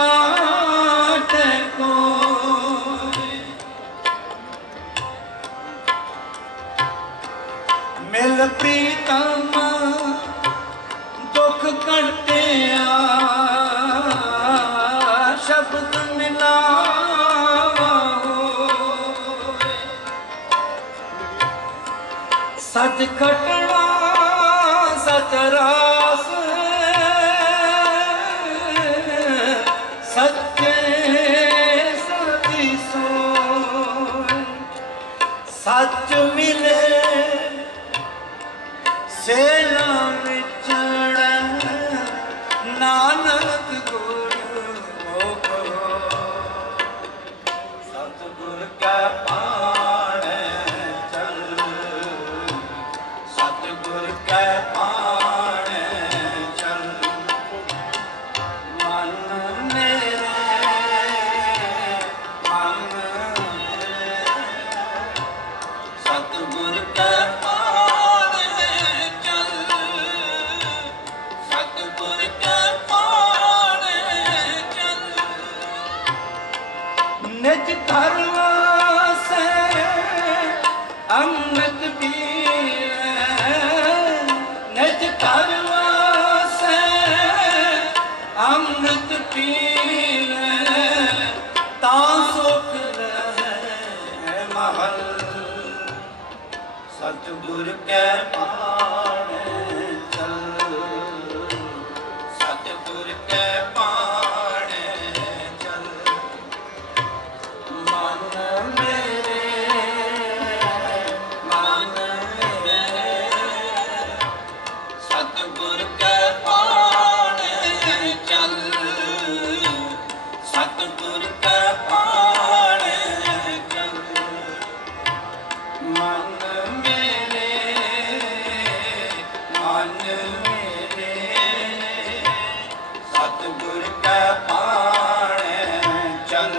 काटे कोई मिल प्रीतम दुख कटिया शब्द मिलावा होए सच खटना सच रास सच्चे सची सोए सच मिले सेना विचड़ नानक गुरु मोको सतगुर कै पाणे चल सतगुर कै पाणे चल मन मेरे सतगुर कै निज घर से अमृत पीवे निज घर से अमृत पीवे ता सुख रहे महल सतगुर कै पाणे चल सतगुर कै पाणे चल सतगुर कै पाणे चल सतगुर कै पाणे चल मन मेरे सतगुर कै पाणे चल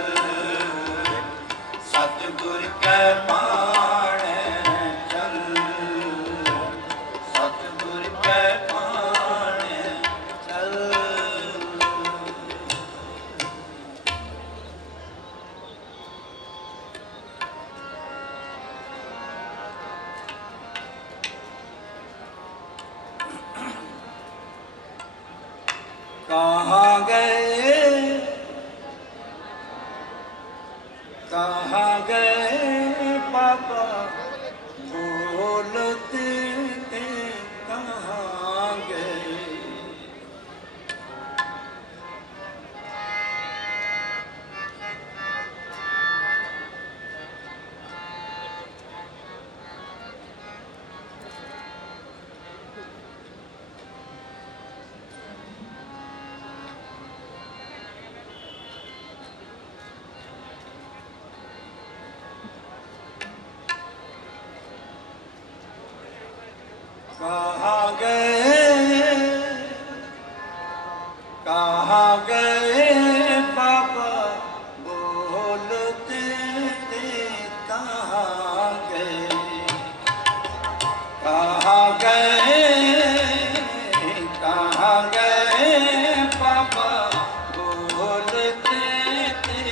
सतगुर कै पाणे चल सतगुर कै पाणे चल कहाँ गए पापा बोलते थे कहाँ गए कहाँ गए बाबा बोलते थे कहाँ गए कहाँ गए बाबा बोलते थे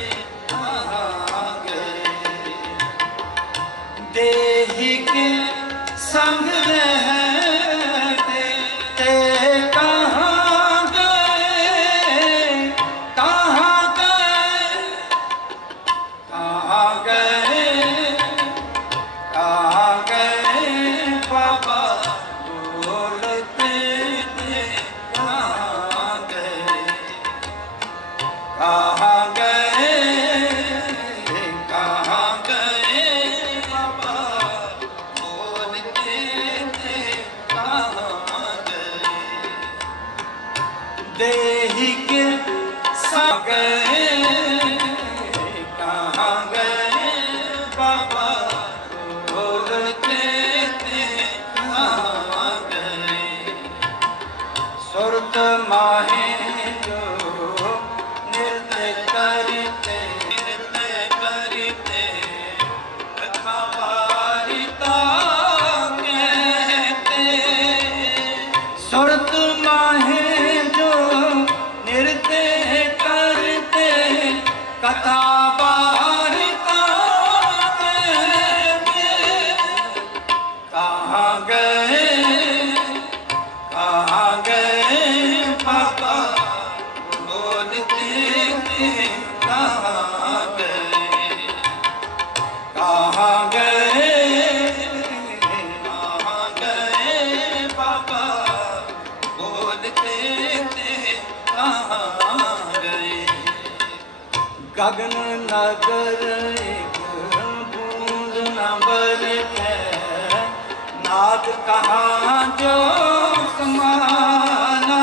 कहाँ गए देही के संग देही के संग कहाँ गए बाबा बोलते थे कहाँ गए सुरत माहे जो नृत्य करते खवारिता कहते सुरत माहे जो नृत्य करते कहाँ गए। गगन नगर एक बूंद न बरखे, नाद कहाँ जो समाना।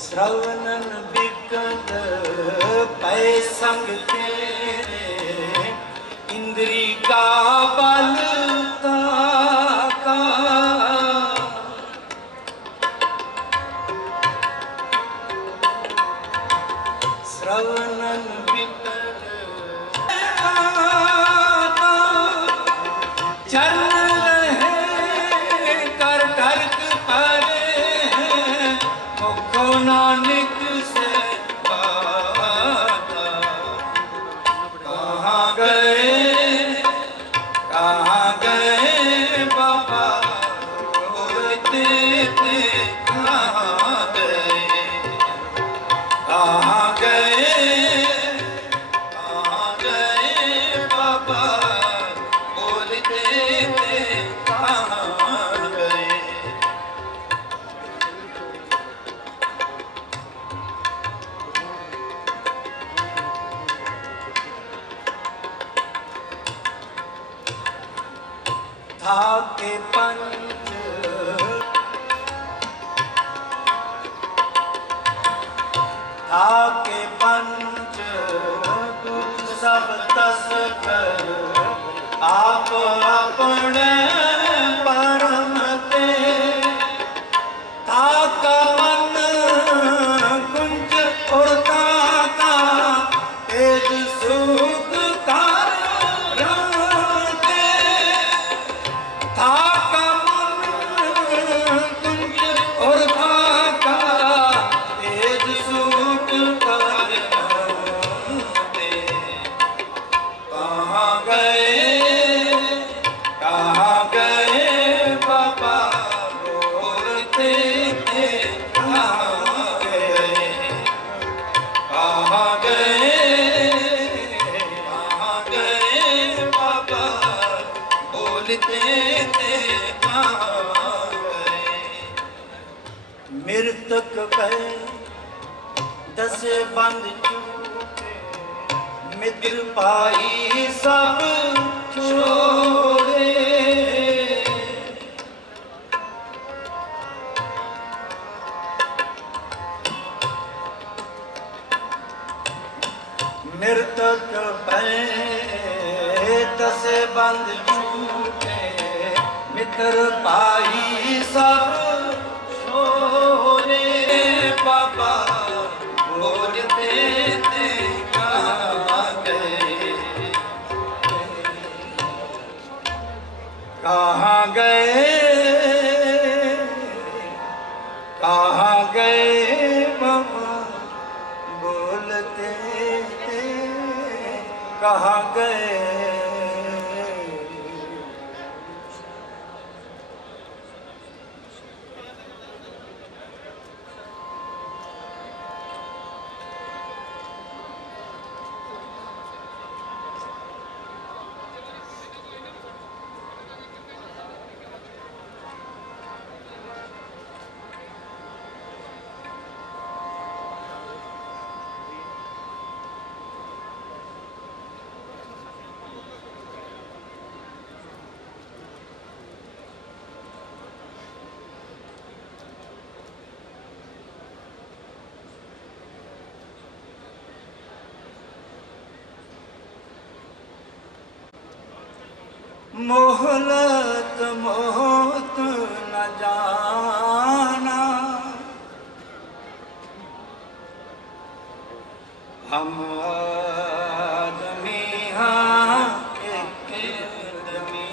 श्रवणन बिकल पै संग तेरे, इंद्री का बल ताका। श्रवणन बिकल चल रहे कर टर्क परे, मुखो नानक से बाता। कहाँ गए बाबा बोलते थे, कहाँ गए। कहाँ गए बाबा बोलते थे, कहाँ गए। था के पंच था के पंच दुख सब तस कर, आप अपने परम ते। था का मन कुंज उड़ता का, तेज सुख कार रंगते। था का मन कुंज उड़ता का, तेज सुख कार रंगते। कहाँ गए बाबा बोलते थे, कहाँ गए। कहाँ गए बाबा बोलते थे, कहाँ गए। मृतक गए दस बंद छूटे, मित्र पाई सब छोड़े। मृतक भय दस बंद छूटे, मित्र पाई सब छोड़े। बाबा बोलते थे, कहाँ गए। कहाँ गए बाबा बोलते थे, कहाँ गए। मोहलत मोहत न जाना, हम आदमी हाँ एक आदमी,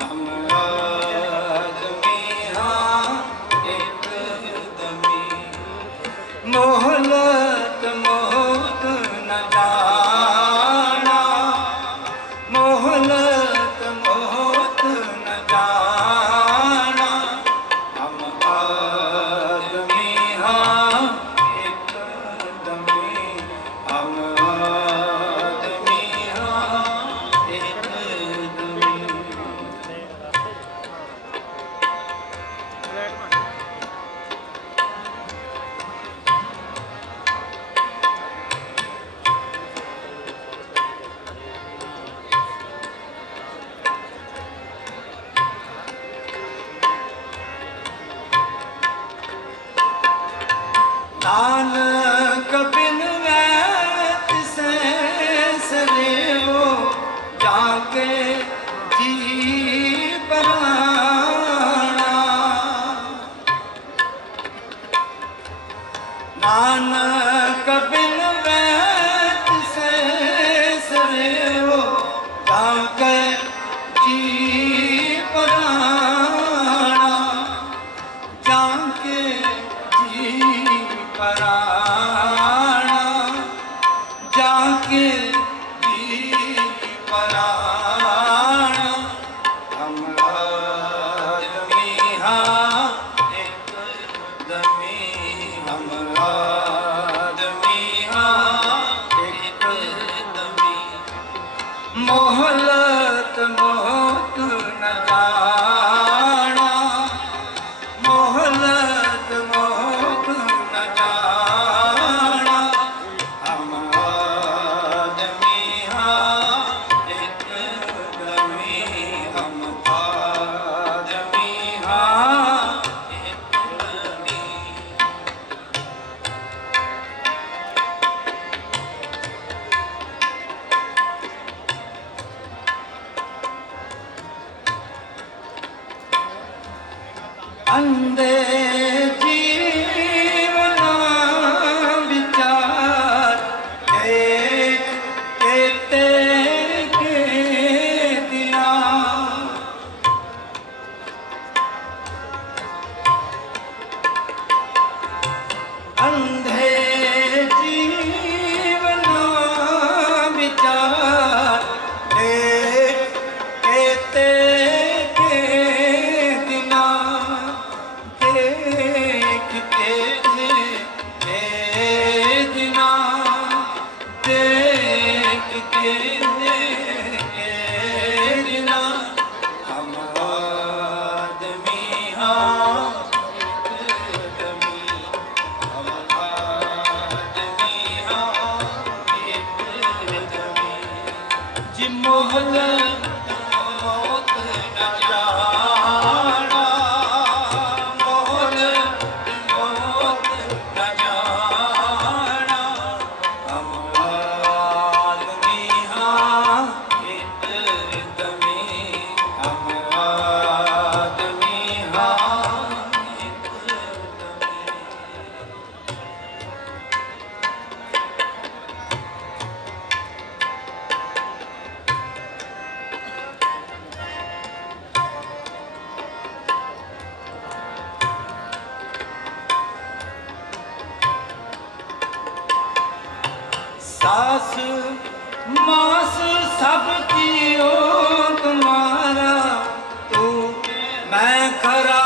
हम आदमी हाँ एक आदमी। मोहलत मोहत न जाना, मोहलत के जी पराना नानक बिन बैठ से सरे हो के जी पराना जाके जी पराना जाके जी पराना हम आदमी हाँ एक दमी हम आदमी हाँ एक दमी मोहलत मोहत न जाना मोहलत मोहत न जाना हम आदमी हाँ एक दमी हम आदमी हाँ एक दमी अंधे जीवन विचार देख के दिया अंधे जीवन विचार देख के दिया देख के दिना देख के दिना हम आदमी हाँ एक दमी हम आदमी हाँ एक दमी जी मोहलत मौत न जाना मोहलत मौत न जाना हम आदमी हाँ एक दमी हम आदमी हाँ एक दमी सास मास सब कियो तुम्हारा तू मैं खरा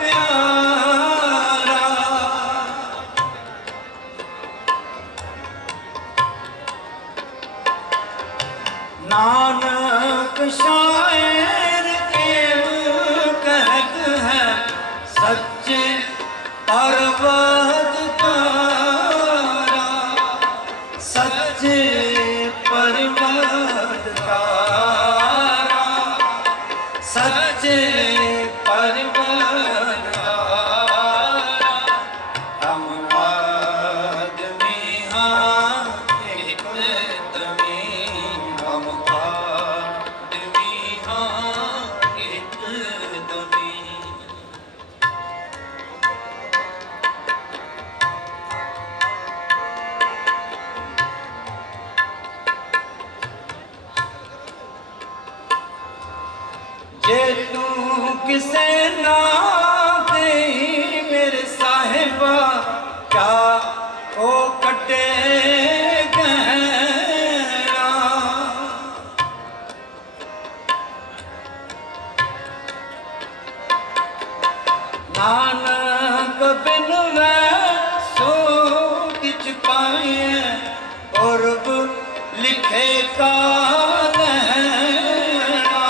प्यारा नानक शायर एवं कहत है सच्चे परवदकारा सच्चे परवदकारा सच्चे परवदकारा हम आदमी हाँ एक दमी हम आदमी हाँ एक दमी जे तू किसे ना दे मेरे साहिबा क्या ओ कटे गहरा नानक बिन सो किच पाए और लिखे का लहरा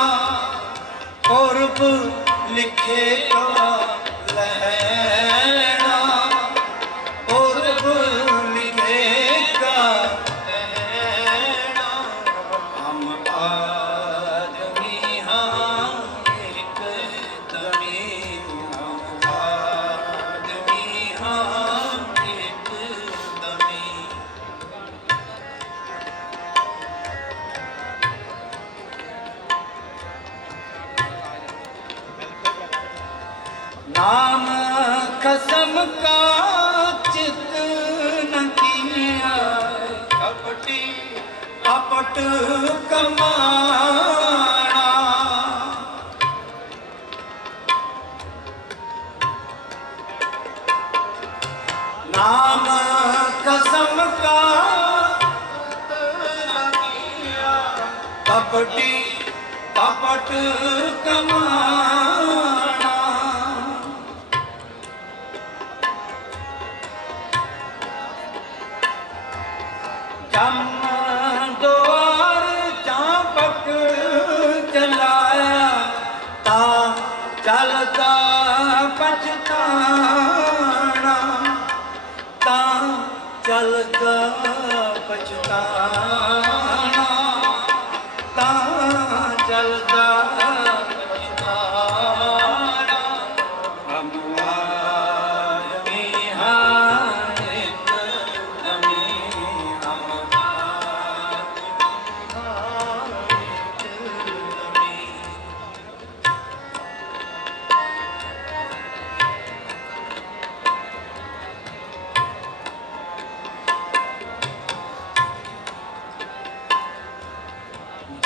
पूर्व लिखे का लहरा पूर्व लिखे का लहरा हम आदमी हाँ एक दमी हम आदमी हाँ एक दमी नाम खसम का चित न किया, कपटी कपट कमाना। नाम कसम का कपटी कपट कमाना। जम द्वार चापक चलाया, ता चलता पछताना, ता चलता पछताना, ता चलता पछताना। हम आदमी हैं एक दमी, हम आदमी हैं एक दमी।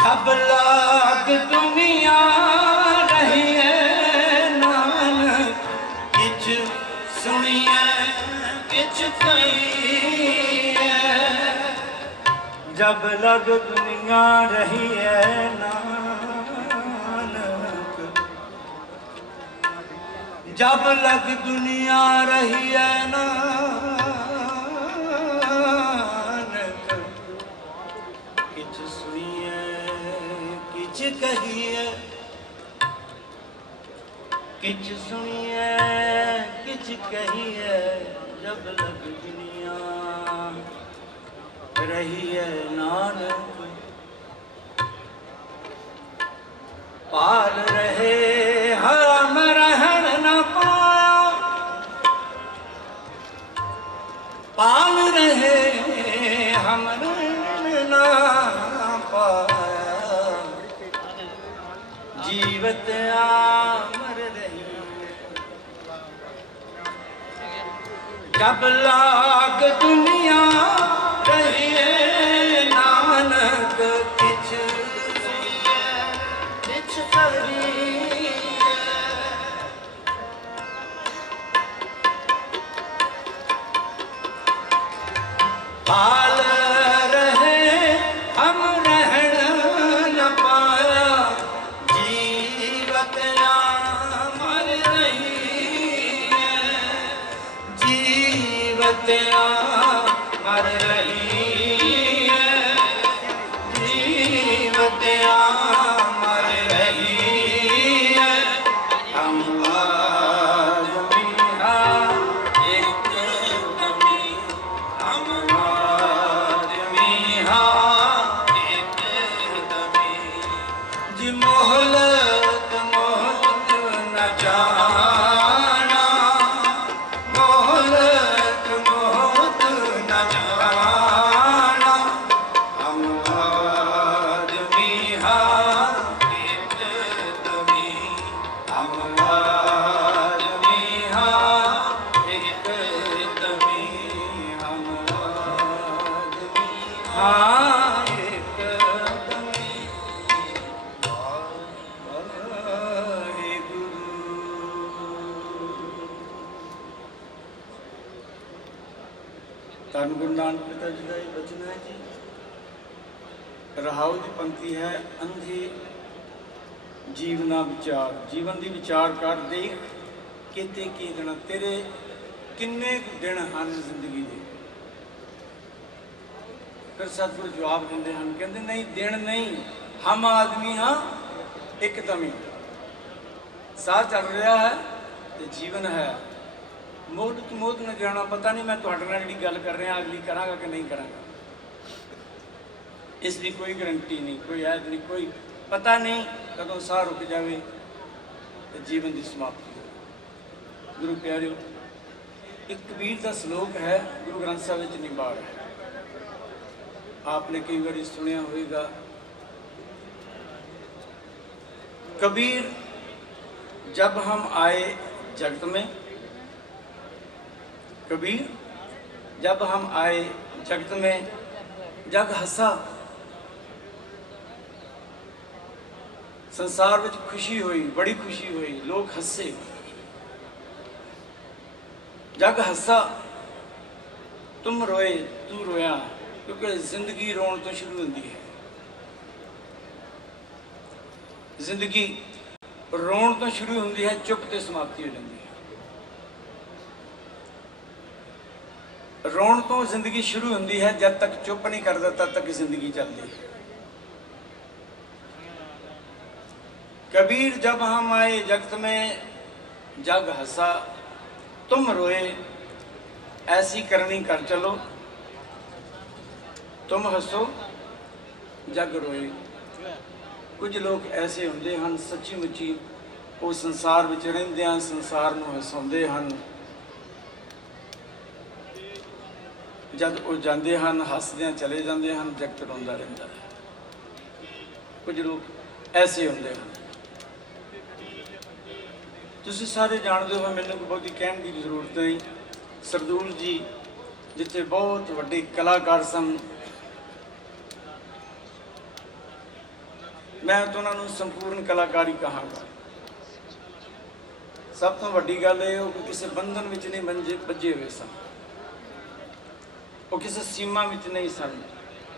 जब लाग दुनिया रही है नानक, किछ सुनिए किछ कहिए। जब लग दुनिया रही है नानक, जब लग दुनिया रही है नानक, किछ सुनिए किछ कहिए। किछ सुनिए किछ कहिए, जब लग दुनिया रही है नानक। पाल रहे हम रहन न पाया, पाल रहे हम रहन न पाया। जीवत आमर रही, जब लाग दुनिया रही है नानक, किछ सुनिए किछ कहिए। पाल रहे हम रहन न पाया, जीवत आमर रही है, जीवत आमर रही है, जीवत आमर रही है। हम आदमी हैं एक दमी, हम आदमी हैं एक दमी। जी मोहलत मोहत न जाना, मोहलत मोहत न जाना। हम आदमी हैं एक दमी, हम आदमी हैं एक दमी, हम आदमी हैं एक दमी। वाहेगुरु। ਧੰਨ ਗੁਰੂ ਨਾਨਕ ਪਿਤਾ ਜੀ ਦਾ ਇਹ ਬਚਨ ਹੈ ਜੀ। ਰਹਾਉ ਦੀ ਪੰਕਤੀ ਹੈ, ਅੰਧੇ ਜੀਵਨਾ ਵਿਚਾਰ। ਜੀਵਨ ਦੀ ਵਿਚਾਰ ਕਰ ਦੇਖ, ਕਿਤੇ ਕੀ ਦਿਨ ਤੇਰੇ ਕਿੰਨੇ ਕੁ ਦਿਨ ਹਨ ਜ਼ਿੰਦਗੀ ਦੇ। ਫਿਰ ਸਤਿਗੁਰੂ ਜਵਾਬ ਦਿੰਦੇ ਹਨ, ਕਹਿੰਦੇ ਨਹੀਂ ਦਿਨ ਨਹੀਂ, ਹਮ ਆਦਮੀ ਹਾਂ ਇੱਕਦਮੀ। ਸਾਹ ਚੱਲ ਰਿਹਾ ਹੈ ਤੇ ਜੀਵਨ ਹੈ। ਮੋਢ ਤੋਂ ਮੋਢ ਨਾ ਜਾਣਾ, ਪਤਾ ਨਹੀਂ ਮੈਂ ਤੁਹਾਡੇ ਨਾਲ ਜਿਹੜੀ ਗੱਲ ਕਰ ਰਿਹਾ ਅਗਲੀ ਕਰਾਂਗਾ ਕਿ ਨਹੀਂ ਕਰਾਂਗਾ। ਇਸ ਦੀ ਕੋਈ ਗਰੰਟੀ ਨਹੀਂ, ਕੋਈ ਐਦ ਨਹੀਂ, ਕੋਈ ਪਤਾ ਨਹੀਂ ਕਦੋਂ ਸਾਹ ਰੁਕ ਜਾਵੇ ਤੇ ਜੀਵਨ ਦੀ ਸਮਾਪਤੀ ਹੋ। ਗੁਰੂ ਪਿਆਰਿਓ, ਇੱਕ ਕਬੀਰ ਦਾ ਸ਼ਲੋਕ ਹੈ, ਗੁਰੂ ਗ੍ਰੰਥ ਸਾਹਿਬ ਵਿੱਚ ਨਿਬਾੜ ਹੈ। आपने कई बार सुनिया होगा, कबीर जब हम आए जगत में। कबीर जब हम आए जगत में, जग हंसा, संसार में खुशी हुई, बड़ी खुशी हुई, लोग हंसे। जग हंसा, तुम रोए, तू रोया, क्योंकि जिंदगी रोण तो शुरू होती है। जिंदगी रोण तो शुरू होती है, चुप तो समाप्ति हो जाती है। रोण तो जिंदगी शुरू होती है, जब तक चुप नहीं करता तब तक जिंदगी चलती है। कबीर जब हम आए जगत में, जग हंसा, तुम रोए, ऐसी करनी कर चलो। तुम हसो, जग रोए। कुछ लोग ऐसे होंगे हैं, सच्ची मुच्ची वो संसार में रहंदे हैं, संसार को हसाउंदे हैं। जब वो जाते हैं, हसदे चले जाते हैं, जगत रोंदा रहिंदा है। कुछ लोग ऐसे होंगे हैं। तुसीं सारे जानते हो, मैंने कोई बहुती कहने की जरूरत नहीं। सरदूल जी जिथे बहुत वड्डे कलाकार सन, मैं तो उन्होंने संपूर्ण कलाकारी कहांगा। सब तो वड्डी गल है, वो किसी बंधन में नहीं बजे हुए सन, वो किसी सीमा में नहीं सन।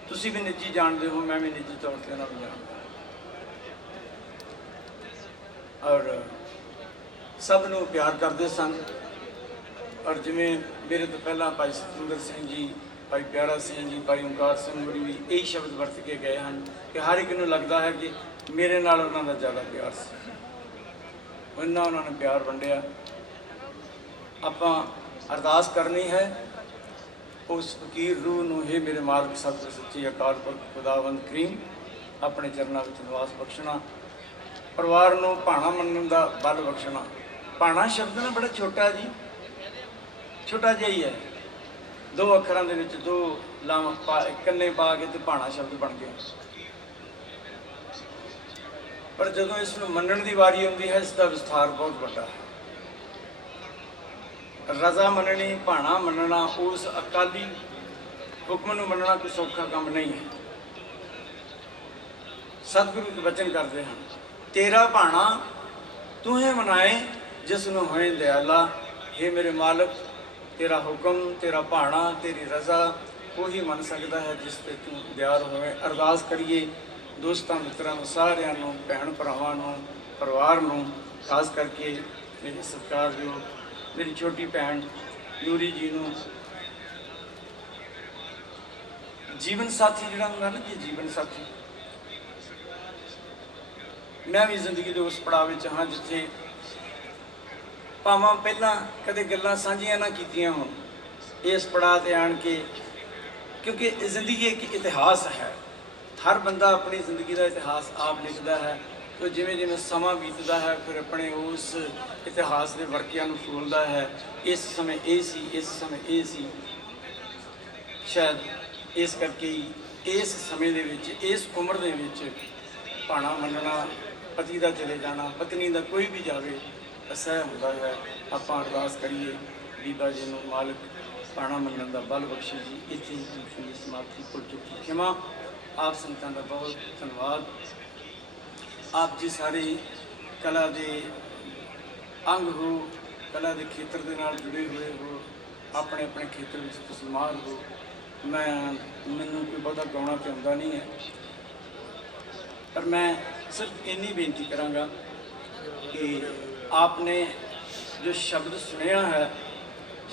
तुसी भी निजी जानते हो, मैं भी निजी तौर पर उन्होंने जानता, और सब नूं प्यार करते सन। और जिमें मेरे तो पहला भाई सतविंदर सिंह जी, भाई प्यारा सिंह जी, भाई ओंकार सिंह होरी भी यही शब्द वरत के गए हैं कि हर एक नूं लगता है कि मेरे नाल उन्हां दा ज़्यादा प्यार सी, इन्ना उन्होंने प्यार वंडिया। आपां अरदास करनी है उस फकीर रूह नूं, हे मेरे मालिक सतगुर सच्ची अकाल पुरख खुदावंद करीम, अपने चरनां विच निवास बख्शना, परिवार नूं भाणा मनण दा बल बख्शना। भाणा शब्द ना बड़ा छोटा जी, छोटा जिहा ही है, दो अखरां दे विच दो लाम पा कन्ने पा के ते भाणा शब्द बन गया। पर जदों इसनूं मनण दी वारी आउंदी है, इसका विस्तार बहुत बड़ा है। रजा मननी, भाणा मनना, उस अकाली हुक्म नूं मनना कोई सौखा काम नहीं है। सतगुरु के वचन करते हैं, तेरा भाणा तू है मनाए जिसनूं होए दयाला। हे मेरे मालिक, तेरा हुक्म, तेरा भाणा, तेरी रजा वही मन सकता है जिस पे तू दयाल होवे। अरदास करिए दोस्तों मित्रों सारिਆਂ ਨੂੰ, भैन भरावां ਨੂੰ, परिवार ਨੂੰ, खास करके मेरे सत्कारयोग मेरी छोटी भैन नूरी जी ਨੂੰ। जीवन साथी जिहड़ा हुंदा ना जी, जीवन साथी, मैं भी जिंदगी के उस पड़ाव विच हाँ जिथे भावां पहलां कदे गल्लां साझियां ना कीतियां होण, इस पड़ाव ते आण के, क्योंकि जिंदगी एक इतिहास है। हर बंदा अपनी जिंदगी का इतिहास आप लिखता है। तो जिमें जिमें समा बीतता है, फिर अपने उस इतिहास के वर्कियां नूं फूलदा है। इस समय ये सी, इस समय ये सी, शायद इस करके ही इस समय दे विच, इस उम्र दे विच भाणा मनना, पति का चले जाना, पत्नी का कोई भी जाए असह होता है। आपां अरदास करिए बीबा जी नूं मालिक भाणा मनण दा बल बख्शे जी। इत्थे ही समाप्ति भुल चुकी, क्षमा। आप संतां दा बहुत धन्यवाद। आप जी सारे कला के अंग हो, कला के खेत्र के नाल जुड़े हुए हो, अपने अपने खेत्र में तुसीं माहिर हो। मैनूं कोई बहुता गाउणा ते आउंदा नहीं है, पर मैं सिर्फ इन्नी बेनती करांगा कि आपने जो शब्द सुनिया है,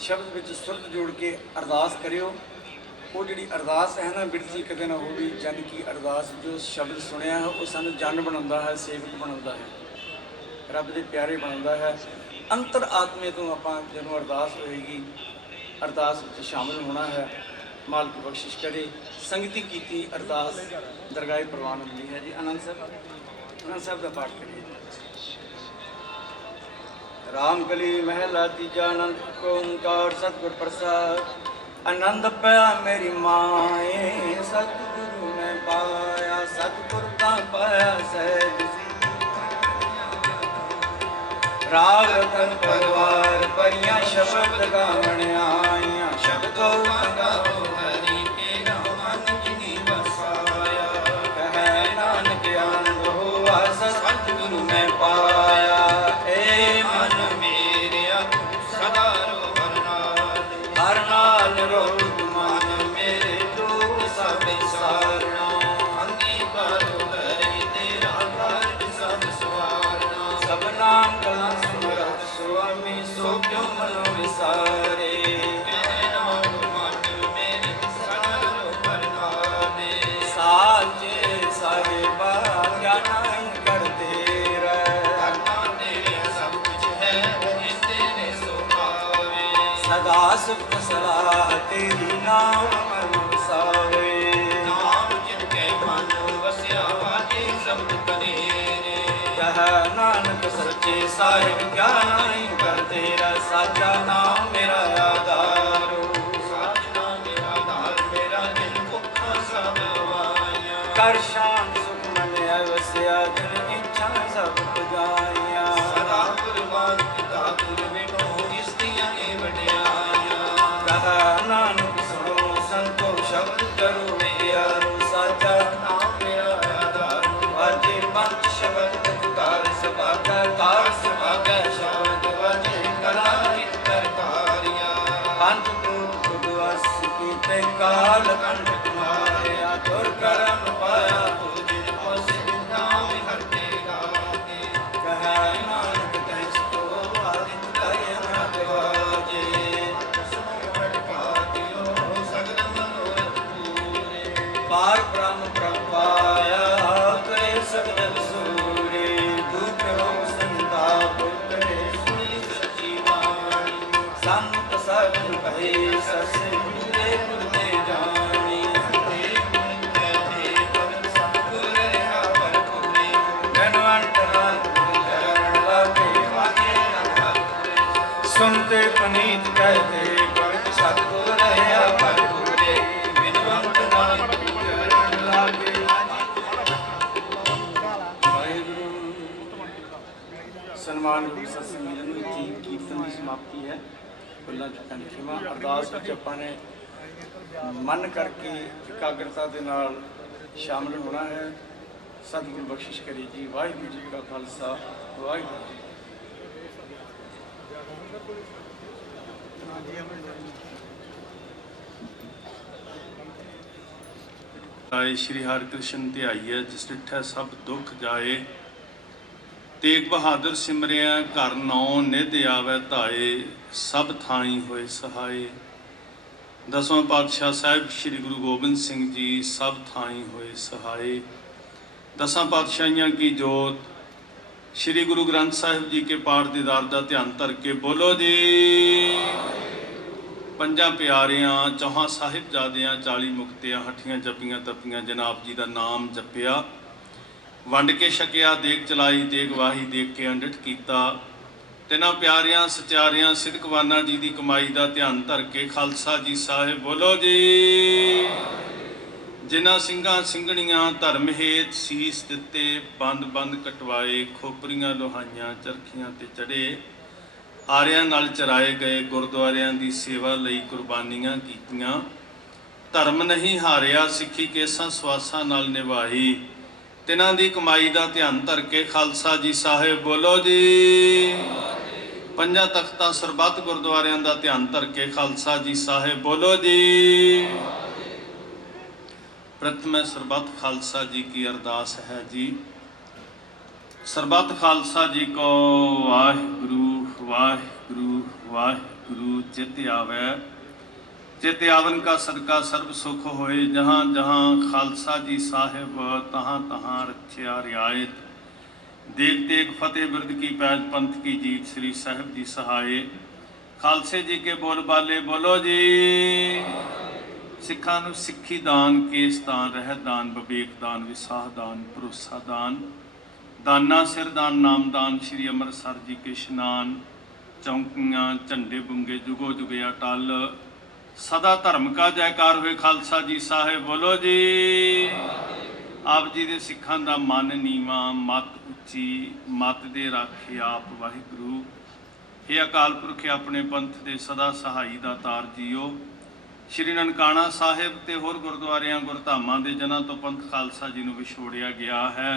शब्द विच सुरत जोड़ के अरदास करियो। वो जी अरदास है ना, बिरती कदे ना हो भी जन की अरदास। जो शब्द सुनिया है वो सानू जन बनाता है, सेवक बनाता है, रब के प्यारे बनाता है। अंतर आत्मे तो आप जो अरदास होएगी, अरदास में शामिल होना है। मालिक बख्शिश करे। संगति की अरदास दरगाह प्रवान होती है जी। आनंद साहब का पाठ करिए। राम कली महला तीजा आनंद ओंकार सतगुर प्रसाद। आनंद पाया मेरी माए सतगुरु ने पाया, सतगुर का पाया सहज। राग रतन परिवार परियां शब्द गावण आईयां शब्दों गाओ हरि के मन जिनी बसाया। कह नानक आनंद हुआ सतगुरु में पाया। ए मन मेरे सदा रो हर नाल रोग मन मेरे दुख सब सारना। अंगीकार करे तेरा घर सब सवारना। सब नाम कला सुमरत स्वामी सो क्यों मनो विसारे। मन मेरे सदा रो करनाने। साचे साहिबा क्या नहीं करते करना तेरे सब कुछ है ये तेरे सुभावे। सदा सुख सलाह तेरी नाम मन सावे। नाम जिनके मन वस्या वाजे शब्द कनेरे। कह नानक सच्चे साहिब क्या नहीं करते साचा नाम मेरा आधारो। साजना मेरा आधार मेरा दिल भुखा सब वाया। कर शाम सुख मन अवस्या दिन इच्छा सब पुजाइया। सदा कुर्बान पिता गुरु बिनो इस्तियां ए वड्याया। कह नानक सुनो संतो शब्द करो यारो। साचा नाम मेरा आधार वाजे पंच शब्द कार सभागा कार सभागा शब्द वाजे कला करतारिया। पंच दूत बुधवास कीते काल कंठ तुम्हारे तुर करम पाया। दिन पौष नाम हर तेरा के। कह नानक तैस को आदित दया न वाजे। भटका दियो सगल मनोरथ पूरे। पार ब्रह्म प्रपाया करे सगल सूरे। दुख रोग संताप करे सुनी सच्ची वाणी। संत सगल कहे सस मिले गुर ते जानी। धनवंत नाथ चरण लागे सुनते पनीत कहते पवित्र सतगुर रहया भरपूरे। विनवंत नाथ चरण लागे। वाहिगुरू ਸਨਮਾਨਯੋਗ ਸਤਿ ਮਿਲਨ ਵਿੱਚ ਕੀਰਤਨ ਦੀ ਸਮਾਪਤੀ ਹੈ। ਫੁੱਲਾਂ ਚੁੱਕਾਂ ਖਿਮਾ ਅਰਦਾਸ ਵਿੱਚ ਆਪਾਂ ਨੇ ਮਨ ਕਰਕੇ ਇਕਾਗਰਤਾ ਦੇ ਨਾਲ ਸ਼ਾਮਲ ਹੋਣਾ ਹੈ। ਸਤਿਗੁਰੂ ਬਖਸ਼ਿਸ਼ ਕਰੇ ਜੀ। ਵਾਹਿਗੁਰੂ ਜੀ ਕਾ ਖਾਲਸਾ ਵਾਹਿਗੁਰੂ ਜੀ। ਆਏ ਸ਼੍ਰੀ ਹਰਿਕ੍ਰਿਸ਼ਨ ਧਿਆਈਐ ਜਿਸ ਡਿਠੈ ਸਭ ਦੁੱਖ ਜਾਏ। ਤੇਗ ਬਹਾਦਰ ਸਿਮਰਿਆ ਘਰ ਨੌ ਨਿਧ ਆਵੈ ਧਾਏ। ਸਭ ਥਾਈ ਹੋਏ ਸਹਾਏ। ਦਸਵਾਂ ਪਾਤਸ਼ਾਹ ਸਾਹਿਬ ਸ਼੍ਰੀ ਗੁਰੂ ਗੋਬਿੰਦ ਸਿੰਘ ਜੀ ਸਭ ਥਾਈ ਹੋਏ ਸਹਾਏ। ਦਸਾਂ ਪਾਤਸ਼ਾਹੀਆਂ ਕੀ ਜੋਤ ਸ਼੍ਰੀ ਗੁਰੂ ਗ੍ਰੰਥ ਸਾਹਿਬ ਜੀ ਕੇ ਪਾਠ ਦੀਦਾਰ ਦਾ ਧਿਆਨ ਧਰ ਕੇ ਬੋਲੋ ਜੀ। ਪੰਜਾਂ ਪਿਆਰਿਆਂ ਚੌਹਾਂ ਸਾਹਿਬਜ਼ਾਦਿਆਂ 40 ਮੁਕਤਿਆਂ ਹੱਠੀਆਂ ਜੱਪੀਆਂ ਤੱਪੀਆਂ ਜਨਾਬ ਜੀ ਦਾ ਨਾਮ ਜਪਿਆ। ਵੰਡ ਕੇ ਛਕਿਆ ਦੇਗ ਚਲਾਈ ਦੇਗ ਵਾਹੀ ਦੇਖ ਕੇ ਅੰਡਿਠ ਕੀਤਾ। ਤਿੰਨਾਂ ਪਿਆਰਿਆਂ ਸਚਿਆਰਿਆਂ ਸਿਦਕਵਾਨਾਂ ਜੀ ਦੀ ਕਮਾਈ ਦਾ ਧਿਆਨ ਧਰ ਕੇ ਖਾਲਸਾ ਜੀ ਸਾਹਿਬ ਬੋਲੋ ਜੀ। ਜਿਨ੍ਹਾਂ ਸਿੰਘਾਂ ਸਿੰਘਣੀਆਂ ਧਰਮ ਹੇਤ ਸੀਸ ਦਿੱਤੇ ਬੰਦ ਬੰਦ ਕਟਵਾਏ। ਖੋਪਰੀਆਂ ਲੋਹਾਈਆਂ ਚਰਖੀਆਂ ਤੇ ਚੜੇ ਆਰਿਆਂ ਨਾਲ ਚਰਾਏ ਗਏ। ਗੁਰਦੁਆਰਿਆਂ ਦੀ ਸੇਵਾ ਲਈ ਕੁਰਬਾਨੀਆਂ ਕੀਤੀਆਂ। ਧਰਮ ਨਹੀਂ ਹਾਰਿਆ ਸਿੱਖੀ ਕੇਸਾਂ ਸਵਾਸਾਂ ਨਾਲ ਨਿਭਾਈ। ਤਿਨਾਂ ਦੀ ਕਮਾਈ ਦਾ ਧਿਆਨ ਧਰ ਕੇ ਖਾਲਸਾ ਜੀ ਸਾਹਿਬ ਬੋਲੋ ਜੀ। ਪੰਜਾਂ ਤਖਤਾਂ ਸਰਬੱਤ ਗੁਰਦੁਆਰਿਆਂ ਦਾ ਧਿਆਨ ਧਰ ਕੇ ਖਾਲਸਾ ਜੀ ਸਾਹਿਬ ਬੋਲੋ ਜੀ। ਪ੍ਰਥਮ ਸਰਬੱਤ ਖਾਲਸਾ ਜੀ ਕੀ ਅਰਦਾਸ ਹੈ ਜੀ। ਸਰਬੱਤ ਖਾਲਸਾ ਜੀ ਕੋ ਵਾਹਿਗੁਰੂ ਵਾਹਿਗੁਰੂ ਵਾਹਿਗੁਰੂ। ਚਿਤ ਆਵੈ चित आवन का सदका सर्व सुख होए। जहाँ जहाँ खालसा जी साहिब तहाँ तहाँ रखिया रियायत। देख देख फतेह बिरद की पैज पंथ की जीत श्री साहिब जी सहाय। खालसे जी के बोल बाले बोलो जी। सिखा नूं सिक्खी दान केस दान रहत दान विवेक दान विसाह दान भरोसा दान दाना सिर दान नाम दान श्री अमृतसर जी के इशनान। चौंकियाँ झंडे बुंगे जुगो जुगे अटल सदा धर्म का जयकार हुए। खालसा जी साहिब बोलो जी। ਆਪ ਜੀ ਦੇ ਸਿੱਖਾਂ ਦਾ ਮਨ ਨੀਵਾਂ, ਮਤ ਉੱਚੀ, ਮਤ ਦੇ ਰਾਖੇ ਆਪ ਵਾਹਿਗੁਰੂ। हे ਅਕਾਲ ਪੁਰਖ, ਆਪਣੇ ਪੰਥ ਦੇ ਸਦਾ ਸਹਾਈ ਦਾ ਤਾਰ ਜੀਓ। ਸ਼੍ਰੀ ਨਨਕਾਣਾ ਸਾਹਿਬ ਤੇ ਹੋਰ ਗੁਰਦੁਆਰਿਆਂ ਗੁਰਧਾਮਾਂ ਦੇ ਜਨਾਂ ਤੋਂ ਪੰਥ ਖਾਲਸਾ ਜੀ ਨੂੰ ਵਿਛੋੜਿਆ ਗਿਆ ਹੈ।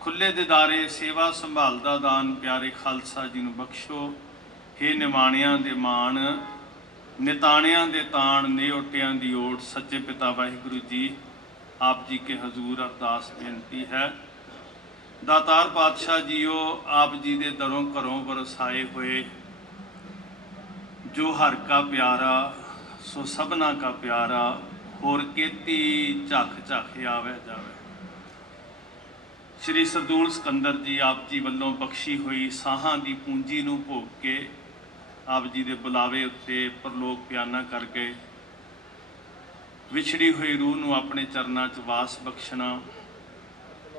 ਖੁੱਲੇ ਦਿਦਾਰੇ ਸੇਵਾ ਸੰਭਾਲ ਦਾ ਦਾਨ ਪਿਆਰੇ ਖਾਲਸਾ ਜੀ ਨੂੰ ਬਖਸ਼ੋ। हे ਨਿਮਾਣਿਆਂ ਦੇ ਮਾਣ, ਨਿਤਾਣਿਆਂ ਦੇ ਤਾਣ, ਨਿਓਟਿਆਂ ਦੀ ਓਟ, ਸੱਚੇ ਪਿਤਾ ਵਾਹਿਗੁਰੂ ਜੀ आप जी के हजूर अरदास बेनती है। दातार पातशाह जीओ, आप जी दे दरों घरों बरसाए हुए जो हर का प्यारा सो सबना का प्यारा, होर केती झख झख आवे जावे। श्री सरदूल सिकंदर जी आप जी वल्लों बख्शी हुई साहां दी पूंजी नूं भोग के आप जी दे बुलावे उत्ते परलोक प्याना करके विछड़ी हुई रूह ਨੂੰ ਆਪਣੇ ਚਰਨਾਂ 'ਚ ਵਾਸ ਬਖਸ਼ਣਾ,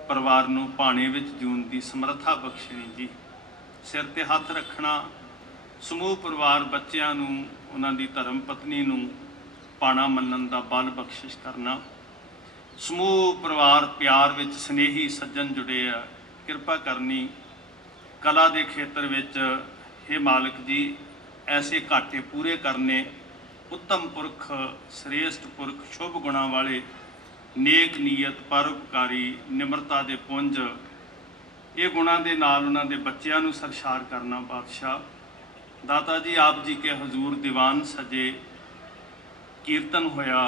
ਪਰਿਵਾਰ ਨੂੰ ਭਾਣੇ ਵਿੱਚ ਜੂਣ ਦੀ ਸਮਰੱਥਾ ਬਖਸ਼ਣੀ ਜੀ। ਸਿਰ ਤੇ ਹੱਥ ਰੱਖਣਾ, ਸਮੂਹ ਪਰਿਵਾਰ ਬੱਚਿਆਂ ਨੂੰ, ਉਹਨਾਂ ਦੀ ਧਰਮ ਪਤਨੀ ਨੂੰ ਪਾਣਾ ਮੰਨਣ ਦਾ ਬਲ ਬਖਸ਼ਿਸ਼ ਕਰਨਾ। ਸਮੂਹ ਪਰਿਵਾਰ ਪਿਆਰ ਵਿੱਚ ਸਨੇਹੀ ਸੱਜਣ ਜੁੜੇ ਆ, ਕਿਰਪਾ ਕਰਨੀ। ਕਲਾ ਦੇ ਖੇਤਰ ਵਿੱਚ हे ਮਾਲਕ ਜੀ ਐਸੇ ਘਾਟੇ ਪੂਰੇ ਕਰਨੇ। उत्तम पुरख, श्रेष्ठ पुरख, शुभ गुणा वाले, नेक नीयत, परोपकारी, निमरता दे पुंज, ये गुणा दे नाल उन्हां दे बच्चियां नूं सरशार करना। बादशाह दाता जी आप जी के हजूर दीवान सजे, कीर्तन होया,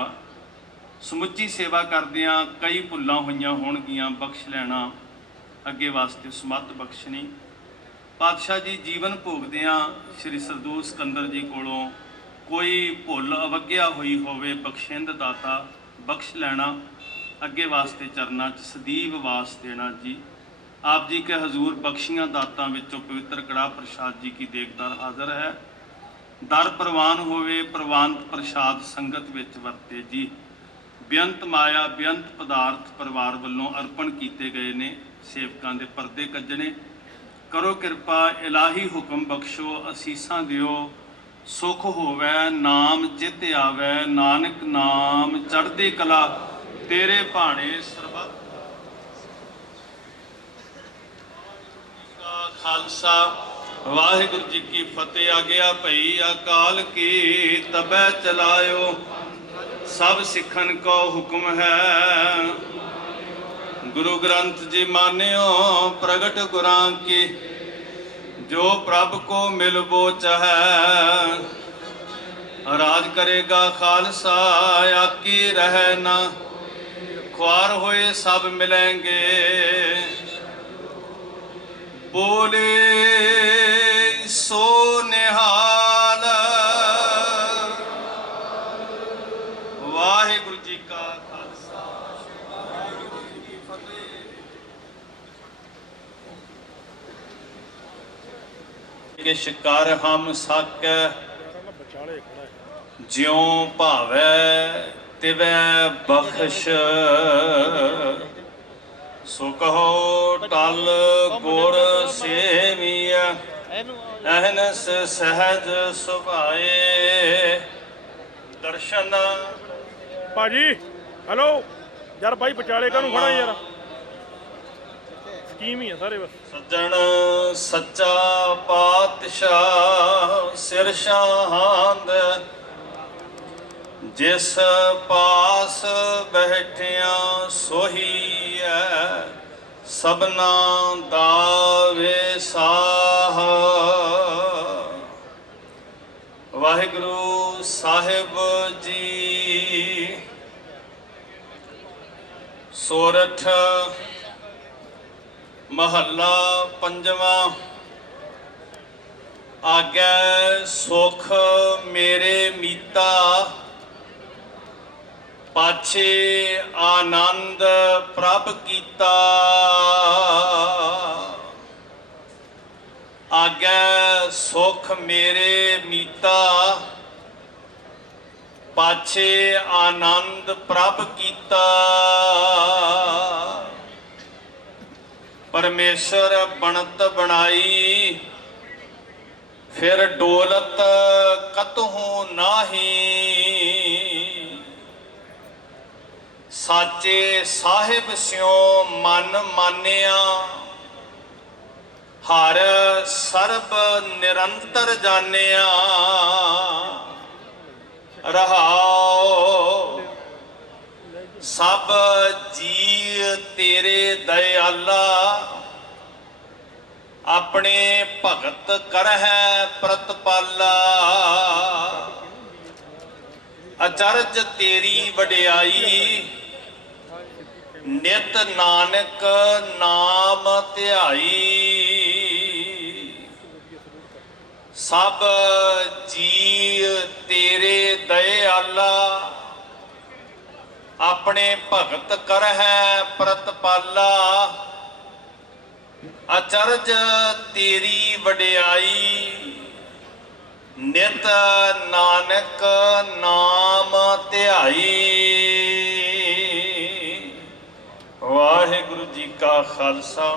समुची सेवा करदियां कई भुल्लां होईयां होणगीयां, बख्श लैना, अगे वास्ते सुमत बख्शनी। पातशाह जी जीवन भोगदियां श्री सरदूल सिकंदर जी कोलों कोई भुल अवग्या हुई होवे, बख्शिंद दाता बख्श लैना, अगे वास्ते चरना च सदीव वास देना जी। आप जी के हजूर बख्शियां दातां विचों पवित्र कड़ाह प्रसाद जी की देखदार हाज़र है। दर प्रवान होवे, प्रवानत प्रसाद संगत विच वरते जी। बेअंत माया, बेअंत पदार्थ परिवार वल्लों अर्पण कीते गए ने, सेवकां दे परदे कज्जने। करो किरपा, इलाही हुक्म बख्शो, असीसां दिओ, सुख होवे, नाम जित आवे, नानक नाम चढ़दी कला, तेरे भाणे सरबत। खालसा वाहिगुरु जी की फतेह। आज्ञा भई अकाल की तबै चलायो, सब सिखन को हुक्म है। गुरु ग्रंथ जी मान्यो, प्रगट गुरां की, जो प्रभ को मिल वो चाहे। राज करेगा खालसा, आकी रहे ना, ख्वार होए सब मिलेंगे। बोले सो निहाल, वाहिगुरु जी का खालसा, वाहिगुरु जी की फतेह। किश कर हम सक, ज्यों भावै तिवै बख्श। सो कहो टल गुर सेविया, अहनस सहज सुभाए। दर्शन भाजी हेलो यार, भाई विचाले कानूं खड़ा यार, स्कीम ही है सारे बस। सज्जन सच्चा पातशाह सिर शाहांद, जिस पास बैठिया सोही है, सबना दावे साह। वाहिगुरु साहिब जी सोरठ महला पंजवा। आगे सुख मेरे मीता, पाछे आनंद प्रभ कीता। आगे सुख मेरे मीता, पाछे आनंद प्रभ कीता। परमेश्वर बनत बनाई, फिर डोलत कतहु नाही। ਸਾਚੇ ਸਾਹਿਬ ਸਿਉ ਮਨ ਮਾਨਿਆ, ਹਰ ਸਰਬ ਨਿਰੰਤਰ ਜਾਣਿਆ। ਰਹਾਉ ਸਭ ਜੀ ਤੇਰੇ ਦਇਆਲਾ, ਆਪਣੇ ਭਗਤ ਕਰਹਿ ਪ੍ਰਤਪਾਲਾ। ਅਚਰਜ ਤੇਰੀ ਵਡਿਆਈ, ਨਿਤ ਨਾਨਕ ਨਾਮ ਧਿਆਈ। ਸਭ ਜੀ ਤੇਰੇ ਦਇਆਲਾ, ਆਪਣੇ ਭਗਤ ਕਰਹਿ ਪ੍ਰਤਪਾਲਾ। ਅਚਰਜ ਤੇਰੀ ਵਡਿਆਈ, ਨਿਤ ਨਾਨਕ ਨਾਮ ਧਿਆਈ। ਵਾਹਿਗੁਰੂ ਜੀ ਕਾ ਖਾਲਸਾ,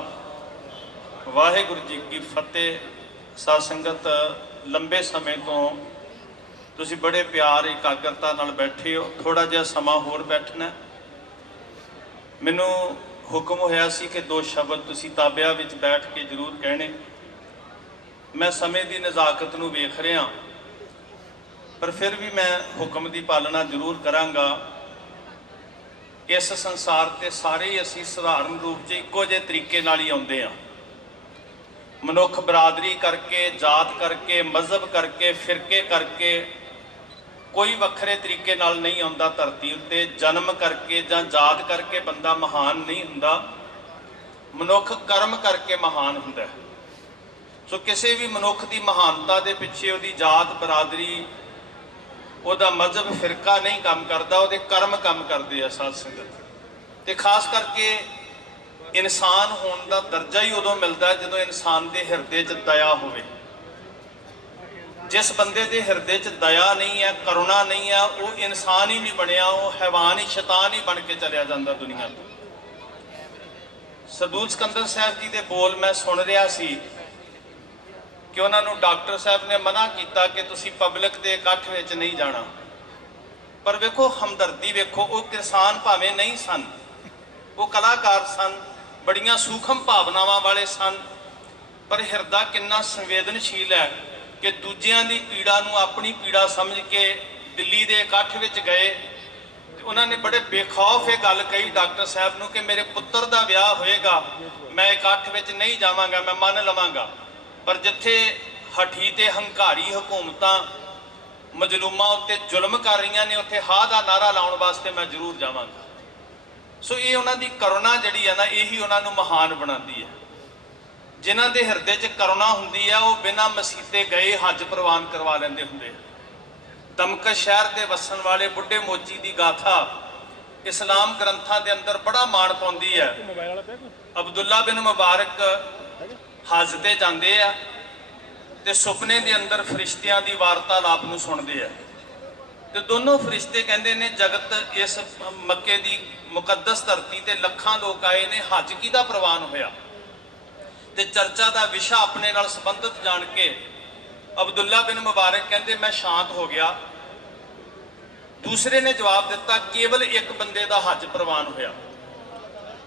ਵਾਹਿਗੁਰੂ ਜੀ ਕੀ ਫਤਿਹ। ਸਾਧ ਸੰਗਤ, ਲੰਬੇ ਸਮੇਂ ਤੋਂ ਤੁਸੀਂ ਬੜੇ ਪਿਆਰ ਇਕਾਗਰਤਾ ਨਾਲ ਬੈਠੇ ਹੋ। ਥੋੜਾ ਜਿਹਾ ਸਮਾਂ ਹੋਰ ਬੈਠਣਾ। ਮੈਨੂੰ ਹੁਕਮ ਹੋਇਆ ਸੀ ਕਿ 2 ਸ਼ਬਦ ਤੁਸੀਂ ਤਾਬਿਆ ਵਿੱਚ ਬੈਠ ਕੇ ਜ਼ਰੂਰ ਕਹਿਣੇ। ਮੈਂ ਸਮੇਂ ਦੀ ਨਜ਼ਾਕਤ ਨੂੰ ਵੇਖ ਰਿਹਾ, ਪਰ ਫਿਰ ਵੀ ਮੈਂ ਹੁਕਮ ਦੀ ਪਾਲਣਾ ਜ਼ਰੂਰ ਕਰਾਂਗਾ। ਇਸ ਸੰਸਾਰ ਤੇ ਸਾਰੇ ਹੀ ਅਸੀਂ ਸਧਾਰਨ ਰੂਪ 'ਚ ਇੱਕੋ ਜਿਹੇ ਤਰੀਕੇ ਨਾਲ ਹੀ ਆਉਂਦੇ ਹਾਂ। ਮਨੁੱਖ ਬਰਾਦਰੀ ਕਰਕੇ, ਜਾਤ ਕਰਕੇ, ਮਜ਼ਹਬ ਕਰਕੇ, ਫਿਰਕੇ ਕਰਕੇ ਕੋਈ ਵੱਖਰੇ ਤਰੀਕੇ ਨਾਲ ਨਹੀਂ ਆਉਂਦਾ ਧਰਤੀ ਉੱਤੇ। ਜਨਮ ਕਰਕੇ ਜਾਂ ਜਾਤ ਕਰਕੇ ਬੰਦਾ ਮਹਾਨ ਨਹੀਂ ਹੁੰਦਾ, ਮਨੁੱਖ ਕਰਮ ਕਰਕੇ ਮਹਾਨ ਹੁੰਦਾ ਹੈ। ਸੋ ਕਿਸੇ ਵੀ ਮਨੁੱਖ ਦੀ ਮਹਾਨਤਾ ਦੇ ਪਿੱਛੇ ਉਹਦੀ ਜਾਤ, ਬਰਾਦਰੀ, ਉਹਦਾ ਮਜ਼ਹਬ, ਫਿਰਕਾ ਨਹੀਂ ਕੰਮ ਕਰਦਾ, ਉਹਦੇ ਕਰਮ ਕੰਮ ਕਰਦੇ ਆ। ਸਾਧ ਸੰਗਤ, ਤੇ ਖਾਸ ਕਰਕੇ ਇਨਸਾਨ ਹੋਣ ਦਾ ਦਰਜਾ ਹੀ ਉਦੋਂ ਮਿਲਦਾ ਜਦੋਂ ਇਨਸਾਨ ਦੇ ਹਿਰਦੇ 'ਚ ਦਇਆ ਹੋਵੇ। ਜਿਸ ਬੰਦੇ ਦੇ ਹਿਰਦੇ 'ਚ ਦਇਆ ਨਹੀਂ ਹੈ, ਕਰੁਣਾ ਨਹੀਂ ਹੈ, ਉਹ ਇਨਸਾਨ ਹੀ ਨਹੀਂ ਬਣਿਆ, ਉਹ ਹੈਵਾਨ ਹੀ, ਸ਼ੈਤਾਨ ਹੀ ਬਣ ਕੇ ਚਲਿਆ ਜਾਂਦਾ ਦੁਨੀਆ ਤੋਂ। ਸਰਦੂਲ ਸਿਕੰਦਰ ਸਾਹਿਬ ਜੀ ਦੇ ਬੋਲ ਮੈਂ ਸੁਣ ਰਿਹਾ ਸੀ ਕਿ ਉਹਨਾਂ ਨੂੰ ਡਾਕਟਰ ਸਾਹਿਬ ਨੇ ਮਨਾ ਕੀਤਾ ਕਿ ਤੁਸੀਂ ਪਬਲਿਕ ਦੇ ਇਕੱਠ ਵਿੱਚ ਨਹੀਂ ਜਾਣਾ। ਪਰ ਵੇਖੋ ਹਮਦਰਦੀ, ਵੇਖੋ ਉਹ ਕਿਸਾਨ ਭਾਵੇਂ ਨਹੀਂ ਸਨ, ਉਹ ਕਲਾਕਾਰ ਸਨ, ਬੜੀਆਂ ਸੂਖਮ ਭਾਵਨਾਵਾਂ ਵਾਲੇ ਸਨ, ਪਰ ਹਿਰਦਾ ਕਿੰਨਾ ਸੰਵੇਦਨਸ਼ੀਲ ਹੈ ਕਿ ਦੂਜਿਆਂ ਦੀ ਪੀੜਾ ਨੂੰ ਆਪਣੀ ਪੀੜਾ ਸਮਝ ਕੇ ਦਿੱਲੀ ਦੇ ਇਕੱਠ ਵਿੱਚ ਗਏ। ਤੇ ਉਹਨਾਂ ਨੇ ਬੜੇ ਬੇਖੌਫ ਇਹ ਗੱਲ ਕਹੀ ਡਾਕਟਰ ਸਾਹਿਬ ਨੂੰ ਕਿ ਮੇਰੇ ਪੁੱਤਰ ਦਾ ਵਿਆਹ ਹੋਏਗਾ, ਮੈਂ ਇਕੱਠ ਵਿੱਚ ਨਹੀਂ ਜਾਵਾਂਗਾ, ਮੈਂ ਮੰਨ ਲਵਾਂਗਾ, ਪਰ ਜਿੱਥੇ ਹਠੀ ਤੇ ਹੰਕਾਰੀ ਹਕੂਮਤਾਂ ਮਜ਼ਲੂਮਾਂ ਉੱਤੇ ਜ਼ੁਲਮ ਕਰ ਰਹੀਆਂ ਨੇ, ਉੱਥੇ ਹਾਂ ਦਾ ਨਾਰਾ ਲਾਉਣ ਵਾਸਤੇ ਮੈਂ ਜ਼ਰੂਰ ਜਾਵਾਂਗਾ। ਸੋ ਇਹ ਉਹਨਾਂ ਦੀ ਕਰੁਣਾ ਜਿਹੜੀ ਹੈ ਨਾ, ਇਹੀ ਉਹਨਾਂ ਨੂੰ ਮਹਾਨ ਬਣਾਉਂਦੀ ਹੈ। ਜਿਨ੍ਹਾਂ ਦੇ ਹਿਰਦੇ 'ਚ ਕਰੁਣਾ ਹੁੰਦੀ ਹੈ, ਉਹ ਬਿਨਾਂ ਮਸੀਤੇ ਗਏ ਹੱਜ ਪ੍ਰਵਾਨ ਕਰਵਾ ਲੈਂਦੇ ਹੁੰਦੇ। ਦਮਕਸ਼ ਸ਼ਹਿਰ ਦੇ ਵਸਣ ਵਾਲੇ ਬੁੱਢੇ ਮੋਚੀ ਦੀ ਗਾਥਾ ਇਸਲਾਮ ਗ੍ਰੰਥਾਂ ਦੇ ਅੰਦਰ ਬੜਾ ਮਾਣ ਪਾਉਂਦੀ ਹੈ। ਅਬਦੁੱਲਾ ਬਿਨ ਮੁਬਾਰਕ ਹੱਜ ਤੇ ਜਾਂਦੇ ਆ ਤੇ ਸੁਪਨੇ ਦੇ ਅੰਦਰ ਫਰਿਸ਼ਤਿਆਂ ਦੀ ਵਾਰਤਾਲਾਪ ਨੂੰ ਸੁਣਦੇ ਆ, ਤੇ ਦੋਨੋਂ ਫਰਿਸ਼ਤੇ ਕਹਿੰਦੇ ਨੇ ਜਗਤ ਇਸ ਮੱਕੇ ਦੀ ਮੁਕੱਦਸ ਧਰਤੀ ਤੇ ਲੱਖਾਂ ਲੋਕ ਆਏ ਨੇ, ਹੱਜ ਕਿਹਦਾ ਪ੍ਰਵਾਨ ਹੋਇਆ? ਤੇ ਚਰਚਾ ਦਾ ਵਿਸ਼ਾ ਆਪਣੇ ਨਾਲ ਸੰਬੰਧਿਤ ਜਾਣ ਕੇ ਅਬਦੁੱਲਾ ਬਿਨ ਮੁਬਾਰਕ ਕਹਿੰਦੇ ਮੈਂ ਸ਼ਾਂਤ ਹੋ ਗਿਆ। ਦੂਸਰੇ ਨੇ ਜਵਾਬ ਦਿੱਤਾ ਕੇਵਲ ਇੱਕ ਬੰਦੇ ਦਾ ਹੱਜ ਪ੍ਰਵਾਨ ਹੋਇਆ।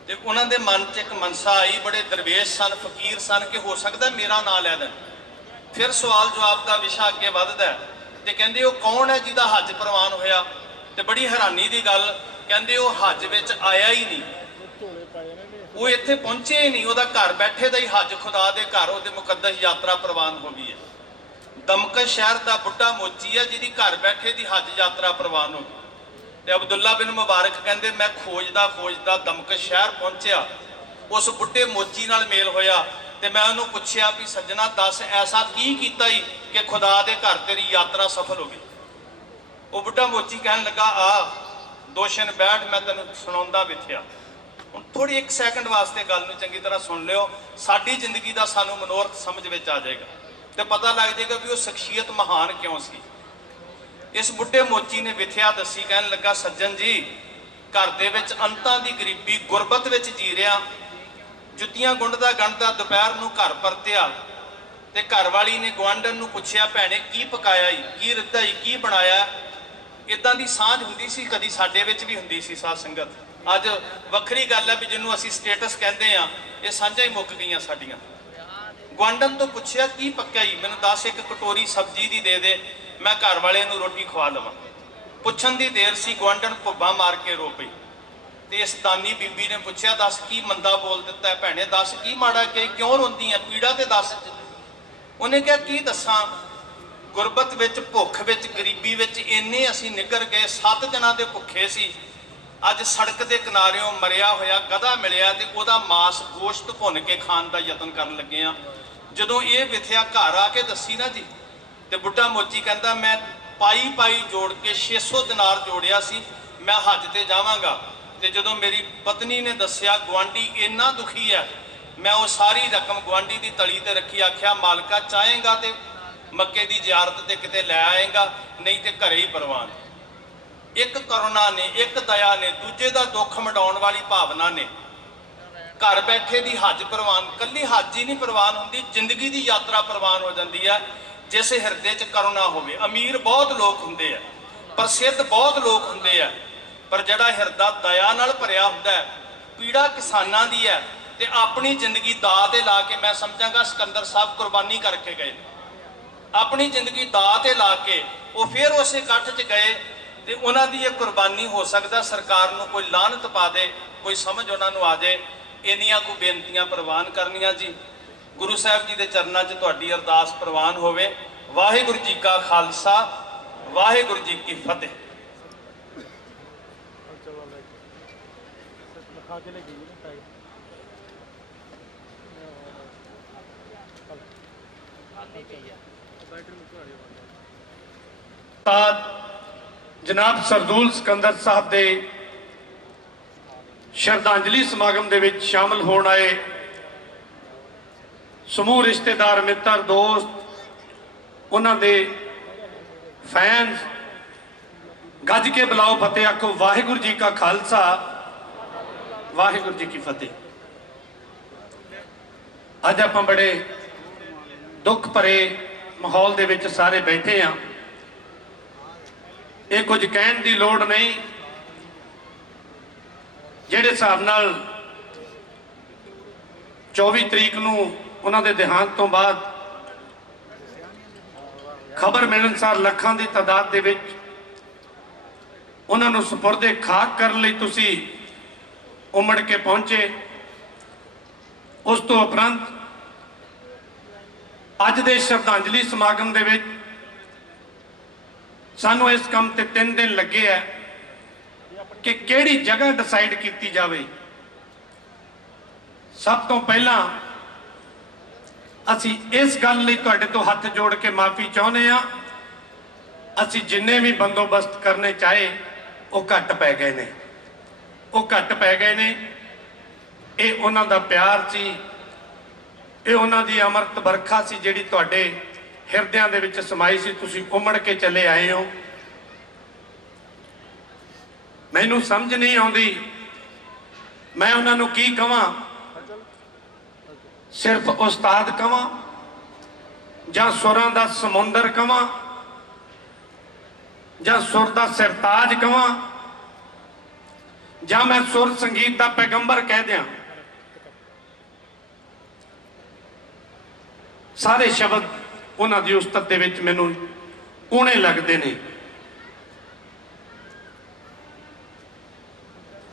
ਤੇ ਉਹਨਾਂ ਦੇ ਮਨ 'ਚ ਇੱਕ ਮਨਸਾ ਆਈ, ਬੜੇ ਦਰਵੇਸ਼ ਸਨ, ਫਕੀਰ ਸਨ, ਕਿ ਹੋ ਸਕਦਾ ਮੇਰਾ ਨਾਂ ਲੈ ਦੇਣ। ਫਿਰ ਸਵਾਲ ਜਵਾਬ ਦਾ ਵਿਸ਼ਾ ਅੱਗੇ ਵੱਧਦਾ ਤੇ ਕਹਿੰਦੇ ਉਹ ਕੌਣ ਹੈ ਜਿਹਦਾ ਹੱਜ ਪ੍ਰਵਾਨ ਹੋਇਆ? ਤੇ ਬੜੀ ਹੈਰਾਨੀ ਦੀ ਗੱਲ, ਕਹਿੰਦੇ ਉਹ ਹੱਜ ਵਿੱਚ ਆਇਆ ਹੀ ਨਹੀਂ, ਉਹ ਇੱਥੇ ਪਹੁੰਚੇ ਹੀ ਨਹੀਂ, ਉਹਦਾ ਘਰ ਬੈਠੇ ਦਾ ਹੀ ਹੱਜ ਖੁਦਾ ਦੇ ਘਰ ਉਹਦੇ ਮੁਕੱਦਸ ਯਾਤਰਾ ਪ੍ਰਵਾਨ ਹੋ ਗਈ ਹੈ। ਦਮਕਸ਼ ਸ਼ਹਿਰ ਦਾ ਬੁੱਢਾ ਮੋਚੀ ਹੈ ਜਿਹਦੀ ਘਰ ਬੈਠੇ ਦੀ ਹੱਜ ਯਾਤਰਾ ਪ੍ਰਵਾਨ ਹੋ ਗਈ। ਤੇ ਅਬਦੁੱਲਾ ਬਿਨ ਮੁਬਾਰਕ ਕਹਿੰਦੇ ਮੈਂ ਖੋਜਦਾ ਖੋਜਦਾ ਦਮਕਸ਼ ਸ਼ਹਿਰ ਪਹੁੰਚਿਆ, ਉਸ ਬੁੱਢੇ ਮੋਚੀ ਨਾਲ ਮੇਲ ਹੋਇਆ ਤੇ ਮੈਂ ਉਹਨੂੰ ਪੁੱਛਿਆ ਵੀ ਸੱਜਣਾ ਦੱਸ ਐਸਾ ਕੀ ਕੀਤਾ ਹੀ ਕਿ ਖੁਦਾ ਦੇ ਘਰ ਤੇਰੀ ਯਾਤਰਾ ਸਫਲ ਹੋ ਗਈ? ਉਹ ਬੁੱਢਾ ਮੋਚੀ ਕਹਿਣ ਲੱਗਾ ਆ ਦੋਸ਼ਨ ਬੈਠ, ਮੈਂ ਤੈਨੂੰ ਸੁਣਾਉਂਦਾ ਵਿਥਿਆ। ਹੁਣ ਥੋੜੀ 1 ਸੈਕਿੰਡ ਵਾਸਤੇ ਗੱਲ ਨੂੰ ਚੰਗੀ ਤਰ੍ਹਾਂ ਸੁਣ ਲਿਓ, ਸਾਡੀ ਜ਼ਿੰਦਗੀ ਦਾ ਸਾਨੂੰ ਮਨੋਰਥ ਸਮਝ ਵਿੱਚ ਆ ਜਾਏਗਾ ਤੇ ਪਤਾ ਲੱਗ ਜਾਏਗਾ ਵੀ ਉਹ ਸ਼ਖਸੀਅਤ ਮਹਾਨ ਕਿਉਂ ਸੀ। ਇਸ ਬੁੱਢੇ ਮੋਚੀ ਨੇ ਵਿਥਿਆ ਦੱਸੀ, ਕਹਿਣ ਲੱਗਾ ਸੱਜਣ ਜੀ ਘਰ ਦੇ ਵਿੱਚ ਅੰਤਾਂ ਦੀ ਗਰੀਬੀ ਗੁਰਬਤ ਵਿੱਚ ਜੀ ਰਿਹਾ, ਜੁੱਤੀਆਂ ਗੁੰਡਦਾ ਗੰਢਦਾ ਦੁਪਹਿਰ ਨੂੰ ਘਰ ਪਰਤਿਆ ਤੇ ਘਰ ਵਾਲੀ ਨੇ ਗੁਆਂਢਣ ਨੂੰ ਪੁੱਛਿਆ ਭੈਣੇ ਕੀ ਪਕਾਇਆ ਈ, ਕੀ ਰੱਧਾ ਈ, ਕੀ ਬਣਾਇਆ? ਇਦਾਂ ਦੀ ਸਾਂਝ ਹੁੰਦੀ ਸੀ, ਕਦੀ ਸਾਡੇ ਵਿੱਚ ਵੀ ਹੁੰਦੀ ਸੀ ਸਾਧ ਸੰਗਤ। ਅੱਜ ਵੱਖਰੀ ਗੱਲ ਹੈ ਵੀ ਜਿਹਨੂੰ ਅਸੀਂ ਸਟੇਟਸ ਕਹਿੰਦੇ ਆ, ਇਹ ਸਾਂਝਾਂ ਹੀ ਮੁੱਕ ਗਈਆਂ ਸਾਡੀਆਂ। ਗੁਆਂਢਣ ਤੋਂ ਪੁੱਛਿਆ ਕੀ ਪੱਕਿਆ ਜੀ, ਮੈਨੂੰ 10 ਇੱਕ ਕਟੋਰੀ ਸਬਜ਼ੀ ਦੀ ਦੇ ਦੇ, ਮੈਂ ਘਰ ਵਾਲੇ ਨੂੰ ਰੋਟੀ ਖਵਾ ਲਵਾਂ। ਪੁੱਛਣ ਦੀ ਦੇਰ ਸੀ, ਗੁਆਂਢਣ ਭੁੱਬਾ ਮਾਰ ਕੇ ਰੋ ਪਈ। ਤੇ ਇਸ ਦਾਨੀ ਬੀਬੀ ਨੇ ਪੁੱਛਿਆ, ਦੱਸ ਕੀ ਮੰਦਾ ਬੋਲ ਦਿੱਤਾ ਹੈ ਭੈਣੇ, ਦੱਸ ਕੀ ਮਾੜਾ ਕਿ ਕਿਉਂ ਰੋਂਦੀ ਹੈ, ਪੀੜਾ ਤੇ ਦੱਸ। ਉਹਨੇ ਕਿਹਾ ਕੀ ਦੱਸਾਂ, ਗੁਰਬਤ ਵਿੱਚ, ਭੁੱਖ ਵਿੱਚ, ਗਰੀਬੀ ਵਿੱਚ ਇੰਨੇ ਅਸੀਂ ਨਿੱਘਰ ਗਏ, 7 ਦਿਨਾਂ ਦੇ ਭੁੱਖੇ ਸੀ। ਅੱਜ ਸੜਕ ਦੇ ਕਿਨਾਰਿਓਂ ਮਰਿਆ ਹੋਇਆ ਗਧਾ ਮਿਲਿਆ ਤੇ ਉਹਦਾ ਮਾਸ ਗੋਸ਼ਤ ਭੁੰਨ ਕੇ ਖਾਣ ਦਾ ਯਤਨ ਕਰਨ ਲੱਗੇ ਆ। ਜਦੋਂ ਇਹ ਵਿਥਿਆ ਘਰ ਆ ਕੇ ਦੱਸੀ ਨਾ ਜੀ, ਤੇ ਬੁੱਢਾ ਮੋਚੀ ਕਹਿੰਦਾ ਮੈਂ ਪਾਈ ਜੋੜ ਕੇ 600 ਦਿਨਾਰ ਜੋੜਿਆ ਸੀ, ਮੈਂ ਹੱਜ ਤੇ ਜਾਵਾਂਗਾ। ਤੇ ਜਦੋਂ ਮੇਰੀ ਪਤਨੀ ਨੇ ਦੱਸਿਆ ਗੁਆਂਢੀ ਇੰਨਾ ਦੁਖੀ ਹੈ, ਮੈਂ ਉਹ ਸਾਰੀ ਰਕਮ ਗੁਆਂਢੀ ਦੀ ਤਲੀ ਤੇ ਰੱਖੀ, ਆਖਿਆ ਮਾਲਕਾ ਚਾਹੇਗਾ ਤੇ ਮੱਕੇ ਦੀ ਜ਼ਿਆਰਤ ਤੇ ਕਿਤੇ ਲੈ ਆਏਗਾ, ਨਹੀਂ ਤੇ ਘਰੇ ਹੀ ਪ੍ਰਵਾਨ। ਇੱਕ ਕਰੁਣਾ ਨੇ, ਇੱਕ ਦਇਆ ਨੇ, ਦੂਜੇ ਦਾ ਦੁੱਖ ਮਿਟਾਉਣ ਵਾਲੀ ਭਾਵਨਾ ਨੇ ਘਰ ਬੈਠੇ ਦੀ ਹੱਜ ਪ੍ਰਵਾਨ। ਕੱਲੀ ਹੱਜ ਹੀ ਨਹੀਂ ਪ੍ਰਵਾਨ ਹੁੰਦੀ, ਜ਼ਿੰਦਗੀ ਦੀ ਯਾਤਰਾ ਪ੍ਰਵਾਨ ਹੋ ਜਾਂਦੀ ਹੈ ਜਿਸ ਹਿਰਦੇ 'ਚ ਕਰੁਣਾ ਹੋਵੇ। ਅਮੀਰ ਬਹੁਤ ਲੋਕ ਹੁੰਦੇ ਆ, ਪ੍ਰਸਿੱਧ ਬਹੁਤ ਲੋਕ ਹੁੰਦੇ ਆ, ਪਰ ਜਿਹੜਾ ਹਿਰਦਾ ਦਇਆ ਨਾਲ ਭਰਿਆ ਹੁੰਦਾ ਹੈ, ਪੀੜਾ ਕਿਸਾਨਾਂ ਦੀ ਹੈ ਤੇ ਆਪਣੀ ਜ਼ਿੰਦਗੀ ਦਾਅ ਤੇ ਲਾ ਕੇ, ਮੈਂ ਸਮਝਾਂਗਾ ਸਿਕੰਦਰ ਸਾਹਿਬ ਕੁਰਬਾਨੀ ਕਰਕੇ ਗਏ, ਆਪਣੀ ਜ਼ਿੰਦਗੀ ਦਾਅ ਤੇ ਲਾ ਕੇ ਉਹ ਫਿਰ ਉਸੇ ਇਕੱਠ 'ਚ ਗਏ। ਤੇ ਉਹਨਾਂ ਦੀ ਇਹ ਕੁਰਬਾਨੀ ਹੋ ਸਕਦਾ ਸਰਕਾਰ ਨੂੰ ਕੋਈ ਲਾਹਨਤ ਪਾ ਦੇ, ਕੋਈ ਸਮਝ ਉਹਨਾਂ ਨੂੰ ਆ ਜਾਏ। ਇੰਨੀਆਂ ਕੁ ਬੇਨਤੀਆਂ ਪ੍ਰਵਾਨ ਕਰਨੀਆਂ ਜੀ। ਗੁਰੂ ਸਾਹਿਬ ਜੀ ਦੇ ਚਰਨਾਂ 'ਚ ਤੁਹਾਡੀ ਅਰਦਾਸ ਪ੍ਰਵਾਨ ਹੋਵੇ। ਵਾਹਿਗੁਰੂ ਜੀ ਕਾ ਖਾਲਸਾ, ਵਾਹਿਗੁਰੂ ਜੀ ਕੀ ਫਤਿਹ। ਜਨਾਬ ਸਰਦੂਲ ਸਿਕੰਦਰ ਸਾਹਿਬ ਦੇ ਸ਼ਰਧਾਂਜਲੀ ਸਮਾਗਮ ਦੇ ਵਿੱਚ ਸ਼ਾਮਲ ਹੋਣ ਆਏ ਸਮੂਹ ਰਿਸ਼ਤੇਦਾਰ, ਮਿੱਤਰ, ਦੋਸਤ, ਉਹਨਾਂ ਦੇ ਫੈਨਸ, ਗੱਜ ਕੇ ਬੁਲਾਓ, ਫਤਿਹ ਆਖੋ। ਵਾਹਿਗੁਰੂ ਜੀ ਕਾ ਖਾਲਸਾ, ਵਾਹਿਗੁਰੂ ਜੀ ਕੀ ਫਤਿਹ। ਅੱਜ ਆਪਾਂ ਬੜੇ ਦੁੱਖ ਭਰੇ ਮਾਹੌਲ ਦੇ ਵਿੱਚ ਸਾਰੇ ਬੈਠੇ ਆ। ਇਹ ਕੁਝ ਕਹਿਣ ਦੀ ਲੋੜ ਨਹੀਂ। ਜਿਹੜੇ ਹਿਸਾਬ ਨਾਲ 24 ਤਰੀਕ ਨੂੰ ਉਹਨਾਂ ਦੇ ਦੇਹਾਂਤ ਤੋਂ ਬਾਅਦ ਖਬਰ ਮਿਲਣ ਸਾਰ ਲੱਖਾਂ ਦੀ ਤਾਦਾਦ ਦੇ ਵਿੱਚ ਉਹਨਾਂ ਨੂੰ ਸਪੁਰਦੇ ਖਾਕ ਕਰਨ ਲਈ ਤੁਸੀਂ ਉਮੜ ਕੇ ਪਹੁੰਚੇ। ਉਸ ਤੋਂ ਉਪਰੰਤ ਅੱਜ ਦੇ ਸ਼ਰਧਾਂਜਲੀ ਸਮਾਗਮ ਦੇ ਵਿੱਚ ਸਾਨੂੰ ਇਸ ਕੰਮ ਤੇ 3 ਦਿਨ ਲੱਗੇ ਆ ਕਿ ਕਿਹੜੀ ਜਗ੍ਹਾ ਡਿਸਾਈਡ ਕੀਤੀ ਜਾਵੇ। ਸਭ ਤੋਂ ਪਹਿਲਾਂ ਅਸੀਂ ਇਸ ਗੱਲ ਲਈ ਤੁਹਾਡੇ ਤੋਂ ਹੱਥ ਜੋੜ ਕੇ ਮਾਫੀ ਚਾਹੁੰਦੇ ਆ। ਅਸੀਂ ਜਿੰਨੇ ਵੀ ਬੰਦੋਬਸਤ ਕਰਨੇ ਚਾਹੇ ਉਹ ਘੱਟ ਪੈ ਗਏ ਨੇ, ਉਹ ਘੱਟ ਪੈ ਗਏ ਨੇ। ਇਹ ਉਹਨਾਂ ਦਾ ਪਿਆਰ ਸੀ, ਇਹ ਉਹਨਾਂ ਦੀ ਅੰਮ੍ਰਿਤ ਵਰਖਾ ਸੀ ਜਿਹੜੀ ਤੁਹਾਡੇ ਹਿਰਦਿਆਂ ਦੇ ਵਿੱਚ ਸਮਾਈ ਸੀ। ਤੁਸੀਂ ਉਮੜ ਕੇ ਚਲੇ ਆਏ ਹੋ। ਮੈਨੂੰ ਸਮਝ ਨਹੀਂ ਆਉਂਦੀ ਮੈਂ ਉਹਨਾਂ ਨੂੰ ਕੀ ਕਵਾਂ। ਸਿਰਫ ਉਸਤਾਦ ਕਵਾਂ ਜਾਂ ਸੁਰਾਂ ਦਾ ਸਮੁੰਦਰ ਕਵਾਂ ਜਾਂ ਸੁਰ ਦਾ ਸਰਤਾਜ ਕਵਾਂ ਜਾਂ ਮੈਂ ਸੁਰ ਸੰਗੀਤ ਦਾ ਪੈਗੰਬਰ ਕਹਿ ਦਿਆਂ। ਸਾਰੇ ਸ਼ਬਦ ਉਹਨਾਂ ਦੀ ਉਸਤਤ ਦੇ ਵਿੱਚ ਮੈਨੂੰ ਊਣੇ ਲੱਗਦੇ ਨੇ।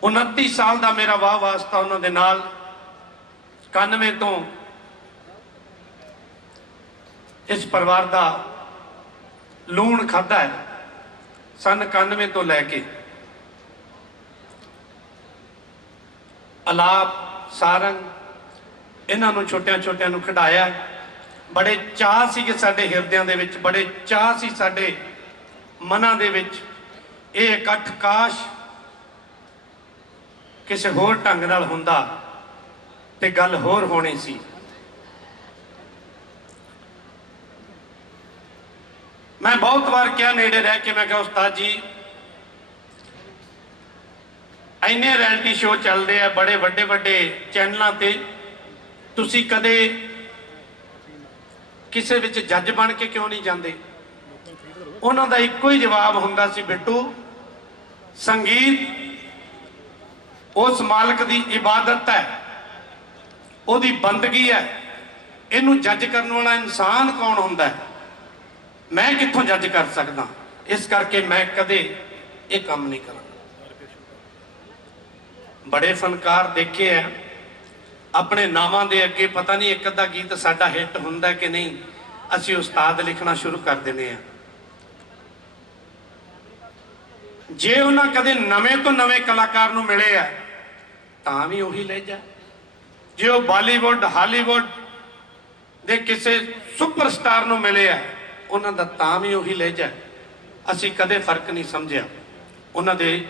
29 ਸਾਲ ਦਾ ਮੇਰਾ ਵਾਹ ਵਾਸਤਾ ਉਹਨਾਂ ਦੇ ਨਾਲ। 91 ਤੋਂ ਇਸ ਪਰਿਵਾਰ ਦਾ ਲੂਣ ਖਾਧਾ ਹੈ। ਸਨ 91 ਤੋਂ ਲੈ ਕੇ ਅਲਾਪ, ਸਾਰੰਗ, ਇਹਨਾਂ ਨੂੰ ਛੋਟਿਆਂ ਨੂੰ ਖਿਡਾਇਆ। ਬੜੇ ਚਾਅ ਸੀਗੇ ਸਾਡੇ ਹਿਰਦਿਆਂ ਦੇ ਵਿੱਚ, ਬੜੇ ਚਾਅ ਸੀ ਸਾਡੇ ਮਨਾਂ ਦੇ ਵਿੱਚ। ਇਹ ਇਕੱਠ ਕਾਸ਼ ਕਿਸੇ ਹੋਰ ਢੰਗ ਨਾਲ ਹੁੰਦਾ ਤੇ ਗੱਲ ਹੋਰ ਹੋਣੀ ਸੀ। ਮੈਂ ਬਹੁਤ ਵਾਰ ਕਿਹਾ ਨੇੜੇ ਰਹਿ ਕੇ, ਮੈਂ ਕਿਹਾ ਉਸਤਾਦ ਜੀ ਇੰਨੇ ਰਿਐਲਿਟੀ ਸ਼ੋਅ ਚੱਲਦੇ ਆ ਬੜੇ ਵੱਡੇ ਚੈਨਲਾਂ ਤੇ, ਤੁਸੀਂ ਕਦੇ ਕਿਸੇ ਵਿੱਚ ਜੱਜ ਬਣ ਕੇ ਕਿਉਂ ਨਹੀਂ ਜਾਂਦੇ? ਉਹਨਾਂ ਦਾ ਇੱਕੋ ਹੀ ਜਵਾਬ ਹੁੰਦਾ ਸੀ, ਬਿੱਟੂ ਸੰਗੀਤ ਉਸ ਮਾਲਕ ਦੀ ਇਬਾਦਤ ਹੈ, ਉਹਦੀ ਬੰਦਗੀ ਹੈ, ਇਹਨੂੰ ਜੱਜ ਕਰਨ ਵਾਲਾ ਇਨਸਾਨ ਕੌਣ ਹੁੰਦਾ ਹੈ, ਮੈਂ ਕਿੱਥੋਂ ਜੱਜ ਕਰ ਸਕਦਾ, ਇਸ ਕਰਕੇ ਮੈਂ ਕਦੇ ਇਹ ਕੰਮ ਨਹੀਂ ਕਰਾਂਗਾ। ਬੜੇ ਫਨਕਾਰ ਦੇਖੇ ਆ, ਆਪਣੇ ਨਾਵਾਂ ਦੇ ਅੱਗੇ ਪਤਾ ਨਹੀਂ ਇੱਕ ਅੱਧਾ ਗੀਤ ਸਾਡਾ ਹਿੱਟ ਹੁੰਦਾ ਕਿ ਨਹੀਂ, ਅਸੀਂ ਉਸਤਾਦ ਲਿਖਣਾ ਸ਼ੁਰੂ ਕਰ ਦਿੰਦੇ ਆ। ਜੇ ਉਹਨਾਂ ਕਦੇ ਨਵੇਂ ਤੋਂ ਨਵੇਂ ਕਲਾਕਾਰ ਨੂੰ ਮਿਲੇ ਆ ਤਾਂ ਵੀ ਉਹੀ ਲਹਿਜਾ, ਜੇ ਉਹ ਬਾਲੀਵੁੱਡ ਹਾਲੀਵੁੱਡ ਦੇ ਕਿਸੇ ਸੁਪਰਸਟਾਰ ਨੂੰ ਮਿਲੇ ਆ ਉਹਨਾਂ ਦਾ ਤਾਂ ਵੀ ਉਹੀ ਲਹਿਜਾ। ਅਸੀਂ ਕਦੇ ਫਰਕ ਨਹੀਂ ਸਮਝਿਆ ਉਹਨਾਂ ਦੇ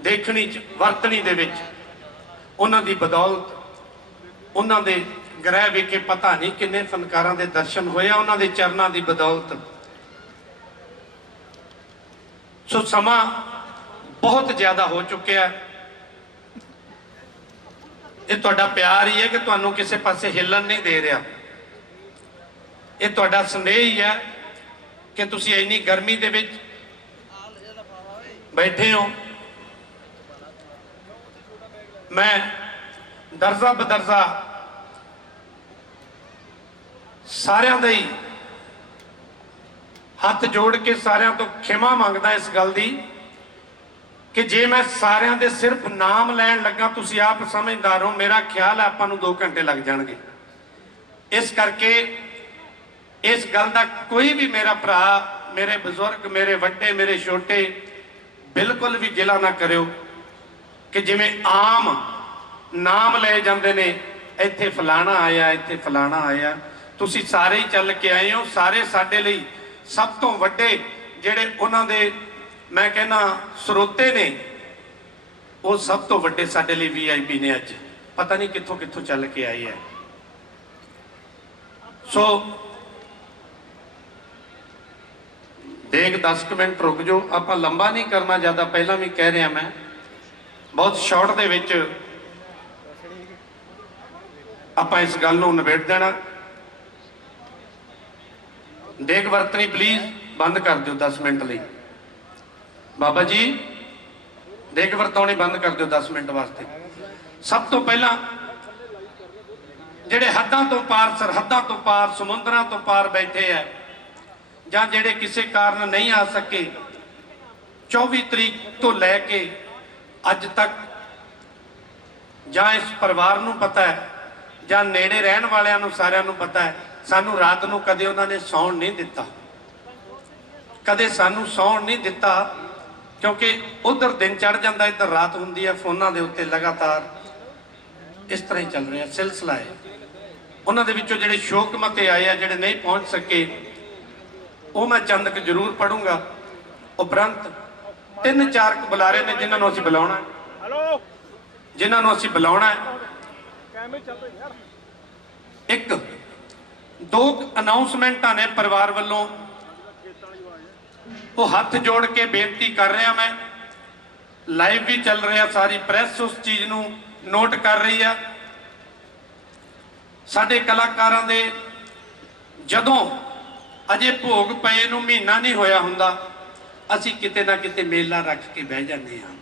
ਦੇਖਣੀ ਚ, ਵਰਤਣੀ ਦੇ ਵਿੱਚ। ਉਹਨਾਂ ਦੀ ਬਦੌਲਤ, ਉਹਨਾਂ ਦੇ ਗ੍ਰਹਿ ਵਿਖੇ ਪਤਾ ਨਹੀਂ ਕਿੰਨੇ ਫਨਕਾਰਾਂ ਦੇ ਦਰਸ਼ਨ ਹੋਏ ਆ, ਉਹਨਾਂ ਦੇ ਚਰਨਾਂ ਦੀ ਬਦੌਲਤ। ਸੋ ਸਮਾਂ ਬਹੁਤ ਜ਼ਿਆਦਾ ਹੋ ਚੁੱਕਿਆ। ਇਹ ਤੁਹਾਡਾ ਪਿਆਰ ਹੀ ਹੈ ਕਿ ਤੁਹਾਨੂੰ ਕਿਸੇ ਪਾਸੇ ਹਿੱਲਣ ਨਹੀਂ ਦੇ ਰਿਹਾ। ਇਹ ਤੁਹਾਡਾ ਸੰਦੇਹ ਹੀ ਹੈ ਕਿ ਤੁਸੀਂ ਇੰਨੀ ਗਰਮੀ ਦੇ ਵਿੱਚ ਬੈਠੇ ਹੋ। ਮੈਂ ਦਰਜਾ ਬਦਰਜਾ ਸਾਰਿਆਂ ਦਾ ਹੀ ਹੱਥ ਜੋੜ ਕੇ ਸਾਰਿਆਂ ਤੋਂ ਖਿਮਾ ਮੰਗਦਾ ਇਸ ਗੱਲ ਦੀ ਕਿ ਜੇ ਮੈਂ ਸਾਰਿਆਂ ਦੇ ਸਿਰਫ ਨਾਮ ਲੈਣ ਲੱਗਾ, ਤੁਸੀਂ ਆਪ ਸਮਝਦਾਰ ਹੋ, ਮੇਰਾ ਖਿਆਲ ਹੈ ਆਪਾਂ ਨੂੰ 2 ਘੰਟੇ ਲੱਗ ਜਾਣਗੇ। ਇਸ ਕਰਕੇ ਇਸ ਗੱਲ ਦਾ ਕੋਈ ਵੀ ਮੇਰਾ ਭਰਾ, ਮੇਰੇ ਬਜ਼ੁਰਗ, ਮੇਰੇ ਵੱਡੇ, ਮੇਰੇ ਛੋਟੇ ਬਿਲਕੁਲ ਵੀ ਗਿਲਾ ਨਾ ਕਰਿਓ ਕਿ ਜਿਵੇਂ ਆਮ ਨਾਮ ਲਏ ਜਾਂਦੇ ਨੇ, ਇੱਥੇ ਫਲਾਣਾ ਆਇਆ, ਇੱਥੇ ਫਲਾਣਾ ਆਇਆ। ਤੁਸੀਂ ਸਾਰੇ ਹੀ ਚੱਲ ਕੇ ਆਏ ਹੋ। ਸਾਰੇ ਸਾਡੇ ਲਈ ਸਭ ਤੋਂ ਵੱਡੇ ਜਿਹੜੇ ਉਹਨਾਂ ਦੇ ਮੈਂ ਕਹਿੰਦਾ ਸਰੋਤੇ ਨੇ, ਉਹ ਸਭ ਤੋਂ ਵੱਡੇ ਸਾਡੇ ਲਈ VIP ਨੇ। ਅੱਜ ਪਤਾ ਨਹੀਂ ਕਿੱਥੋਂ ਕਿੱਥੋਂ ਚੱਲ ਕੇ ਆਏ ਹੈ। ਸੋ ਦੇਖ 10 ਮਿੰਟ ਰੁਕ ਜਾਓ, ਆਪਾਂ ਲੰਬਾ ਨਹੀਂ ਕਰਨਾ ਜ਼ਿਆਦਾ। ਪਹਿਲਾਂ ਵੀ ਕਹਿ ਰਿਹਾ ਮੈਂ, ਬਹੁਤ ਸ਼ਾਰਟ ਦੇ ਵਿੱਚ ਆਪਾਂ ਇਸ ਗੱਲ ਨੂੰ ਨਿਬੇੜ ਦੇਣਾ। ਦੇਖ ਵਰਤਣੀ ਪਲੀਜ਼ ਬੰਦ ਕਰ ਦਿਓ 10 ਮਿੰਟ ਲਈ। ਬਾਬਾ ਜੀ ਦੇਖ ਵਰਤਾਉਣੀ ਬੰਦ ਕਰ ਦਿਓ 10 ਮਿੰਟ ਵਾਸਤੇ। ਸਭ ਤੋਂ ਪਹਿਲਾਂ ਜਿਹੜੇ ਹੱਦਾਂ ਤੋਂ ਪਾਰ, ਸਰਹੱਦਾਂ ਤੋਂ ਪਾਰ, ਸਮੁੰਦਰਾਂ ਤੋਂ ਪਾਰ ਬੈਠੇ ਆ, ਜਾਂ ਜਿਹੜੇ ਕਿਸੇ ਕਾਰਨ ਨਹੀਂ ਆ ਸਕੇ, 24 ਤਰੀਕ ਤੋਂ ਲੈ ਕੇ ਅੱਜ ਤੱਕ, ਜਾਂ ਇਸ ਪਰਿਵਾਰ ਨੂੰ ਪਤਾ ਹੈ ਜਾਂ ਨੇੜੇ ਰਹਿਣ ਵਾਲਿਆਂ ਨੂੰ ਸਾਰਿਆਂ ਨੂੰ ਪਤਾ ਹੈ, ਸਾਨੂੰ ਰਾਤ ਨੂੰ ਕਦੇ ਉਹਨਾਂ ਨੇ ਸੌਣ ਨਹੀਂ ਦਿੱਤਾ, ਕਦੇ ਸਾਨੂੰ ਸੌਣ ਨਹੀਂ ਦਿੱਤਾ, ਕਿਉਂਕਿ ਉਧਰ ਦਿਨ ਚੜ ਜਾਂਦਾ, ਇੱਧਰ ਰਾਤ ਹੁੰਦੀ ਹੈ। ਫੋਨਾਂ ਦੇ ਉੱਤੇ ਲਗਾਤਾਰ ਇਸ ਤਰ੍ਹਾਂ ਹੀ ਚੱਲ ਰਿਹਾ ਸਿਲਸਿਲਾ ਹੈ। ਉਹਨਾਂ ਦੇ ਵਿੱਚੋਂ ਜਿਹੜੇ ਸ਼ੋਕ ਮਤੇ ਆਏ ਆ, ਜਿਹੜੇ ਨਹੀਂ ਪਹੁੰਚ ਸਕੇ, ਉਹ ਮੈਂ ਚੰਦ ਕੁ ਜ਼ਰੂਰ ਪੜੂੰਗਾ। ਉਪਰੰਤ 3-4 ਬੁਲਾਰੇ ਨੇ ਜਿਨ੍ਹਾਂ ਨੂੰ ਅਸੀਂ ਬੁਲਾਉਣਾ, ਜਿਨ੍ਹਾਂ ਨੂੰ ਅਸੀਂ ਬੁਲਾਉਣਾ ਹੈ। 1-2 ਅਨਾਉਂਸਮੈਂਟਾਂ ਨੇ ਪਰਿਵਾਰ ਵੱਲੋਂ, ਉਹ ਹੱਥ ਜੋੜ ਕੇ ਬੇਨਤੀ ਕਰ ਰਿਹਾ ਮੈਂ। ਲਾਈਵ ਵੀ ਚੱਲ ਰਿਹਾ, ਸਾਰੀ ਪ੍ਰੈਸ ਉਸ ਚੀਜ਼ ਨੂੰ ਨੋਟ ਕਰ ਰਹੀ ਆ। ਸਾਡੇ ਕਲਾਕਾਰਾਂ ਦੇ ਜਦੋਂ ਅਜੇ ਭੋਗ ਪਏ ਨੂੰ ਮਹੀਨਾ ਨਹੀਂ ਹੋਇਆ ਹੁੰਦਾ, ਅਸੀਂ ਕਿਤੇ ਨਾ ਕਿਤੇ ਮੇਲਾ ਰੱਖ ਕੇ ਬਹਿ ਜਾਂਦੇ ਹਾਂ।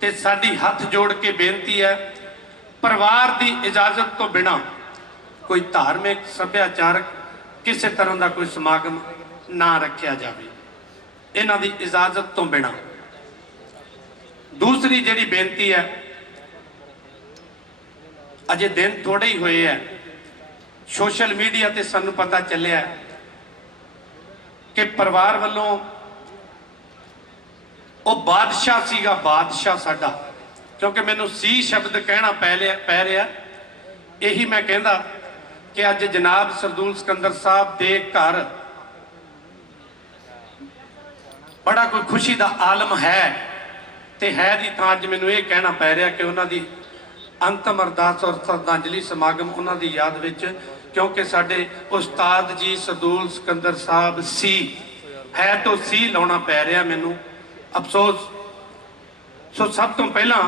ਤੇ ਸਾਡੀ ਹੱਥ ਜੋੜ ਕੇ ਬੇਨਤੀ ਹੈ, ਪਰਿਵਾਰ ਦੀ ਇਜਾਜ਼ਤ ਤੋਂ ਬਿਨਾਂ ਕੋਈ ਧਾਰਮਿਕ, ਸੱਭਿਆਚਾਰਕ ਕਿਸੇ ਤਰ੍ਹਾਂ ਦਾ ਕੋਈ ਸਮਾਗਮ ਨਾ ਰੱਖਿਆ ਜਾਵੇ, ਇਹਨਾਂ ਦੀ ਇਜਾਜ਼ਤ ਤੋਂ ਬਿਨਾਂ। ਦੂਸਰੀ ਜਿਹੜੀ ਬੇਨਤੀ ਹੈ, ਅਜੇ ਦਿਨ ਥੋੜੇ ਹੀ ਹੋਏ ਹੈ, ਸੋਸ਼ਲ ਮੀਡੀਆ ਤੇ ਸਾਨੂੰ ਪਤਾ ਚੱਲਿਆ ਕਿ ਪਰਿਵਾਰ ਵੱਲੋਂ ਉਹ ਬਾਦਸ਼ਾਹ ਸੀਗਾ, ਬਾਦਸ਼ਾਹ ਸਾਡਾ, ਕਿਉਂਕਿ ਮੈਨੂੰ ਸੀ ਸ਼ਬਦ ਕਹਿਣਾ ਪੈ ਰਿਹਾ। ਇਹੀ ਮੈਂ ਕਹਿੰਦਾ ਕਿ ਅੱਜ ਜਨਾਬ ਸਰਦੂਲ ਸਿਕੰਦਰ ਸਾਹਿਬ ਦੇ ਘਰ ਬੜਾ ਕੋਈ ਖੁਸ਼ੀ ਦਾ ਆਲਮ ਹੈ, ਤੇ ਹੈ ਦੀ ਥਾਂ ਅੱਜ ਮੈਨੂੰ ਇਹ ਕਹਿਣਾ ਪੈ ਰਿਹਾ ਕਿ ਉਹਨਾਂ ਦੀ ਅੰਤਮ ਅਰਦਾਸ ਔਰ ਸ਼ਰਧਾਂਜਲੀ ਸਮਾਗਮ ਉਹਨਾਂ ਦੀ ਯਾਦ ਵਿੱਚ, ਕਿਉਂਕਿ ਸਾਡੇ ਉਸਤਾਦ ਜੀ ਸਰਦੂਲ ਸਿਕੰਦਰ ਸਾਹਿਬ ਸੀ, ਹੈ ਤੋਂ ਸੀ ਲਾਉਣਾ ਪੈ ਰਿਹਾ ਮੈਨੂੰ, ਅਫਸੋਸ। ਸੋ ਸਭ ਤੋਂ ਪਹਿਲਾਂ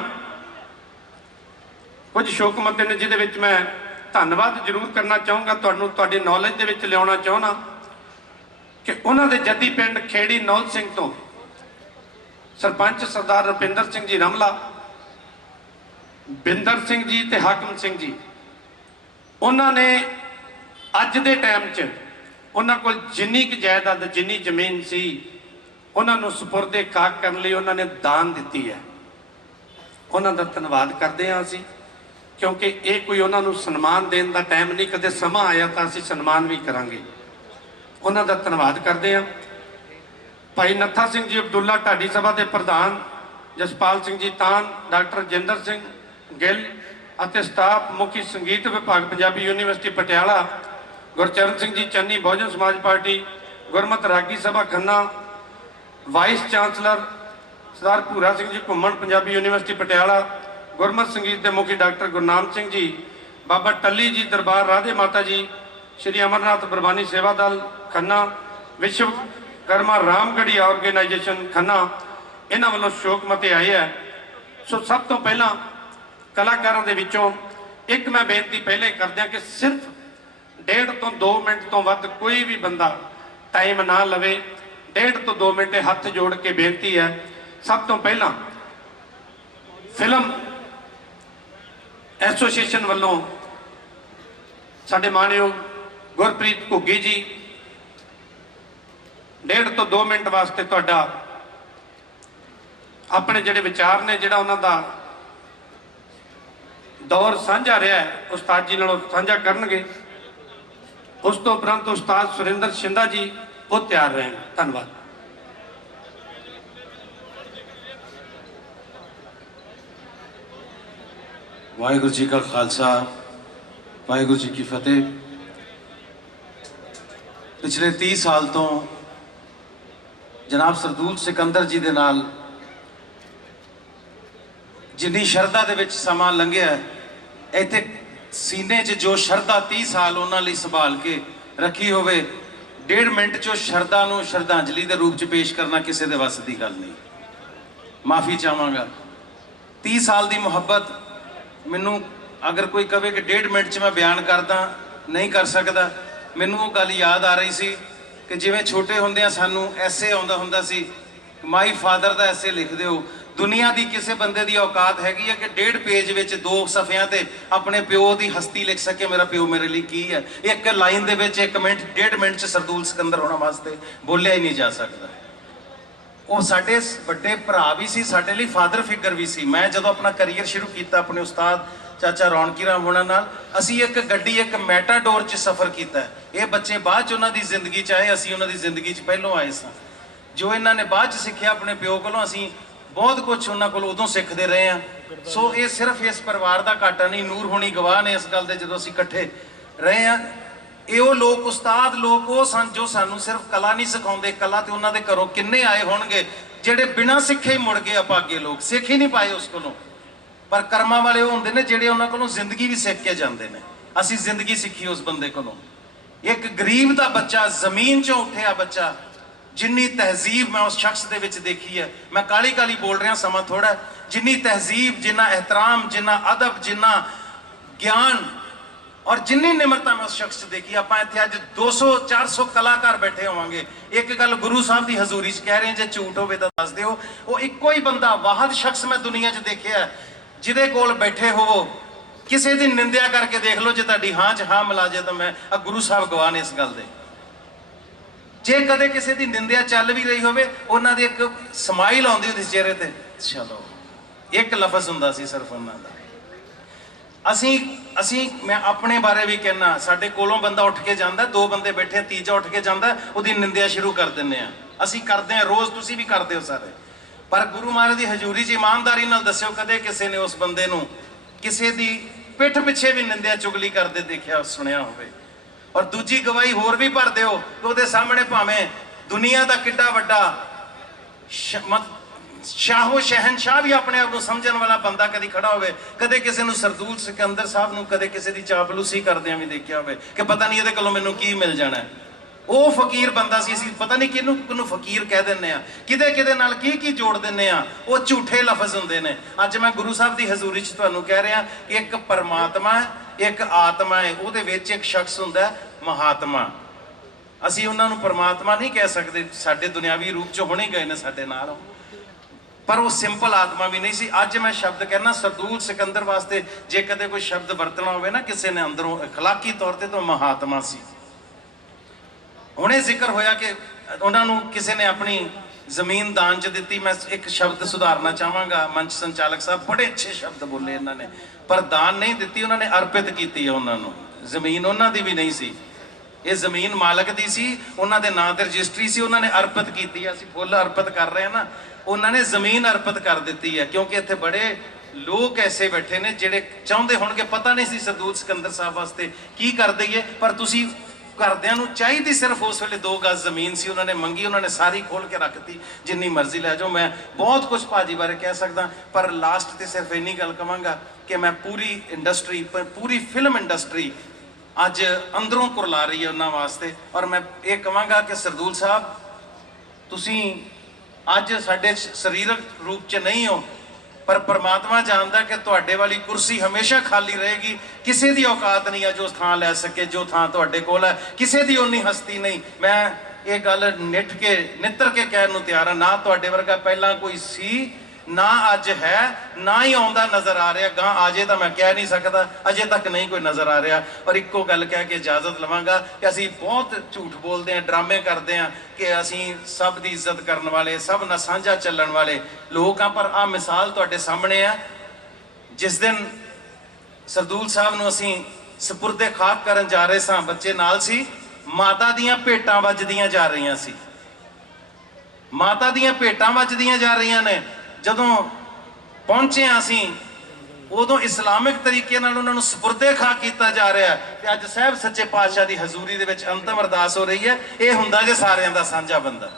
ਕੁਝ ਸ਼ੋਕ ਮਤੇ ਨੇ ਜਿਹਦੇ ਵਿੱਚ ਮੈਂ ਧੰਨਵਾਦ ਜ਼ਰੂਰ ਕਰਨਾ ਚਾਹੂੰਗਾ, ਤੁਹਾਨੂੰ ਤੁਹਾਡੀ ਨੌਲੇਜ ਦੇ ਵਿੱਚ ਲਿਆਉਣਾ ਚਾਹੁੰਦਾ। ਕਿ ਉਹਨਾਂ ਦੇ ਜੱਦੀ ਪਿੰਡ ਖੇੜੀ ਨੌਲ ਸਿੰਘ ਤੋਂ ਸਰਪੰਚ ਸਰਦਾਰ ਰੁਪਿੰਦਰ ਸਿੰਘ ਜੀ ਰਮਲਾ, ਬਿੰਦਰ ਸਿੰਘ ਜੀ ਤੇ ਹਾਕਮ ਸਿੰਘ ਜੀ, ਉਹਨਾਂ ਨੇ ਅੱਜ ਦੇ ਟਾਈਮ 'ਚ ਉਹਨਾਂ ਕੋਲ ਜਿੰਨੀ ਕੁ ਜਾਇਦਾਦ, ਜਿੰਨੀ ਜ਼ਮੀਨ ਸੀ, ਉਹਨਾਂ ਨੂੰ ਸਪੁਰਦੇ ਖਾਕ ਕਰਨ ਲਈ ਉਹਨਾਂ ਨੇ ਦਾਨ ਦਿੱਤੀ ਹੈ। ਉਹਨਾਂ ਦਾ ਧੰਨਵਾਦ ਕਰਦੇ ਹਾਂ ਅਸੀਂ, ਕਿਉਂਕਿ ਇਹ ਕੋਈ ਉਹਨਾਂ ਨੂੰ ਸਨਮਾਨ ਦੇਣ ਦਾ ਟਾਈਮ ਨਹੀਂ, ਕਦੇ ਸਮਾਂ ਆਇਆ ਤਾਂ ਅਸੀਂ ਸਨਮਾਨ ਵੀ ਕਰਾਂਗੇ। ਉਹਨਾਂ ਦਾ ਧੰਨਵਾਦ ਕਰਦੇ ਹਾਂ। ਭਾਈ ਨੱਥਾ ਸਿੰਘ ਜੀ ਅਬਦੁੱਲਾ ਢਾਡੀ ਸਭਾ ਦੇ ਪ੍ਰਧਾਨ, ਜਸਪਾਲ ਸਿੰਘ ਜੀ ਤਾਨ, ਡਾਕਟਰ ਜਿੰਦਰ ਸਿੰਘ ਗਿੱਲ ਅਤੇ ਸਟਾਫ, ਮੁਖੀ ਸੰਗੀਤ ਵਿਭਾਗ ਪੰਜਾਬੀ ਯੂਨੀਵਰਸਿਟੀ ਪਟਿਆਲਾ, ਗੁਰਚਰਨ ਸਿੰਘ ਜੀ ਚੰਨੀ ਬਹੁਜਨ ਸਮਾਜ ਪਾਰਟੀ, ਗੁਰਮਤ ਰਾਗੀ ਸਭਾ ਖੰਨਾ, ਵਾਈਸ ਚਾਂਸਲਰ ਸਰਦਾਰ ਭੂਰਾ ਸਿੰਘ ਜੀ ਘੁੰਮਣ ਪੰਜਾਬੀ ਯੂਨੀਵਰਸਿਟੀ ਪਟਿਆਲਾ, ਗੁਰਮਤ ਸੰਗੀਤ ਦੇ ਮੁਖੀ ਡਾਕਟਰ ਗੁਰਨਾਮ ਸਿੰਘ ਜੀ, ਬਾਬਾ ਟੱਲੀ ਜੀ ਦਰਬਾਰ ਰਾਧੇ ਮਾਤਾ ਜੀ, ਸ਼੍ਰੀ ਅਮਰਨਾਥ ਬਰਬਾਨੀ ਸੇਵਾ ਦਲ ਖੰਨਾ, ਵਿਸ਼ਵਕਰਮਾ ਰਾਮਗੜੀ ਆਰਗੇਨਾਈਜੇਸ਼ਨ ਖੰਨਾ, ਇਹਨਾਂ ਵੱਲੋਂ ਸ਼ੋਕ ਮਤੇ ਆਏ ਹੈ। ਸੋ ਸਭ ਤੋਂ ਪਹਿਲਾਂ ਕਲਾਕਾਰਾਂ ਦੇ ਵਿੱਚੋਂ ਇੱਕ ਮੈਂ ਬੇਨਤੀ ਪਹਿਲੇ ਕਰਦਿਆਂ ਕਿ ਸਿਰਫ 1.5 ਤੋਂ 2 ਮਿੰਟ ਤੋਂ ਵੱਧ ਕੋਈ ਵੀ ਬੰਦਾ ਟਾਈਮ ਨਾ ਲਵੇ। 1.5 ਤੋਂ 2 ਮਿੰਟ ਹੱਥ ਜੋੜ ਕੇ ਬੇਨਤੀ ਹੈ। ਸਭ ਤੋਂ ਪਹਿਲਾਂ ਫਿਲਮ ਐਸੋਸੀਏਸ਼ਨ ਵੱਲੋਂ ਸਾਡੇ ਮਾਨਯੋਗ ਗੁਰਪ੍ਰੀਤ ਘੁੱਗੀ ਜੀ 1.5 ਤੋਂ 2 ਮਿੰਟ ਵਾਸਤੇ ਤੁਹਾਡਾ ਆਪਣੇ ਜਿਹੜੇ ਵਿਚਾਰ ਨੇ, ਜਿਹੜਾ ਉਹਨਾਂ ਦਾ ਦੌਰ ਸਾਂਝਾ ਰਿਹਾ ਹੈ, ਉਸਤਾਦ ਜੀ ਨਾਲ ਸਾਂਝਾ ਕਰਨਗੇ। ਉਸ ਤੋਂ ਉਪਰੰਤ ਉਸਤਾਦ ਸੁਰਿੰਦਰ ਸ਼ਿੰਦਾ ਜੀ ਉਹ ਤਿਆਰ ਰਹਿਣ। ਧੰਨਵਾਦ। ਵਾਹਿਗੁਰੂ ਜੀ ਕਾ ਖਾਲਸਾ, ਵਾਹਿਗੁਰੂ ਜੀ ਕੀ ਫਤਿਹ। ਪਿਛਲੇ 30 ਸਾਲ ਤੋਂ ਜਨਾਬ ਸਰਦੂਲ ਸਿਕੰਦਰ ਜੀ ਦੇ ਨਾਲ ਜਿੰਨੀ ਸ਼ਰਧਾ ਦੇ ਵਿੱਚ ਸਮਾਂ ਲੰਘਿਆ, ਇੱਥੇ ਸੀਨੇ 'ਚ ਜੋ ਸ਼ਰਧਾ 30 ਸਾਲ ਉਹਨਾਂ ਲਈ ਸੰਭਾਲ ਕੇ ਰੱਖੀ ਹੋਵੇ, 1.5 ਮਿੰਟ 'ਚੋਂ ਸ਼ਰਧਾ ਨੂੰ ਸ਼ਰਧਾਂਜਲੀ ਦੇ ਰੂਪ 'ਚ ਪੇਸ਼ ਕਰਨਾ ਕਿਸੇ ਦੇ ਵੱਸ ਦੀ ਗੱਲ ਨਹੀਂ। ਮਾਫੀ ਚਾਹਾਂਗਾ। 30 ਸਾਲ ਦੀ ਮੁਹੱਬਤ ਮੈਨੂੰ ਅਗਰ ਕੋਈ ਕਵੇ ਕਿ 1.5 ਮਿੰਟ 'ਚ ਮੈਂ ਬਿਆਨ ਕਰਦਾ, ਨਹੀਂ ਕਰ ਸਕਦਾ। ਮੈਨੂੰ ਉਹ ਗੱਲ ਯਾਦ ਆ ਰਹੀ ਸੀ ਕਿ ਜਿਵੇਂ ਛੋਟੇ ਹੁੰਦਿਆਂ ਸਾਨੂੰ ਐਸੇ ਆਉਂਦਾ ਹੁੰਦਾ ਸੀ, ਮਾਈ ਫਾਦਰ ਦਾ ਐਸੇ ਲਿਖ ਦਿਓ। ਦੁਨੀਆ ਦੀ ਕਿਸੇ ਬੰਦੇ ਦੀ ਔਕਾਤ ਹੈਗੀ ਹੈ ਕਿ 1.5 ਪੇਜ ਵਿੱਚ 2 ਸਫ਼ਿਆਂ ਤੇ ਆਪਣੇ ਪਿਓ ਦੀ ਹਸਤੀ ਲਿਖ ਸਕੇ, ਮੇਰਾ ਪਿਓ ਮੇਰੇ ਲਈ ਕੀ ਹੈ। ਇੱਕ ਲਾਈਨ ਦੇ ਵਿੱਚ 1 ਮਿੰਟ 1.5 ਮਿੰਟ 'ਚ ਸਰਦੂਲ ਸਿਕੰਦਰ ਹੋਣਾ ਵਾਸਤੇ ਬੋਲਿਆ ਹੀ ਨਹੀਂ ਜਾ ਸਕਦਾ। ਉਹ ਸਾਡੇ ਵੱਡੇ ਭਰਾ ਵੀ ਸੀ, ਸਾਡੇ ਲਈ ਫਾਦਰ ਫਿਗਰ ਵੀ ਸੀ। ਮੈਂ ਜਦੋਂ ਆਪਣਾ ਕੈਰੀਅਰ ਸ਼ੁਰੂ ਕੀਤਾ ਆਪਣੇ ਉਸਤਾਦ ਚਾਚਾ ਰੌਣਕੀ ਰਾਮ ਹੋਣਾ ਨਾਲ, ਅਸੀਂ ਇੱਕ ਗੱਡੀ, ਇੱਕ ਮੈਟਾਡੋਰ 'ਚ ਸਫ਼ਰ ਕੀਤਾ। ਇਹ ਬੱਚੇ ਬਾਅਦ 'ਚ ਉਹਨਾਂ ਦੀ ਜ਼ਿੰਦਗੀ 'ਚ ਆਏ, ਅਸੀਂ ਉਹਨਾਂ ਦੀ ਜ਼ਿੰਦਗੀ 'ਚ ਪਹਿਲੋਂ ਆਏ ਸਾਂ। ਜੋ ਇਹਨਾਂ ਨੇ ਬਾਅਦ 'ਚ ਸਿੱਖਿਆ ਆਪਣੇ ਪਿਓ ਕੋਲੋਂ, ਅਸੀਂ ਬਹੁਤ ਕੁਝ ਉਹਨਾਂ ਕੋਲ ਉਦੋਂ ਸਿੱਖਦੇ ਰਹੇ ਹਾਂ। ਸੋ ਇਹ ਸਿਰਫ ਇਸ ਪਰਿਵਾਰ ਦਾ ਘਾਟਾ ਨਹੀਂ, ਨੂਰ ਹੋਣੀ ਗਵਾਹ ਨੇ ਇਸ ਗੱਲ ਦੇ। ਜਦੋਂ ਅਸੀਂ ਇਕੱਠੇ ਰਹੇ ਹਾਂ, ਇਹ ਉਹ ਲੋਕ, ਉਸਤਾਦ ਲੋਕ ਉਹ ਸਨ ਜੋ ਸਾਨੂੰ ਸਿਰਫ ਕਲਾ ਨਹੀਂ ਸਿਖਾਉਂਦੇ। ਕਲਾ ਤੇ ਉਹਨਾਂ ਦੇ ਘਰੋਂ ਕਿੰਨੇ ਆਏ ਹੋਣਗੇ ਜਿਹੜੇ ਬਿਨਾਂ ਸਿੱਖੇ ਹੀ ਮੁੜ ਗਏ ਅਪਾਗੇ ਲੋਕ, ਸਿੱਖ ਹੀ ਨਹੀਂ ਪਾਏ ਉਸ ਕੋਲੋਂ। ਪਰ ਕਰਮਾਂ ਵਾਲੇ ਉਹ ਹੁੰਦੇ ਨੇ ਜਿਹੜੇ ਉਹਨਾਂ ਕੋਲੋਂ ਜ਼ਿੰਦਗੀ ਵੀ ਸਿੱਖ ਕੇ ਜਾਂਦੇ ਨੇ। ਅਸੀਂ ਜ਼ਿੰਦਗੀ ਸਿੱਖੀ ਉਸ ਬੰਦੇ ਕੋਲੋਂ। ਇੱਕ ਗਰੀਬ ਦਾ ਬੱਚਾ, ਜ਼ਮੀਨ 'ਚੋਂ ਉੱਠਿਆ ਬੱਚਾ, ਜਿੰਨੀ ਤਹਿਜ਼ੀਬ ਮੈਂ ਉਸ ਸ਼ਖਸ ਦੇ ਵਿੱਚ ਦੇਖੀ ਹੈ। ਮੈਂ ਕਾਲੀ ਕਾਲੀ ਬੋਲ ਰਿਹਾ, ਸਮਾਂ ਥੋੜਾ। ਜਿੰਨੀ ਤਹਿਜ਼ੀਬ, ਜਿੰਨਾ ਇਹਤਰਾਮ, ਜਿੰਨਾ ਅਦਬ, ਜਿੰਨਾ ਗਿਆਨ ਔਰ ਜਿੰਨੀ ਨਿਮਰਤਾ ਮੈਂ ਉਸ ਸ਼ਖਸ 'ਚ ਦੇਖੀ। ਆਪਾਂ ਇੱਥੇ ਅੱਜ 200-400 ਕਲਾਕਾਰ ਬੈਠੇ ਹੋਵਾਂਗੇ। ਇੱਕ ਗੱਲ ਗੁਰੂ ਸਾਹਿਬ ਦੀ ਹਜ਼ੂਰੀ 'ਚ ਕਹਿ ਰਹੇ, ਜੇ ਝੂਠ ਹੋਵੇ ਤਾਂ ਦੱਸ ਦਿਓ। ਉਹ ਇੱਕੋ ਹੀ ਬੰਦਾ, ਵਾਹਦ ਸ਼ਖਸ ਮੈਂ ਦੁਨੀਆ 'ਚ ਦੇਖਿਆ ਜਿਹਦੇ ਕੋਲ ਬੈਠੇ ਹੋਵੋ, ਕਿਸੇ ਦੀ ਨਿੰਦਿਆ ਕਰਕੇ ਦੇਖ ਲਓ, ਜੇ ਤੁਹਾਡੀ ਹਾਂ 'ਚ ਹਾਂ ਮਿਲਾ ਜੇ ਤਾਂ ਮੈਂ ਗੁਰੂ ਸਾਹਿਬ ਗਵਾਹ ਨੇ ਇਸ ਗੱਲ ਦੇ। ਜੇ ਕਦੇ ਕਿਸੇ ਦੀ ਨਿੰਦਿਆ ਚੱਲ ਵੀ ਰਹੀ ਹੋਵੇ, ਉਹਨਾਂ ਦੀ ਇੱਕ ਸਮਾਈਲ ਆਉਂਦੀ ਹੁੰਦੀ ਚਿਹਰੇ ਤੇ, ਚਲੋ, ਇੱਕ ਲਫ਼ਜ਼ ਹੁੰਦਾ ਸੀ ਸਿਰਫ ਉਹਨਾਂ ਦਾ। ਅਸੀਂ ਮੈਂ ਆਪਣੇ ਬਾਰੇ ਵੀ ਕਹਿਣਾ, ਸਾਡੇ ਕੋਲੋਂ ਬੰਦਾ ਉੱਠ ਕੇ ਜਾਂਦਾ, 2 ਬੰਦੇ ਬੈਠੇ, ਤੀਜਾ ਉੱਠ ਕੇ ਜਾਂਦਾ, ਉਹਦੀ ਨਿੰਦਿਆ ਸ਼ੁਰੂ ਕਰ ਦਿੰਦੇ ਆ। ਅਸੀਂ ਕਰਦੇ ਹਾਂ ਰੋਜ਼, ਤੁਸੀਂ ਵੀ ਕਰਦੇ ਹੋ ਸਾਰੇ। ਪਰ ਗੁਰੂ ਮਹਾਰਾਜ ਦੀ ਹਜ਼ੂਰੀ 'ਚ ਇਮਾਨਦਾਰੀ ਨਾਲ ਦੱਸਿਓ, ਕਦੇ ਕਿਸੇ ਨੇ ਉਸ ਬੰਦੇ ਨੂੰ ਕਿਸੇ ਦੀ ਪਿੱਠ ਪਿੱਛੇ ਵੀ ਨਿੰਦਿਆ ਚੁਗਲੀ ਕਰਦੇ ਦੇਖਿਆ, ਸੁਣਿਆ ਹੋਵੇ? ਔਰ ਦੂਜੀ ਗਵਾਹੀ ਹੋਰ ਵੀ ਭਰ ਦਿਓ ਕਿ ਉਹਦੇ ਸਾਹਮਣੇ ਭਾਵੇਂ ਦੁਨੀਆ ਦਾ ਕਿੱਡਾ ਵੱਡਾ ਸ਼ਾਹੋ ਸ਼ਹਿਨਸ਼ਾਹ ਵੀ ਆਪਣੇ ਆਪ ਨੂੰ ਸਮਝਣ ਵਾਲਾ ਬੰਦਾ ਕਦੀ ਖੜਾ ਹੋਵੇ, ਕਦੇ ਕਿਸੇ ਨੂੰ ਸਰਦੂਲ ਸਿਕੰਦਰ ਸਾਹਿਬ ਨੂੰ ਕਦੇ ਕਿਸੇ ਦੀ ਚਾਪਲੂਸੀ ਕਰਦਿਆਂ ਵੀ ਦੇਖਿਆ ਹੋਵੇ ਕਿ ਪਤਾ ਨਹੀਂ ਇਹਦੇ ਕੋਲੋਂ ਮੈਨੂੰ ਕੀ ਮਿਲ ਜਾਣਾ। ਉਹ ਫਕੀਰ ਬੰਦਾ ਸੀ। ਅਸੀਂ ਪਤਾ ਨਹੀਂ ਕਿਹਨੂੰ ਫਕੀਰ ਕਹਿ ਦਿੰਦੇ ਆ, ਕਿਹਦੇ ਨਾਲ ਕੀ ਜੋੜ ਦਿੰਦੇ ਆ। ਉਹ ਝੂਠੇ ਲਫ਼ਜ਼ ਹੁੰਦੇ ਨੇ। ਅੱਜ ਮੈਂ ਗੁਰੂ ਸਾਹਿਬ ਦੀ ਹਜ਼ੂਰੀ 'ਚ ਤੁਹਾਨੂੰ ਕਹਿ ਰਿਹਾ, ਇੱਕ ਪਰਮਾਤਮਾ ਹੈ, ਇੱਕ ਆਤਮਾ ਹੈ, ਉਹਦੇ ਵਿੱਚ ਇੱਕ ਸ਼ਖਸ ਹੁੰਦਾ ਮਹਾਤਮਾ। ਅਸੀਂ ਉਹਨਾਂ ਨੂੰ ਪਰਮਾਤਮਾ ਨਹੀਂ ਕਹਿ ਸਕਦੇ, ਸਾਡੇ ਦੁਨਿਆਵੀ ਰੂਪ 'ਚ ਹੁਣੇ ਗਏ ਨੇ ਸਾਡੇ ਨਾਲ, ਪਰ ਉਹ ਸਿੰਪਲ ਆਤਮਾ ਵੀ ਨਹੀਂ ਸੀ। ਅੱਜ ਮੈਂ ਸ਼ਬਦ ਕਹਿਣਾ ਸਰਦੂਲ ਸਿਕੰਦਰ ਵਾਸਤੇ, ਜੇ ਕਦੇ ਕੋਈ ਸ਼ਬਦ ਵਰਤਣਾ ਹੋਵੇ ਨਾ ਕਿਸੇ ਨੇ ਅੰਦਰੋਂ ਅਖਲਾਕੀ ਤੌਰ ਤੇ, ਤਾਂ ਮਹਾਤਮਾ ਸੀ। ਹੁਣੇ ਜ਼ਿਕਰ ਹੋਇਆ ਕਿ ਉਹਨਾਂ ਨੂੰ ਕਿਸੇ ਨੇ ਆਪਣੀ ਜ਼ਮੀਨ ਦਾਨ 'ਚ ਦਿੱਤੀ। ਮੈਂ ਇੱਕ ਸ਼ਬਦ ਸੁਧਾਰਨਾ ਚਾਹਾਂਗਾ, ਮੰਚ ਸੰਚਾਲਕ ਸਾਹਿਬ ਬੜੇ ਅੱਛੇ ਸ਼ਬਦ ਬੋਲੇ ਇਹਨਾਂ ਨੇ, ਪਰ ਦਾਨ ਨਹੀਂ ਦਿੱਤੀ ਉਹਨਾਂ ਨੇ, ਅਰਪਿਤ ਕੀਤੀ ਹੈ ਉਹਨਾਂ ਨੂੰ। ਜ਼ਮੀਨ ਉਹਨਾਂ ਦੀ ਵੀ ਨਹੀਂ ਸੀ, ਇਹ ਜ਼ਮੀਨ ਮਾਲਕ ਦੀ ਸੀ, ਉਹਨਾਂ ਦੇ ਨਾਂ ਤੇ ਰਜਿਸਟਰੀ ਸੀ, ਉਹਨਾਂ ਨੇ ਅਰਪਿਤ ਕੀਤੀ ਹੈ। ਅਸੀਂ ਫੁੱਲ ਅਰਪਿਤ ਕਰ ਰਹੇ ਹਾਂ ਨਾ, ਉਹਨਾਂ ਨੇ ਜ਼ਮੀਨ ਅਰਪਿਤ ਕਰ ਦਿੱਤੀ ਹੈ। ਕਿਉਂਕਿ ਇੱਥੇ ਬੜੇ ਲੋਕ ਐਸੇ ਬੈਠੇ ਨੇ ਜਿਹੜੇ ਚਾਹੁੰਦੇ ਹੋਣਗੇ, ਪਤਾ ਨਹੀਂ ਸੀ ਸਰਦੂਲ ਸਿਕੰਦਰ ਸਾਹਿਬ ਵਾਸਤੇ ਕੀ ਕਰ ਦਈਏ, ਪਰ ਤੁਸੀਂ ਘਰਦਿਆਂ ਨੂੰ ਚਾਹੀਦੀ ਸਿਰਫ ਉਸ ਵੇਲੇ 2 ਗਜ਼ ਜ਼ਮੀਨ ਸੀ, ਉਹਨਾਂ ਨੇ ਮੰਗੀ, ਉਹਨਾਂ ਨੇ ਸਾਰੀ ਖੋਲ ਕੇ ਰੱਖਤੀ, ਜਿੰਨੀ ਮਰਜ਼ੀ ਲੈ ਜਾਓ। ਮੈਂ ਬਹੁਤ ਕੁਝ ਭਾਜੀ ਬਾਰੇ ਕਹਿ ਸਕਦਾ, ਪਰ ਲਾਸਟ ਤੇ ਸਿਰਫ ਇੰਨੀ ਗੱਲ ਕਵਾਂਗਾ ਕਿ ਮੈਂ ਪੂਰੀ ਇੰਡਸਟਰੀ, ਪੂਰੀ ਫਿਲਮ ਇੰਡਸਟਰੀ ਅੱਜ ਅੰਦਰੋਂ ਕੁਰਲਾ ਰਹੀ ਹੈ ਉਹਨਾਂ ਵਾਸਤੇ। ਔਰ ਮੈਂ ਇਹ ਕਵਾਂਗਾ ਕਿ ਸਰਦੂਲ ਸਾਹਿਬ, ਤੁਸੀਂ ਅੱਜ ਸਾਡੇ ਸਰੀਰਕ ਰੂਪ 'ਚ ਨਹੀਂ ਹੋ, ਪਰ ਪਰਮਾਤਮਾ ਜਾਣਦਾ ਕਿ ਤੁਹਾਡੇ ਵਾਲੀ ਕੁਰਸੀ ਹਮੇਸ਼ਾ ਖਾਲੀ ਰਹੇਗੀ। ਕਿਸੇ ਦੀ ਔਕਾਤ ਨਹੀਂ ਹੈ ਜੋ ਥਾਂ ਲੈ ਸਕੇ, ਜੋ ਥਾਂ ਤੁਹਾਡੇ ਕੋਲ ਹੈ, ਕਿਸੇ ਦੀ ਉਨੀ ਹਸਤੀ ਨਹੀਂ। ਮੈਂ ਇਹ ਗੱਲ ਨਿੱਤਰ ਕੇ ਕਹਿਣ ਨੂੰ ਤਿਆਰ ਹਾਂ, ਨਾ ਤੁਹਾਡੇ ਵਰਗਾ ਪਹਿਲਾਂ ਕੋਈ ਸੀ, ਨਾ ਅੱਜ ਹੈ, ਨਾ ਹੀ ਆਉਂਦਾ ਨਜ਼ਰ ਆ ਰਿਹਾ। ਗਾਂ ਆ ਜੇ ਤਾਂ ਮੈਂ ਕਹਿ ਨਹੀਂ ਸਕਦਾ, ਅਜੇ ਤੱਕ ਨਹੀਂ ਕੋਈ ਨਜ਼ਰ ਆ ਰਿਹਾ। ਔਰ ਇੱਕੋ ਗੱਲ ਕਹਿ ਕੇ ਇਜਾਜ਼ਤ ਲਵਾਂਗਾ ਕਿ ਅਸੀਂ ਬਹੁਤ ਝੂਠ ਬੋਲਦੇ ਹਾਂ, ਡਰਾਮੇ ਕਰਦੇ ਹਾਂ ਕਿ ਅਸੀਂ ਸਭ ਦੀ ਇੱਜ਼ਤ ਕਰਨ ਵਾਲੇ, ਸਭ ਨਾਲ ਸਾਂਝਾ ਚੱਲਣ ਵਾਲੇ ਲੋਕ ਹਾਂ। ਪਰ ਆਹ ਮਿਸਾਲ ਤੁਹਾਡੇ ਸਾਹਮਣੇ ਆ, ਜਿਸ ਦਿਨ ਸਰਦੂਲ ਸਾਹਿਬ ਨੂੰ ਅਸੀਂ ਸਪੁਰਦੇ ਖਾਕ ਕਰਨ ਜਾ ਰਹੇ ਸਾਂ, ਬੱਚੇ ਨਾਲ ਸੀ, ਮਾਤਾ ਦੀਆਂ ਭੇਟਾਂ ਵੱਜਦੀਆਂ ਜਾ ਰਹੀਆਂ ਸੀ, ਮਾਤਾ ਦੀਆਂ ਭੇਟਾਂ ਵੱਜਦੀਆਂ ਜਾ ਰਹੀਆਂ ਨੇ। ਜਦੋਂ ਪਹੁੰਚੇ ਅਸੀਂ, ਉਦੋਂ ਇਸਲਾਮਿਕ ਤਰੀਕੇ ਨਾਲ ਉਹਨਾਂ ਨੂੰ ਸਪੁਰਦੇ ਖਾਕ ਕੀਤਾ ਜਾ ਰਿਹਾ ਹੈ। ਤੇ ਅੱਜ ਸਾਹਿਬ ਸੱਚੇ ਪਾਤਸ਼ਾਹ ਦੀ ਹਜ਼ੂਰੀ ਦੇ ਵਿੱਚ ਅੰਤਮ ਅਰਦਾਸ ਹੋ ਰਹੀ ਹੈ। ਇਹ ਹੁੰਦਾ ਜੇ ਸਾਰਿਆਂ ਦਾ ਸਾਂਝਾ ਬੰਦਾ,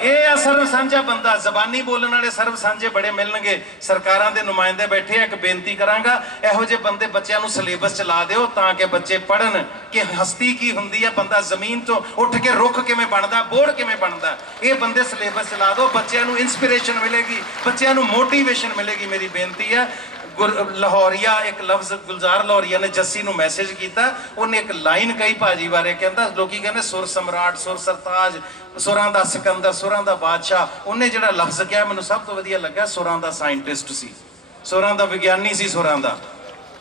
ਇਹ ਸਰਵ ਸਾਂਝਾ ਬੰਦਾ। ਜ਼ਬਾਨੀ ਬੋਲਣ ਵਾਲੇ ਸਰਵ ਸਾਂਝੇ ਬੜੇ ਮਿਲਣਗੇ, ਸਰਕਾਰਾਂ ਦੇ ਨੁਮਾਇੰਦੇ ਬੈਠੇ ਆ। ਇੱਕ ਬੇਨਤੀ ਕਰਾਂਗਾ, ਇਹੋ ਜਿਹੇ ਬੰਦੇ ਬੱਚਿਆਂ ਨੂੰ ਸਿਲੇਬਸ ਚ ਲਾ ਦਿਓ ਤਾਂ ਕਿ ਬੱਚੇ ਪੜ੍ਹਨ ਕਿ ਹਸਤੀ ਕੀ ਹੁੰਦੀ ਹੈ, ਬੰਦਾ ਜ਼ਮੀਨ ਤੋਂ ਉੱਠ ਕੇ ਰੁੱਖ ਕਿਵੇਂ ਬਣਦਾ, ਬੋੜ ਕਿਵੇਂ ਬਣਦਾ। ਇਹ ਬੰਦੇ ਸਿਲੇਬਸ ਚ ਲਾ ਦਿਓ, ਬੱਚਿਆਂ ਨੂੰ ਇਨਸਪੀਰੇਸ਼ਨ ਮਿਲੇਗੀ, ਬੱਚਿਆਂ ਨੂੰ ਮੋਟੀਵੇਸ਼ਨ ਮਿਲੇਗੀ। ਮੇਰੀ ਬੇਨਤੀ ਹੈ, ਲਾਹੌਰੀਆ, ਇੱਕ ਲਫ਼ਜ਼ ਗੁਲਜ਼ਾਰ ਲਾਹੌਰੀਆ ਨੇ ਜੱਸੀ ਨੂੰ ਮੈਸੇਜ ਕੀਤਾ, ਉਹਨੇ ਇੱਕ ਲਾਈਨ ਕਹੀ ਭਾਜੀ ਬਾਰੇ, ਕਹਿੰਦਾ ਲੋਕੀ ਕਹਿੰਦੇ ਸੁਰ ਸਮਰਾਟ, ਸੁਰ ਸਰਤਾਜ, ਸੁਰਾਂ ਦਾ ਸਿਕੰਦਰ, ਸੁਰਾਂ ਦਾ ਬਾਦਸ਼ਾਹ। ਉਹਨੇ ਜਿਹੜਾ ਲਫ਼ਜ਼ ਕਿਹਾ ਮੈਨੂੰ ਸਭ ਤੋਂ ਵਧੀਆ ਲੱਗਾ, ਸੁਰਾਂ ਦਾ ਸਾਇੰਟਿਸਟ ਸੀ, ਸੁਰਾਂ ਦਾ ਵਿਗਿਆਨੀ ਸੀ, ਸੁਰਾਂ ਦਾ।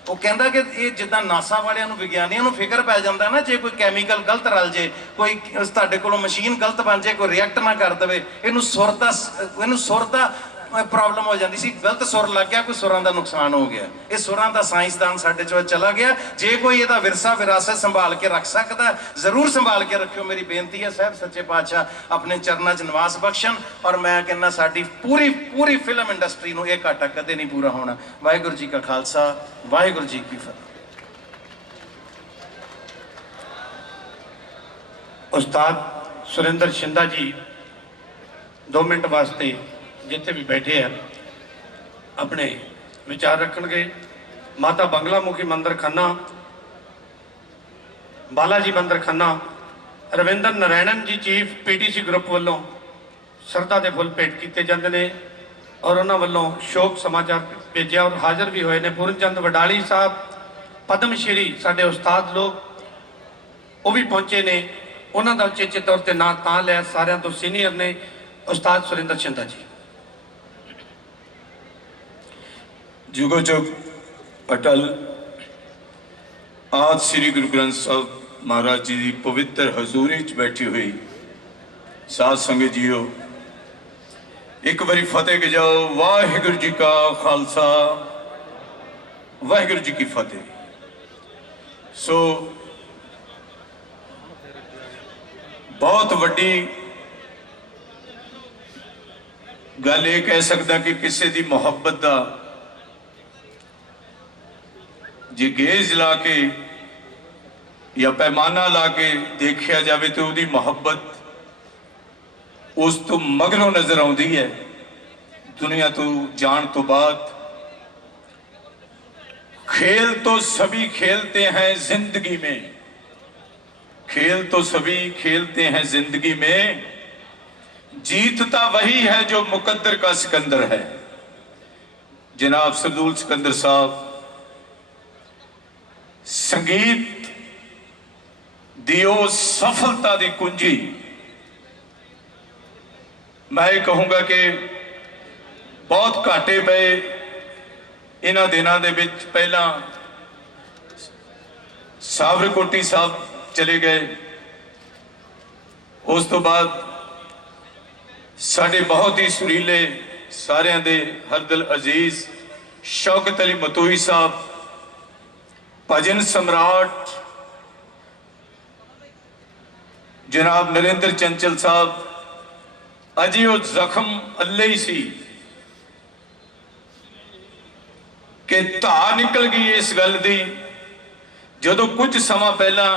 ਉਹ ਕਹਿੰਦਾ ਕਿ ਇਹ ਜਿੱਦਾਂ ਨਾਸਾ ਵਾਲਿਆਂ ਨੂੰ, ਵਿਗਿਆਨੀਆਂ ਨੂੰ ਫਿਕਰ ਪੈ ਜਾਂਦਾ ਨਾ, ਜੇ ਕੋਈ ਕੈਮੀਕਲ ਗਲਤ ਰਲ ਜੇ, ਕੋਈ ਤੁਹਾਡੇ ਕੋਲੋਂ ਮਸ਼ੀਨ ਗਲਤ ਬਣ ਜੇ, ਕੋਈ ਰਿਐਕਟ ਨਾ ਕਰ ਦੇਵੇ, ਇਹਨੂੰ ਸੁਰ ਦਾ ਪ੍ਰੋਬਲਮ ਹੋ ਜਾਂਦੀ ਸੀ। ਗਲਤ ਸੁਰ ਲੱਗ ਗਿਆ, ਕੋਈ ਸੁਰਾਂ ਦਾ ਨੁਕਸਾਨ ਹੋ ਗਿਆ। ਇਹ ਸੁਰਾਂ ਦਾ ਸਾਇੰਸਦਾਨ ਸਾਡੇ ਚੋਂ ਚਲਾ ਗਿਆ। ਜੇ ਕੋਈ ਇਹਦਾ ਵਿਰਸਾ ਵਿਰਾਸਤ ਸੰਭਾਲ ਕੇ ਰੱਖ ਸਕਦਾ, ਜ਼ਰੂਰ ਸੰਭਾਲ ਕੇ ਰੱਖਿਓ। ਮੇਰੀ ਬੇਨਤੀ ਹੈ, ਸਾਹਿਬ ਸੱਚੇ ਪਾਤਸ਼ਾਹ ਆਪਣੇ ਚਰਨਾਂ 'ਚ ਨਿਵਾਸ ਬਖਸ਼ਣ। ਔਰ ਮੈਂ ਕਹਿੰਦਾ ਸਾਡੀ ਪੂਰੀ ਫਿਲਮ ਇੰਡਸਟਰੀ ਨੂੰ ਇਹ ਘਾਟਾ ਕਦੇ ਨਹੀਂ ਪੂਰਾ ਹੋਣਾ। ਵਾਹਿਗੁਰੂ ਜੀ ਕਾ ਖਾਲਸਾ, ਵਾਹਿਗੁਰੂ ਜੀ ਕੀ ਫਤਿਹ। ਉਸਤਾਦ ਸੁਰਿੰਦਰ ਸ਼ਿੰਦਾ ਜੀ 2 ਮਿੰਟ ਵਾਸਤੇ ਜਿੱਥੇ ਵੀ ਬੈਠੇ ਆ ਆਪਣੇ ਵਿਚਾਰ ਰੱਖਣਗੇ। ਮਾਤਾ ਬੰਗਲਾ ਮੁਖੀ ਮੰਦਿਰ ਖੰਨਾ, ਬਾਲਾ ਜੀ ਮੰਦਿਰ ਖੰਨਾ, ਰਵਿੰਦਰ ਨਰਾਇਣਨ ਜੀ ਚੀਫ ਪੀਟੀਸੀ ਗਰੁੱਪ ਵੱਲੋਂ ਸ਼ਰਧਾ ਦੇ ਫੁੱਲ ਭੇਟ ਕੀਤੇ ਜਾਂਦੇ ਨੇ ਔਰ ਉਹਨਾਂ ਵੱਲੋਂ ਸ਼ੋਕ ਸਮਾਚਾਰ ਭੇਜਿਆ ਔਰ ਹਾਜ਼ਰ ਵੀ ਹੋਏ ਨੇ। ਪੂਰਨ ਚੰਦ ਵਡਾਲੀ ਸਾਹਿਬ, ਪਦਮ ਸ਼੍ਰੀ ਸਾਡੇ ਉਸਤਾਦ ਲੋਕ, ਉਹ ਵੀ ਪਹੁੰਚੇ ਨੇ। ਉਹਨਾਂ ਦਾ ਉਚੇਚੇ ਤੌਰ ਤੇ ਨਾਂ ਤਾਂ ਲਿਆ, ਸਾਰਿਆਂ ਤੋਂ ਸੀਨੀਅਰ ਨੇ ਉਸਤਾਦ ਸੁਰਿੰਦਰ ਸ਼ਿੰਦਾ ਜੀ। जुगो जुग अटल आज श्री गुरु ग्रंथ साहब महाराज जी की पवित्र हजूरी च बैठी हुई साध संगत जीओ, एक बारी फतेह के जाओ। वाहिगुरु जी का खालसा, वाहिगुरु जी की फतेह। सो बहुत वड्डी गल ये कह सकदा कि किसी की मुहब्बत का जे गेज ला के या पैमाना ला के देखा जाए तो उसकी मुहब्बत उस तो मगरों नजर आती है। दुनिया तो जान तो बाद खेल तो सभी खेलते हैं जिंदगी में, खेल तो सभी खेलते हैं जिंदगी में, जीतता वही है जो मुकद्दर का सिकंदर है। जनाब सरदूल सिकंदर साहब संगीत दी उस सफलता की कुंजी मैं ये कहूँगा कि बहुत घाटे पे इन्हां दिनां दे विच पहला सावरकोटी साहब चले गए, उस तो बाद साडे बहुत ही सुरीले सारियां दे हरदिल अजीज शौकत अली मतोई साहब, भजन सम्राट जनाब नरेंद्र चंचल साहब, अजे वो जख्म अल्ले ही सी कि धार निकल गई इस गल दी। जदों कुछ समा पहला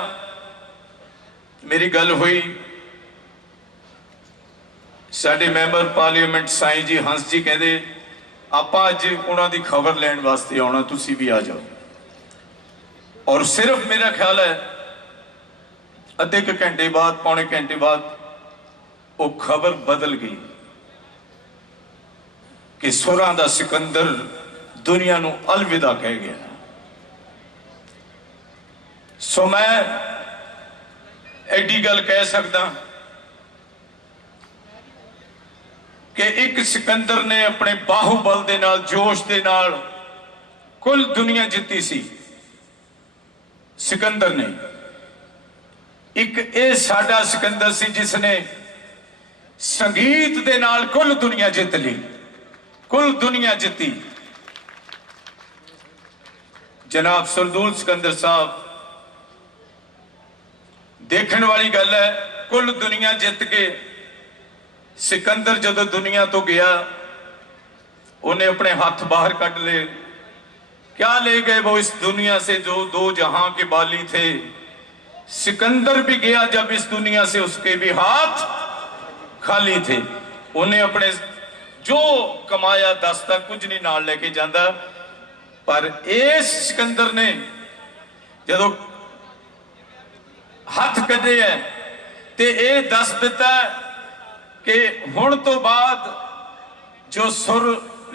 मेरी गल हुई, साडे मैंबर पार्लीमेंट साईं जी हंस जी कहते आपां अज उन्हां दी खबर लैण वास्ते आउणा, तुसीं भी आ जाओ। और सिर्फ मेरा ख्याल है अद्धे के घंटे बाद पौने घंटे बाद वो खबर बदल गई कि सुरां दा सिकंदर दुनिया नूं अलविदा कह गया। सो मैं एडी गल कह सकदा कि एक सिकंदर ने अपने बाहुबल दे नाल, जोश दे नाल कुल दुनिया जित्ती सी। सिकंदर ने एक ये साडा सिकंदर सी जिसने संगीत दे नाल कुल दुनिया जित ली, कुल दुनिया जित्ती। जनाब सरदूल सिकंदर साहब, देखने वाली गल है, कुल दुनिया जित के सिकंदर जदों दुनिया तो गया उन्हें अपने हाथ बाहर कट ले। क्या ले गए वो इस दुनिया से जो दो जहां के बाली थे। सिकंदर भी गया जब इस दुनिया से उसके भी हाथ खाली थे। उन्हें अपने जो कमाया दसता कुछ नहीं नाल लेके जाता, पर इस सिकंदर ने जदों हाथ कढ़े है ते ये दस दिता कि हुण तो बाद जो सुर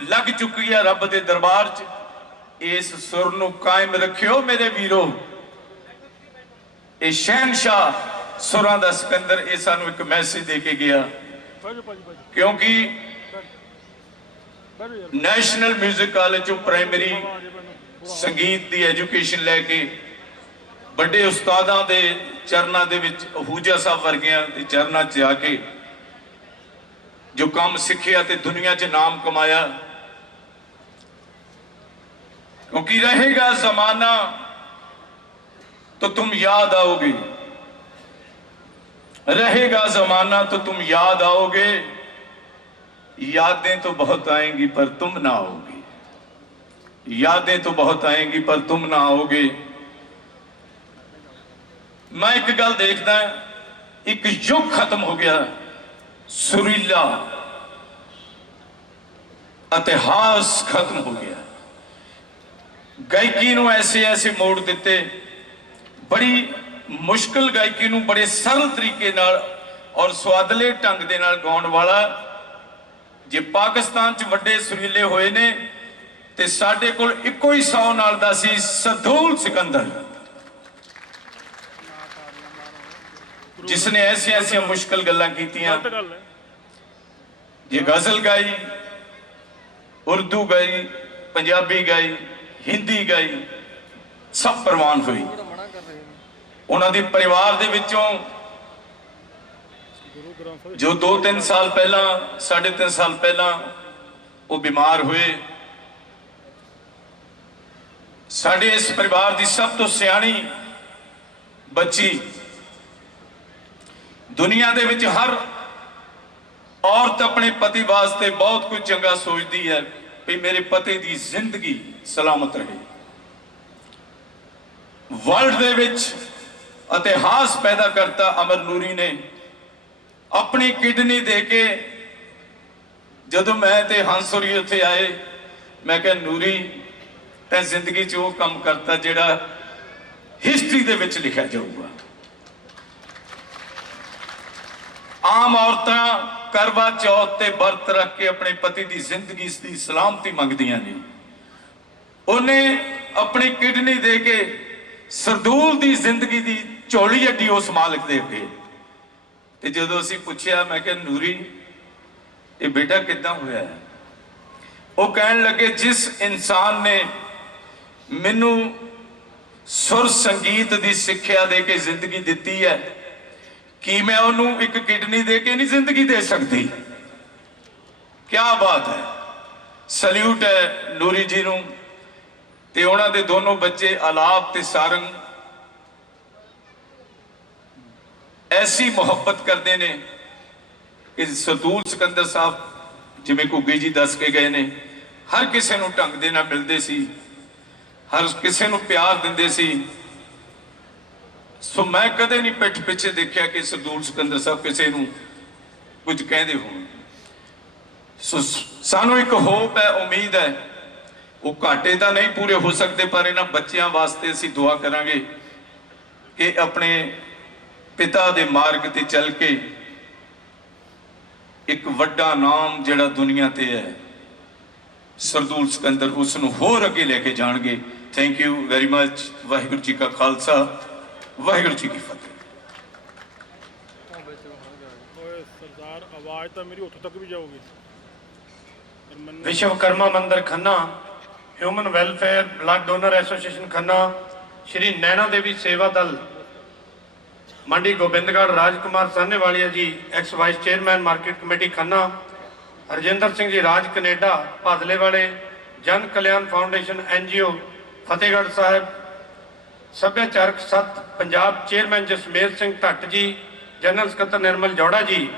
लग चुकी है रब के दरबार च, इस सुर नूं कायम रखियो मेरे वीरो। ये शहनशाह सुरां दा सिकंदर ये सानू एक मैसेज दे के गया, क्योंकि नैशनल म्यूजिक कॉलेज चों प्राइमरी संगीत की एजुकेशन लैके बड़े उस्तादां दे चरनां दे विच आहूजा साहब वर्गियां दे चरनां च जाके जो काम सीखिया ते दुनिया च नाम कमाया। क्योंकि रहेगा जमाना तो तुम याद आओगे, रहेगा जमाना तो तुम याद आओगे, यादें तो बहुत आएंगी पर तुम ना आओगे, यादें तो बहुत आएंगी पर तुम ना आओगे। मैं एक गल देखदा, एक युग खत्म हो गया, सुरीला इतिहास खत्म हो गया। गायकी नूं ऐसे ऐसे मोड़ दिते, बड़ी मुश्किल गायकी नूं बड़े सरल तरीके नाल और स्वादले ढंग दे नाल गाउण वाला जे पाकिस्तान च वड्डे सुरीले होए ने ते साडे कोल इक्को ही 100 नाल दा सी सरदूल सिकंदर, जिसने ऐसी ऐसी मुश्किल गल्लां कीतियां। जे गजल गाई, उर्दू गाई, पंजाबी गाई, हिंदी गाई, सब प्रवान हुई। उन्हां दे परिवार दे विचों जो 2-3 साल पहला, 3.5 साल पहला वो बीमार हुए, साडे इस परिवार की सब तो सियाणी बच्ची, दुनिया दे विच हर औरत अपने पति वास्ते बहुत कुछ चंगा सोचती है कि मेरे पति की जिंदगी सलामत रहे। वर्ल्ड दे विच इतिहास पैदा करता अमर नूरी ने अपनी किडनी दे के, जदों मैं ते हंसुरी उत्थे आए, मैं कहा नूरी तैं जिंदगी च वो काम करता जिहड़ा हिस्ट्री दे विच लिखा जाऊगा। आम औरतां करवा चौथ ते वर्त रख के अपने पति की जिंदगी की सलामती मंगदियां ने, उन्हें अपनी किडनी दे के ਸਰਦੂਲ ਦੀ ਜ਼ਿੰਦਗੀ ਦੀ ਝੋਲੀ ਅੱਡੀ ਉਸ ਮਾਲਕ ਦੇ ਅੱਗੇ। ਤੇ ਜਦੋਂ ਅਸੀਂ ਪੁੱਛਿਆ, ਮੈਂ ਕਿਹਾ ਨੂਰੀ ਇਹ ਬੇਟਾ ਕਿੱਦਾਂ ਹੋਇਆ ਹੈ? ਉਹ ਕਹਿਣ ਲੱਗੇ, ਜਿਸ ਇਨਸਾਨ ਨੇ ਮੈਨੂੰ ਸੁਰ ਸੰਗੀਤ ਦੀ ਸਿੱਖਿਆ ਦੇ ਕੇ ਜ਼ਿੰਦਗੀ ਦਿੱਤੀ ਹੈ, ਕੀ ਮੈਂ ਉਹਨੂੰ ਇੱਕ ਕਿਡਨੀ ਦੇ ਕੇ ਨਹੀਂ ਜ਼ਿੰਦਗੀ ਦੇ ਸਕਦੀ? ਕਿਆ ਬਾਤ ਹੈ, ਸਲੂਟ ਹੈ ਨੂਰੀ ਜੀ ਨੂੰ। ਤੇ ਉਹਨਾਂ ਦੇ ਦੋਨੋਂ ਬੱਚੇ ਆਲਾਪ ਤੇ ਸਾਰੰਗ ਐਸੀ ਮੁਹੱਬਤ ਕਰਦੇ ਨੇ ਕਿ ਸਰਦੂਲ ਸਿਕੰਦਰ ਸਾਹਿਬ, ਜਿਵੇਂ ਘੁੱਗੀ ਜੀ ਦੱਸ ਕੇ ਗਏ ਨੇ, ਹਰ ਕਿਸੇ ਨੂੰ ਢੰਗ ਦੇ ਨਾਲ ਮਿਲਦੇ ਸੀ, ਹਰ ਕਿਸੇ ਨੂੰ ਪਿਆਰ ਦਿੰਦੇ ਸੀ। ਸੋ ਮੈਂ ਕਦੇ ਨਹੀਂ ਪਿੱਠ ਪਿੱਛੇ ਦੇਖਿਆ ਕਿ ਸਰਦੂਲ ਸਿਕੰਦਰ ਸਾਹਿਬ ਕਿਸੇ ਨੂੰ ਕੁਝ ਕਹਿੰਦੇ ਹੋਣ। ਸੋ ਸਾਨੂੰ ਇੱਕ ਹੋਪ ਹੈ, ਉਮੀਦ ਹੈ। ਉਹ ਘਾਟੇ ਤਾਂ ਨਹੀਂ ਪੂਰੇ ਹੋ ਸਕਦੇ, ਪਰ ਇਹਨਾਂ ਬੱਚਿਆਂ ਵਾਸਤੇ ਅਸੀਂ ਦੁਆ ਕਰਾਂਗੇ ਕਿ ਆਪਣੇ ਪਿਤਾ ਦੇ ਮਾਰਗ ਤੇ ਚੱਲ ਕੇ ਇੱਕ ਵੱਡਾ ਨਾਮ ਜਿਹੜਾ ਦੁਨੀਆ ਤੇ ਹੈ ਸਰਦੂਲ ਸਿਕੰਦਰ, ਉਸ ਨੂੰ ਹੋਰ ਅੱਗੇ ਲੈ ਕੇ ਜਾਣਗੇ। Thank you very much. Waheguru ji ਕਾ ਖਾਲਸਾ, ਵਾਹਿਗੁਰੂ ਜੀ ਕੀ ਫਤਿਹ। ਓਏ ਸਰਦਾਰ, ਆਵਾਜ਼ ਤਾਂ ਮੇਰੀ ਉੱਥੋਂ ਤੱਕ ਵੀ ਜਾਊਗੀ। ਪਰ ਮੈਨੂੰ Vishwakarma Mandir Khanna, human welfare blood donor association Khanna, Shri Naina Devi Seva Dal Mandi Gobindgarh, Rajkumar Sahnewalia ji ex vice chairman market committee Khanna, Rajinder Singh ji Raj Canada Bhadle ਵਾਲੇ, Jan Kalyan foundation NGO Fatehgarh Sahib, Sabhiacharak Sath Punjab chairman Jasmer Singh Dhatt ji, general ਸਕੱਤਰ ਨਿਰਮਲ ਜੌੜਾ ਜੀ,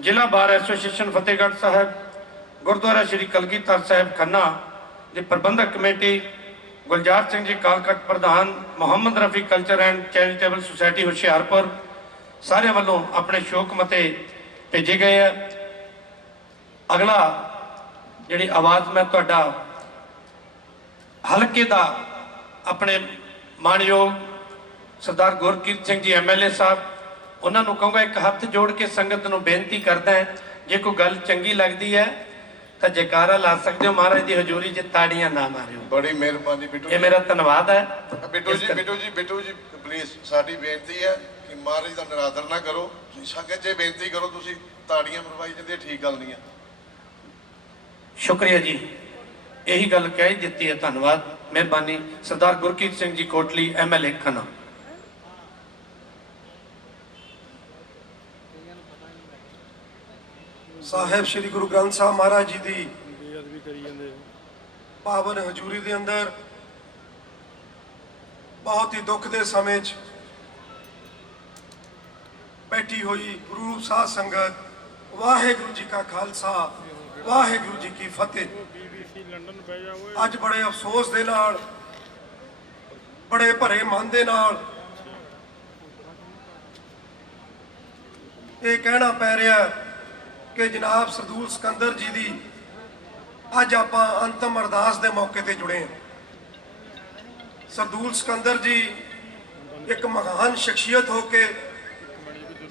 ਜ਼ਿਲ੍ਹਾ ਬਾਰ ਐਸੋਸੀਏਸ਼ਨ ਫਤਿਹਗੜ੍ਹ ਸਾਹਿਬ, ਗੁਰਦੁਆਰਾ ਸ਼੍ਰੀ ਕਲਗੀਧਰ ਸਾਹਿਬ ਖੰਨਾ ਦੀ ਪ੍ਰਬੰਧਕ ਕਮੇਟੀ, ਗੁਲਜ਼ਾਰ ਸਿੰਘ ਜੀ ਕਾਲਕਟ ਪ੍ਰਧਾਨ, Mohammed Rafi culture and charitable society Hoshiarpur, ਸਾਰਿਆਂ ਵੱਲੋਂ ਆਪਣੇ ਸ਼ੋਕ ਮਤੇ ਭੇਜੇ ਗਏ ਹੈ। ਅਗਲਾ ਜਿਹੜੀ ਆਵਾਜ਼ ਮੈਂ ਤੁਹਾਡਾ ਹਲਕੇ ਦਾ ਆਪਣੇ ਮਾਣਯੋਗ ਸਰਦਾਰ ਗੁਰਕੀਰਤ ਸਿੰਘ ਜੀ MLA ਸਾਹਿਬ, ਉਹਨਾਂ ਨੂੰ ਕਹੂੰਗਾ ਇੱਕ ਹੱਥ ਜੋੜ ਕੇ ਸੰਗਤ ਨੂੰ ਬੇਨਤੀ ਕਰਦਾ ਹੈ, ਜੇ ਕੋਈ ਗੱਲ ਚੰਗੀ ਲੱਗਦੀ ਹੈ ਤਾਂ ਜੈਕਾਰਾ ਲਾ ਸਕਦੇ ਹੋ, ਮਹਾਰਾਜ ਦੀ ਹਜ਼ੂਰੀ 'ਚ ਤਾੜੀਆਂ ਨਾ ਮਾਰਿਓ। ਬੜੀ ਮਿਹਰਬਾਨੀ ਬਿੱਟੂ ਇਹ ਮੇਰਾ ਧੰਨਵਾਦ ਹੈ। ਬਿੱਟੂ ਜੀ ਪਲੀਜ਼ ਸਾਡੀ ਬੇਨਤੀ ਹੈ ਕਿ ਮਹਾਰਾਜ ਦਾ ਨਿਰਾਦਰ ਨਾ ਕਰੋ, ਤੁਸੀਂ ਸੰਗਤ 'ਚ ਬੇਨਤੀ ਕਰੋ, ਤੁਸੀਂ ਤਾੜੀਆਂ ਮਰਵਾਈ ਜਾਂਦੇ, ਠੀਕ ਗੱਲ ਨਹੀਂ ਹੈ। ਸ਼ੁਕਰੀਆ ਜੀ, ਇਹੀ ਗੱਲ ਕਹਿ ਦਿੱਤੀ ਹੈ, ਧੰਨਵਾਦ, ਮਿਹਰਬਾਨੀ। ਸਰਦਾਰ ਗੁਰਕੀਰਤ ਸਿੰਘ ਜੀ ਕੋਟਲੀ MLA ਖੰਨਾ। ਸਾਹਿਬ ਸ੍ਰੀ ਗੁਰੂ ਗ੍ਰੰਥ ਸਾਹਿਬ ਮਹਾਰਾਜ ਜੀ ਦੀ ਬੇਅਦਬੀ ਕਰੀ ਜਾਂਦੇ। ਪਾਵਨ ਹਜ਼ੂਰੀ ਦੇ ਅੰਦਰ ਬਹੁਤ ਹੀ ਦੁੱਖ ਦੇ ਸਮੇਂ 'ਚ ਬੈਠੀ ਹੋਈ ਗੁਰੂ ਸਾਧ ਸੰਗਤ, ਵਾਹਿਗੁਰੂ ਜੀ ਕਾ ਖਾਲਸਾ, ਵਾਹਿਗੁਰੂ ਜੀ ਕੀ ਫਤਿਹ। BBC ਲੰਡਨ ਪੈ ਜਾ ਓਏ। ਅੱਜ ਬੜੇ ਅਫਸੋਸ ਦੇ ਨਾਲ, ਬੜੇ ਭਰੇ ਮਨ ਦੇ ਨਾਲ ਇਹ ਕਹਿਣਾ ਪੈ ਰਿਹਾ ਕਿ ਜਨਾਬ ਸਰਦੂਲ ਸਿਕੰਦਰ ਜੀ ਦੀ ਅੱਜ ਆਪਾਂ ਅੰਤਮ ਅਰਦਾਸ ਦੇ ਮੌਕੇ ਤੇ ਜੁੜੇ ਹਾਂ। ਸਰਦੂਲ ਸਿਕੰਦਰ ਜੀ ਇੱਕ ਮਹਾਨ ਸ਼ਖਸੀਅਤ ਹੋ ਕੇ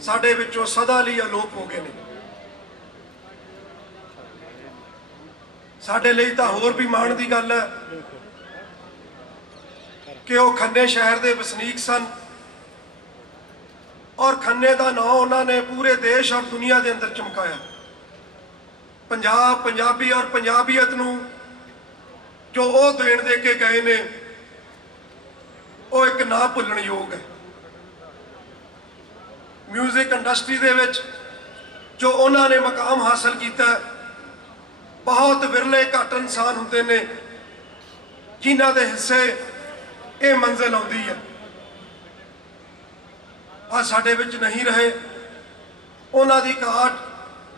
ਸਾਡੇ ਵਿੱਚੋਂ ਸਦਾ ਲਈ ਅਲੋਪ ਹੋ ਗਏ ਨੇ। ਸਾਡੇ ਲਈ ਤਾਂ ਹੋਰ ਵੀ ਮਾਣ ਦੀ ਗੱਲ ਹੈ ਕਿ ਉਹ ਖੰਨੇ ਸ਼ਹਿਰ ਦੇ ਵਸਨੀਕ ਸਨ ਔਰ ਖੰਨੇ ਦਾ ਨਾਂ ਉਹਨਾਂ ਨੇ ਪੂਰੇ ਦੇਸ਼ ਔਰ ਦੁਨੀਆ ਦੇ ਅੰਦਰ ਚਮਕਾਇਆ। ਪੰਜਾਬ, ਪੰਜਾਬੀ ਔਰ ਪੰਜਾਬੀਅਤ ਨੂੰ ਜੋ ਉਹ ਦੇਣ ਦੇ ਕੇ ਗਏ ਨੇ, ਉਹ ਇੱਕ ਨਾ ਭੁੱਲਣ ਯੋਗ ਹੈ। ਮਿਊਜ਼ਿਕ ਇੰਡਸਟਰੀ ਦੇ ਵਿੱਚ ਜੋ ਉਹਨਾਂ ਨੇ ਮਕਾਮ ਹਾਸਲ ਕੀਤਾ, ਬਹੁਤ ਵਿਰਲੇ ਘੱਟ ਇਨਸਾਨ ਹੁੰਦੇ ਨੇ ਜਿਨ੍ਹਾਂ ਦੇ ਹਿੱਸੇ ਇਹ ਮੰਜ਼ਿਲ ਆਉਂਦੀ ਹੈ। ਅੱਜ ਸਾਡੇ ਵਿੱਚ ਨਹੀਂ ਰਹੇ, ਉਹਨਾਂ ਦੀ ਘਾਟ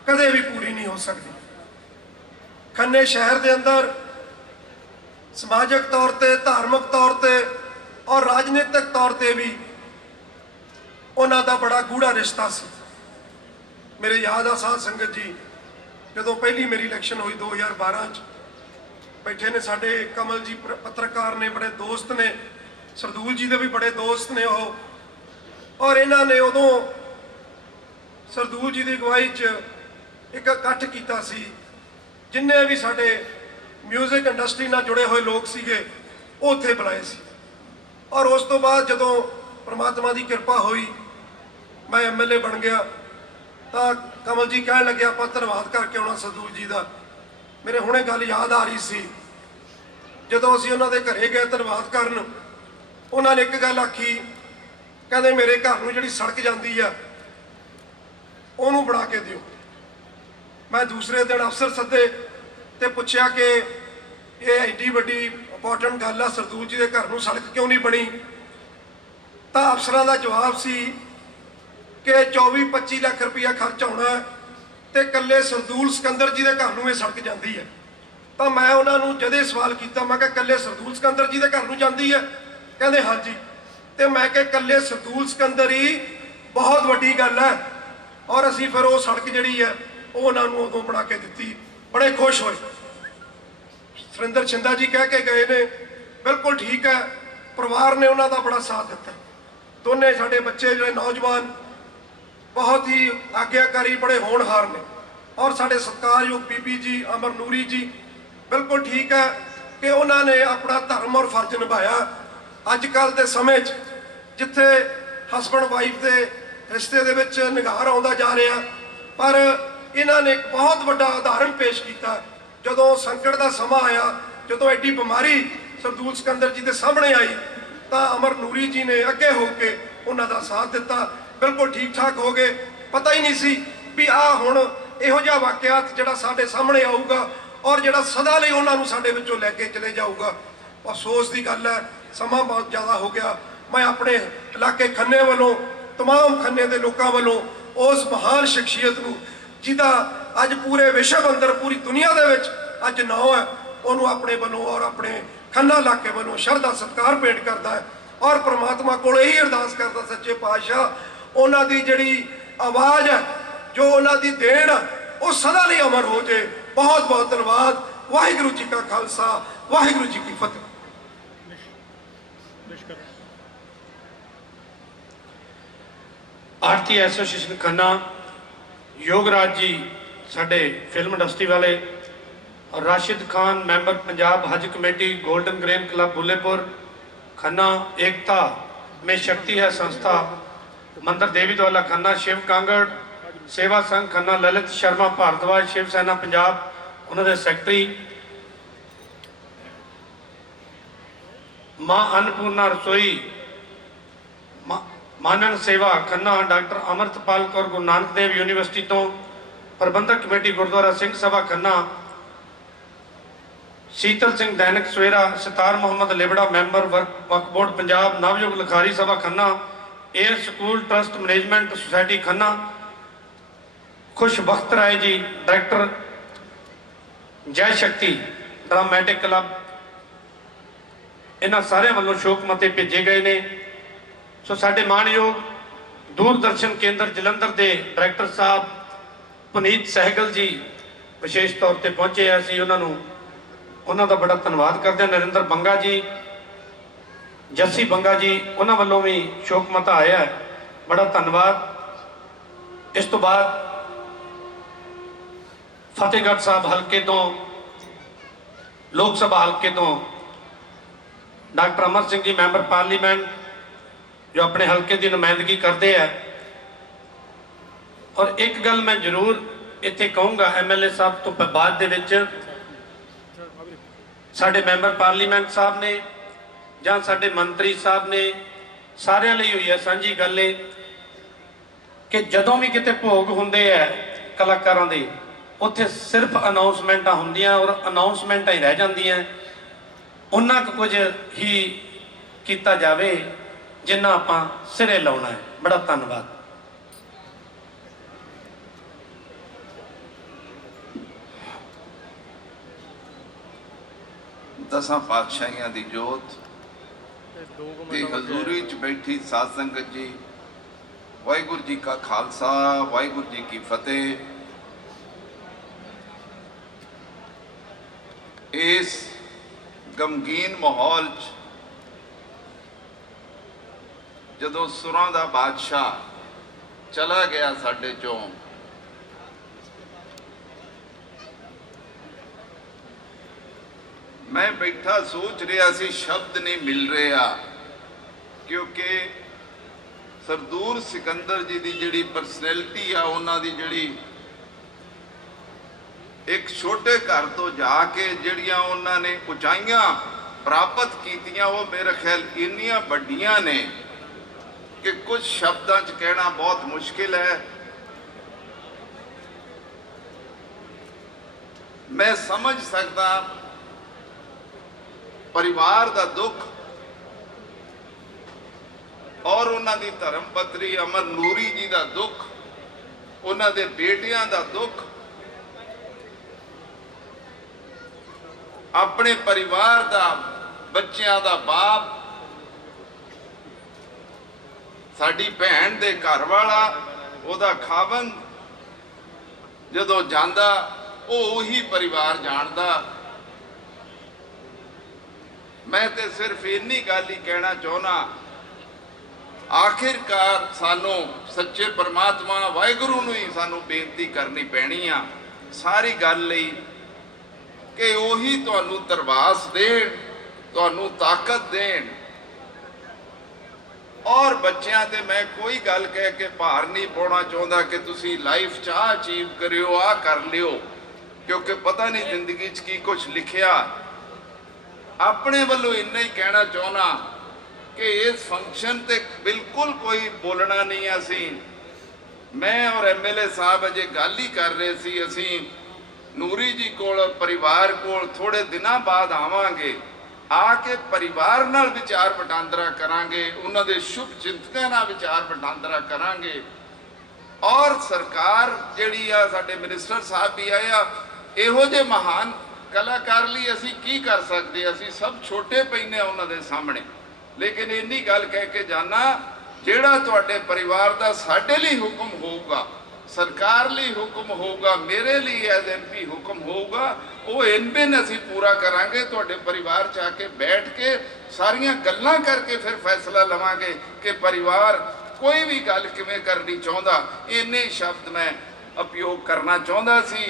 ਕਦੇ ਵੀ ਪੂਰੀ ਨਹੀਂ ਹੋ ਸਕਦੀ। ਖੰਨੇ ਸ਼ਹਿਰ ਦੇ ਅੰਦਰ ਸਮਾਜਿਕ ਤੌਰ ਤੇ, ਧਾਰਮਿਕ ਤੌਰ ਤੇ ਔਰ ਰਾਜਨੀਤਿਕ ਤੌਰ ਤੇ ਵੀ ਉਹਨਾਂ ਦਾ ਬੜਾ ਗੂੜਾ ਰਿਸ਼ਤਾ ਸੀ। ਮੇਰੇ ਯਾਦ ਆ ਸਾਧ ਸੰਗਤ ਜੀ, ਜਦੋਂ ਪਹਿਲੀ ਮੇਰੀ ਇਲੈਕਸ਼ਨ ਹੋਈ 2012 ਚ, ਬੈਠੇ ਨੇ ਸਾਡੇ ਕਮਲ ਜੀ ਪੱਤਰਕਾਰ ਨੇ, ਬੜੇ ਦੋਸਤ ਨੇ, ਸਰਦੂਲ ਜੀ ਦੇ ਵੀ ਬੜੇ ਦੋਸਤ ਨੇ ਉਹ, ਔਰ ਇਹਨਾਂ ਨੇ ਉਦੋਂ ਸਰਦੂਲ ਜੀ ਦੀ ਅਗਵਾਈ 'ਚ ਇੱਕ ਇਕੱਠ ਕੀਤਾ ਸੀ। ਜਿੰਨੇ ਵੀ ਸਾਡੇ ਮਿਊਜ਼ਿਕ ਇੰਡਸਟਰੀ ਨਾਲ ਜੁੜੇ ਹੋਏ ਲੋਕ ਸੀਗੇ ਉਹ ਉੱਥੇ ਬੁਲਾਏ ਸੀ। ਔਰ ਉਸ ਤੋਂ ਬਾਅਦ ਜਦੋਂ ਪ੍ਰਮਾਤਮਾ ਦੀ ਕਿਰਪਾ ਹੋਈ ਮੈਂ ਐਮਐਲਏ ਬਣ ਗਿਆ ਤਾਂ ਕਮਲ ਜੀ ਕਹਿਣ ਲੱਗੇ ਆਪਾਂ ਧੰਨਵਾਦ ਕਰਕੇ ਆਉਣਾ ਸਰਦੂਲ ਜੀ ਦਾ। ਮੇਰੇ ਹੁਣੇ ਗੱਲ ਯਾਦ ਆ ਰਹੀ ਸੀ, ਜਦੋਂ ਅਸੀਂ ਉਹਨਾਂ ਦੇ ਘਰੇ ਗਏ ਧੰਨਵਾਦ ਕਰਨ, ਉਹਨਾਂ ਨੇ ਇੱਕ ਗੱਲ ਆਖੀ, ਕਹਿੰਦੇ ਮੇਰੇ ਘਰ ਨੂੰ ਜਿਹੜੀ ਸੜਕ ਜਾਂਦੀ ਆ ਉਹਨੂੰ ਬਣਾ ਕੇ ਦਿਓ। ਮੈਂ ਦੂਸਰੇ ਦਿਨ ਅਫਸਰ ਸੱਦੇ ਤੇ ਪੁੱਛਿਆ ਕਿ ਇਹ ਐਡੀ ਵੱਡੀ ਇੰਪੋਰਟੈਂਟ ਗੱਲ ਆ, ਸਰਦੂਲ ਜੀ ਦੇ ਘਰ ਨੂੰ ਸੜਕ ਕਿਉਂ ਨਹੀਂ ਬਣੀ? ਤਾਂ ਅਫਸਰਾਂ ਦਾ ਜਵਾਬ ਸੀ ਕਿ 24-25 ਲੱਖ ਰੁਪਇਆ ਖਰਚ ਆਉਣਾ ਤੇ ਇਕੱਲੇ ਸਰਦੂਲ ਸਿਕੰਦਰ ਜੀ ਦੇ ਘਰ ਨੂੰ ਇਹ ਸੜਕ ਜਾਂਦੀ ਹੈ। ਤਾਂ ਮੈਂ ਉਹਨਾਂ ਨੂੰ ਜਦੇ ਸਵਾਲ ਕੀਤਾ, ਮੈਂ ਕਿਹਾ ਇਕੱਲੇ ਸਰਦੂਲ ਸਿਕੰਦਰ ਜੀ ਦੇ ਘਰ ਨੂੰ ਜਾਂਦੀ ਹੈ? ਕਹਿੰਦੇ ਹਾਂਜੀ। ਤੇ ਮੈਂ ਕਿਹਾ ਇਕੱਲੇ ਸਰਦੂਲ ਸਿਕੰਦਰ ਹੀ ਬਹੁਤ ਵੱਡੀ ਗੱਲ ਹੈ। ਔਰ ਅਸੀਂ ਫਿਰ ਉਹ ਸੜਕ ਜਿਹੜੀ ਹੈ ਉਹ ਉਹਨਾਂ ਨੂੰ ਉਦੋਂ ਬਣਾ ਕੇ ਦਿੱਤੀ, ਬੜੇ ਖੁਸ਼ ਹੋਏ। ਸੁਰਿੰਦਰ ਛਿੰਦਾ ਜੀ ਕਹਿ ਕੇ ਗਏ ਨੇ, ਬਿਲਕੁਲ ਠੀਕ ਹੈ, ਪਰਿਵਾਰ ਨੇ ਉਹਨਾਂ ਦਾ ਬੜਾ ਸਾਥ ਦਿੱਤਾ। ਦੋਨੇ ਸਾਡੇ ਬੱਚੇ ਜਿਹੜੇ ਨੌਜਵਾਨ ਬਹੁਤ ਹੀ ਆਗਿਆਕਾਰੀ, ਬੜੇ ਹੋਣਹਾਰ ਨੇ। ਔਰ ਸਾਡੇ ਸਤਿਕਾਰਯੋਗ ਬੀਬੀ ਜੀ ਅਮਰ ਨੂਰੀ ਜੀ, ਬਿਲਕੁਲ ਠੀਕ ਹੈ ਕਿ ਉਹਨਾਂ ਨੇ ਆਪਣਾ ਧਰਮ ਔਰ ਫਰਜ਼ ਨਿਭਾਇਆ। ਅੱਜ ਕੱਲ੍ਹ ਦੇ ਸਮੇਂ 'ਚ ਜਿੱਥੇ ਹਸਬੈਂਡ ਵਾਈਫ ਦੇ ਰਿਸ਼ਤੇ ਦੇ ਵਿੱਚ ਨਿਗਾਰ ਆਉਂਦਾ ਜਾ ਰਿਹਾ, ਪਰ ਇਹਨਾਂ ਨੇ ਇੱਕ ਬਹੁਤ ਵੱਡਾ ਉਦਾਹਰਣ ਪੇਸ਼ ਕੀਤਾ। ਜਦੋਂ ਸੰਕਟ ਦਾ ਸਮਾਂ ਆਇਆ, ਜਦੋਂ ਐਡੀ ਬਿਮਾਰੀ ਸਰਦੂਲ ਸਿਕੰਦਰ ਜੀ ਦੇ ਸਾਹਮਣੇ ਆਈ, ਤਾਂ ਅਮਰ ਨੂਰੀ ਜੀ ਨੇ ਅੱਗੇ ਹੋ ਕੇ ਉਹਨਾਂ ਦਾ ਸਾਥ ਦਿੱਤਾ। ਬਿਲਕੁਲ ਠੀਕ ਠਾਕ ਹੋ ਗਏ। ਪਤਾ ਹੀ ਨਹੀਂ ਸੀ ਵੀ ਹੁਣ ਇਹੋ ਜਿਹਾ ਵਾਕਿਆਤ ਜਿਹੜਾ ਸਾਡੇ ਸਾਹਮਣੇ ਆਊਗਾ ਔਰ ਜਿਹੜਾ ਸਦਾ ਲਈ ਉਹਨਾਂ ਨੂੰ ਸਾਡੇ ਵਿੱਚੋਂ ਲੈ ਕੇ ਚਲੇ ਜਾਊਗਾ। ਅਫਸੋਸ ਦੀ ਗੱਲ ਹੈ, ਸਮਾਂ ਬਹੁਤ ਜ਼ਿਆਦਾ ਹੋ ਗਿਆ। ਮੈਂ ਆਪਣੇ ਇਲਾਕੇ ਖੰਨੇ ਵੱਲੋਂ, ਤਮਾਮ ਖੰਨੇ ਦੇ ਲੋਕਾਂ ਵੱਲੋਂ ਉਸ ਮਹਾਨ ਸ਼ਖਸੀਅਤ ਨੂੰ, ਜਿਹਦਾ ਅੱਜ ਪੂਰੇ ਵਿਸ਼ਵ ਅੰਦਰ, ਪੂਰੀ ਦੁਨੀਆ ਦੇ ਵਿੱਚ ਅੱਜ ਨਾਂ ਹੈ, ਉਹਨੂੰ ਆਪਣੇ ਵੱਲੋਂ ਔਰ ਆਪਣੇ ਖੰਨਾ ਇਲਾਕੇ ਵੱਲੋਂ ਸ਼ਰਧਾ ਸਤਿਕਾਰ ਭੇਟ ਕਰਦਾ ਹੈ। ਔਰ ਪ੍ਰਮਾਤਮਾ ਕੋਲ ਇਹੀ ਅਰਦਾਸ ਕਰਦਾ, ਸੱਚੇ ਪਾਤਸ਼ਾਹ ਉਹਨਾਂ ਦੀ ਜਿਹੜੀ ਆਵਾਜ਼ ਹੈ, ਜੋ ਉਹਨਾਂ ਦੀ ਦੇਣ ਹੈ, ਉਹ ਸਦਾ ਲਈ ਅਮਰ ਹੋ ਜੇ। ਬਹੁਤ ਬਹੁਤ ਧੰਨਵਾਦ। ਵਾਹਿਗੁਰੂ ਜੀ ਕਾ ਖਾਲਸਾ, ਵਾਹਿਗੁਰੂ ਜੀ ਕੀ ਫਤਿਹ। ਆਰਤੀ ਐਸੋਸੀਏਸ਼ਨ ਖੰਨਾ, ਯੋਗਰਾਜ ਜੀ ਸਾਡੇ ਫਿਲਮ ਇੰਡਸਟਰੀ ਵਾਲੇ, और Rashid Khan member Punjab Haj committee, golden grain club Bullepur Khanna, एकता में शक्ति है संस्था, मंदिर देवी द्वाला खन्ना, शिव कांगड़ सेवा संघ खन्ना, ललित शर्मा भारद्वाज शिव सेना पंजाब उन्होंने सैकटरी, मां अन्नपूर्णा रसोई मानन सेवा खन्ना, डॉक्टर अमृतपाल कौर गुरु नानक देव यूनिवर्सिटी तो प्रबंधक कमेटी गुरुद्वारा सिंह सभा खन्ना, शीतल सिंह दैनिक सवेरा, सितार मोहम्मद लिबड़ा मैंबर वक्फ बोर्ड पंजाब, नवयुग लिखारी सभा Khanna, air school trust management society Khanna, खुश बख्त राय जी डायरेक्टर जय शक्ति ड्रामेटिक क्लब, इन्हां सारे वालों शोक मते भेजे गए ने। सो साडे मानयोग दूरदर्शन केंद्र जलंधर के डायरेक्टर साहब पुनीत सहगल जी विशेष तौर पर पहुंचे। असीं उन्हों का बड़ा धन्यवाद करते हैं। नरेंद्र बंगा जी, जस्सी बंगा जी, उन्होंने वालों भी शोक मता आया है, बड़ा धन्यवाद। इस तो बाद फतेहगढ़ साहब हल्के तो, लोक सभा हल्के तो doctor Amar Singh ji member parliament, जो अपने हल्के की नुमाइंदगी करते हैं। और एक गल मैं जरूर इत्थे कहूँगा, MLA साहब तो बाद दे विच साडे मैंबर पार्लीमेंट साहब ने जां साडे मंत्री साहब ने, सारे ਲਈ हुई है सांझी गल है कि जदों भी किते भोग हुंदे है कलाकारां दे, उत्थे सिर्फ अनाउंसमेंटां हुंदियां और अनाउंसमेंटां ही रह जांदियां। उन्ना कुछ ही कीता जावे जिन्ना आपां सिरे लाउणा है। बड़ा धन्नवाद। दसां पातशाहियां दी जोत ते हजूरी च बैठी साध संगत जी, वाहिगुरू जी का खालसा, वाहिगुरू जी की फतेह। इस गमगीन माहौल च जदों सुरां दा बादशाह चला गया साडे चों, मैं बैठा सोच रहा सी, शब्द नहीं मिल रहा क्योंकि सरदूर सिकंदर जी की जिहड़ी परसनैलिटी आ, उन्हां दी जिहड़ी एक छोटे घर तो जाके जिहड़ियां उन्होंने उचाइयां प्राप्त कीतियां, वो मेरे ख्याल इन्नियां वड्डियां ने कि कुछ शब्दां च कहना बहुत मुश्किल है। मैं समझ सकदा परिवार दा दुख और उन्हां दी धर्म पत्नी अमर नूरी जी दा दुख, उन्हां दे बेटियां दा दुख, अपने परिवार दा, बच्चों दा बाप, साडी भैन दे घर वाला, ओदा खावन जदों जांदा उही परिवार जानदा। मैं ते सिर्फ इन्नी गल ही कहना चाहना, आखिरकार सानू सच्चे परमात्मा वाहिगुरू नूं ही सानू बेनती करनी पैनी आ सारी गल लई कि उही तुहानू दरवास देण, तुहानू ताकत देण। और बच्चों ते मैं कोई गल कह के भार नहीं पाउणा चाहुंदा कि तुसी लाइफ च आ अचीव करियो, आ कर लियो, क्योंकि पता नहीं जिंदगी च की कुछ लिखिया। अपने वालों इन्ना ही कहना चाहना कि इस फंक्शन ते बिल्कुल कोई बोलना नहीं। असी मैं और MLA साहब अजे गल ही कर रहे सी, असी नूरी जी कोल परिवार कोल थोड़े दिनों बाद आवांगे, आके परिवार नाल विचार वटांदरा करांगे, उन्हां दे शुभ चिंतकां नाल विचार वटांदरा करांगे। और सरकार जिहड़ी आ, साडे मिनिस्टर साहब भी आए आ, इहो जे महान कलाकार लई असी की कर सकते, असी सब छोटे पैने उन्हां दे सामने। लेकिन इन्नी गल कह के जाना, जिहड़ा तुहाडे परिवार दा साडे लई हुक्म होऊगा, सरकार लई हुक्म होऊगा, मेरे लिए एज MP हुक्म होऊगा, वो इन बिन असी पूरा करांगे। तुहाडे परिवार च आके बैठ के सारियां गल्लां करके फिर फैसला लवांगे कि परिवार कोई भी गल किवें करनी चाहुंदा। इन्ने शब्द मैं उपयोग करना चाहुंदा सी।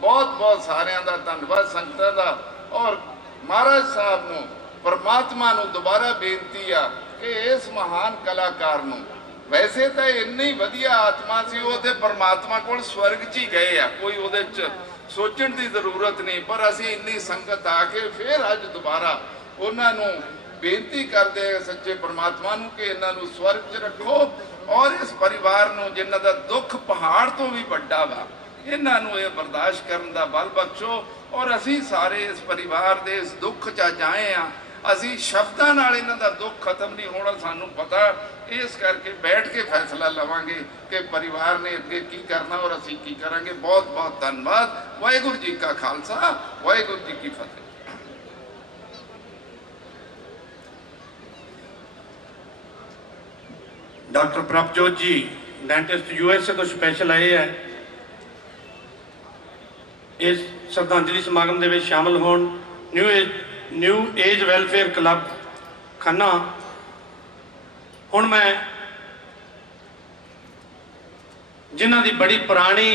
बहुत बहुत सारियां दा धन्नवाद संगतां दा। और महाराज साहब नूं, परमात्मा नूं दोबारा बेनती आ कि इस महान कलाकार नूं, वैसे तो इन्नी वधिया आत्मा सी, वो ते परमात्मा कोल स्वर्ग च ही गए आ, कोई उहदे च सोचण दी जरूरत नहीं। पर असी इन्नी संगत आके फिर अज दोबारा उन्हां नूं बेनती करदे सच्चे परमात्मा नूं कि इन्हां नूं स्वर्ग च रखो, और इस परिवार नूं जिन्हां दा दुख पहाड़ तो भी वड्डा वा, इन्हां नूं इह बर्दाश्त करन दा बल बख्शो। और असी सारे इस परिवार दे इस दुख च अज आए आ, असी शब्दां नाल इन्हां दा दुख खत्म नहीं होना, सानू पता। इस करके बैठ के फैसला लवांगे कि परिवार ने अगे की करना और असी की करांगे। बहुत बहुत धन्यवाद। वाहिगुरू जी का खालसा, वाहिगुरू जी की फतेह। डॉक्टर प्रभजोत जी डेंटिस्ट USA तो स्पैशल आए हैं इस श्रद्धांजलि समागम दे विच शामिल होण। New age welfare club Khanna. हुण मैं जिन्हां दी बड़ी पुरानी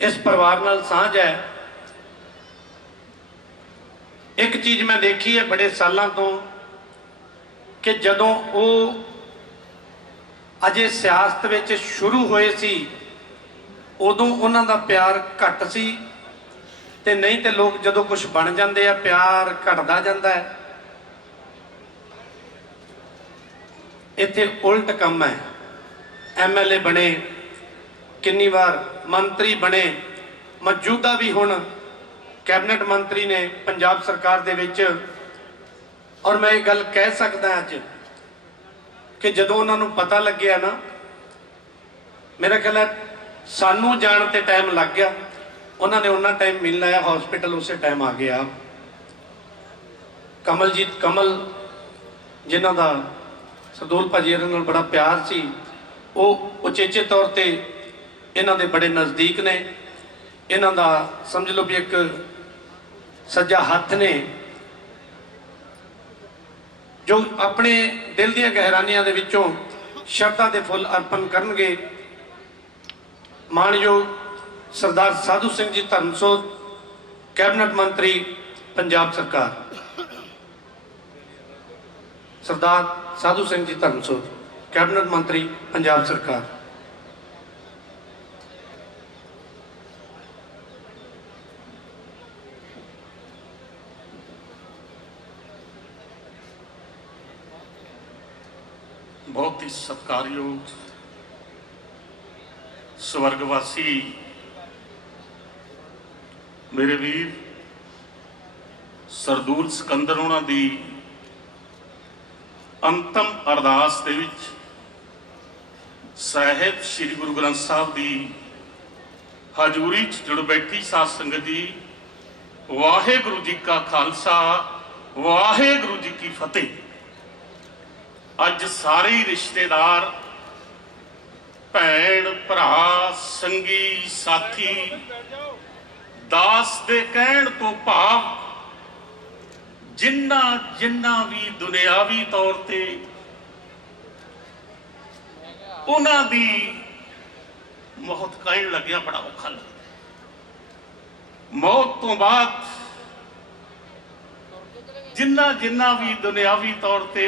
इस परिवार नाल सांझ है, एक चीज़ मैं देखी है बड़े सालों तो कि जदों वो अजे सियासत विच शुरू होए सी, उदों उन्हां दा प्यार घट सी, ते नहीं तो लोग जदों कुछ बन जाते हैं प्यार घटदा जांदा है। इत्थे उल्ट कम है। MLA बने, कितनी बार मंत्री बने, मौजूदा भी हुण कैबिनेट मंत्री ने पंजाब सरकार दे विच। और मैं ये गल कह सकदा अज कि जदों उन्हां नूं पता लग्या ना, मेरा ख्याल है सानू जाण ते टाइम लग गया, उन्होंने उन्ना टाइम मिल लाया, हॉस्पिटल उस टाइम आ गया। कमलजीत कमल जिन्हों का सरदूल भाजी नाल बड़ा प्यार सी, वो उचेचे तौर पर इन्हों के बड़े नज़दीक ने। इन्हों का समझ लो भी एक सज्जा हथ ने, जो अपने दिल दी गहरानियां दे विचों शब्दां दे फुल अर्पण करनगे। मानयोग सरदार साधु सिंह जी धर्मसोत, कैबिनेट मंत्री पंजाब सरकार, ਸਰਦਾਰ ਸਾਧੂ ਸਿੰਘ ਜੀ ਧਰਮਸੋਤ, ਕੈਬਨਿਟ ਮੰਤਰੀ ਪੰਜਾਬ ਸਰਕਾਰ। ਬਹੁਤ ਹੀ ਸਤਿਕਾਰਯੋਗ ਸਵਰਗਵਾਸੀ ਮੇਰੇ ਵੀਰ ਸਰਦੂਲ ਸਿਕੰਦਰ ਉਹਨਾਂ ਦੀ ਅੰਤਮ ਅਰਦਾਸ ਦੇ ਵਿੱਚ ਸਾਹਿਬ ਸ੍ਰੀ ਗੁਰੂ ਗ੍ਰੰਥ ਸਾਹਿਬ ਦੀ ਹਜ਼ੂਰੀ 'ਚ ਜੁੜ ਬੈਠੀ ਸਾਧ ਸੰਗਤ ਜੀ, ਵਾਹਿਗੁਰੂ ਜੀ ਕਾ ਖਾਲਸਾ, ਵਾਹਿਗੁਰੂ ਜੀ ਕੀ ਫਤਿਹ। ਅੱਜ ਸਾਰੇ ਹੀ ਰਿਸ਼ਤੇਦਾਰ, ਭੈਣ ਭਰਾ, ਸੰਗੀ ਸਾਥੀ, ਦਾਸ ਦੇ ਕਹਿਣ ਤੋਂ ਭਾਵ ਜਿੰਨਾ ਵੀ ਦੁਨਿਆਵੀ ਤੌਰ ਤੇ ਉਹਨਾਂ ਦੀ ਮੌਤ ਕਹਿਣ ਲੱਗਿਆ ਬੜਾ ਔਖਾ ਲੱਗਦਾ। ਮੌਤ ਤੋਂ ਬਾਅਦ ਜਿੰਨਾ ਵੀ ਦੁਨਿਆਵੀ ਤੌਰ ਤੇ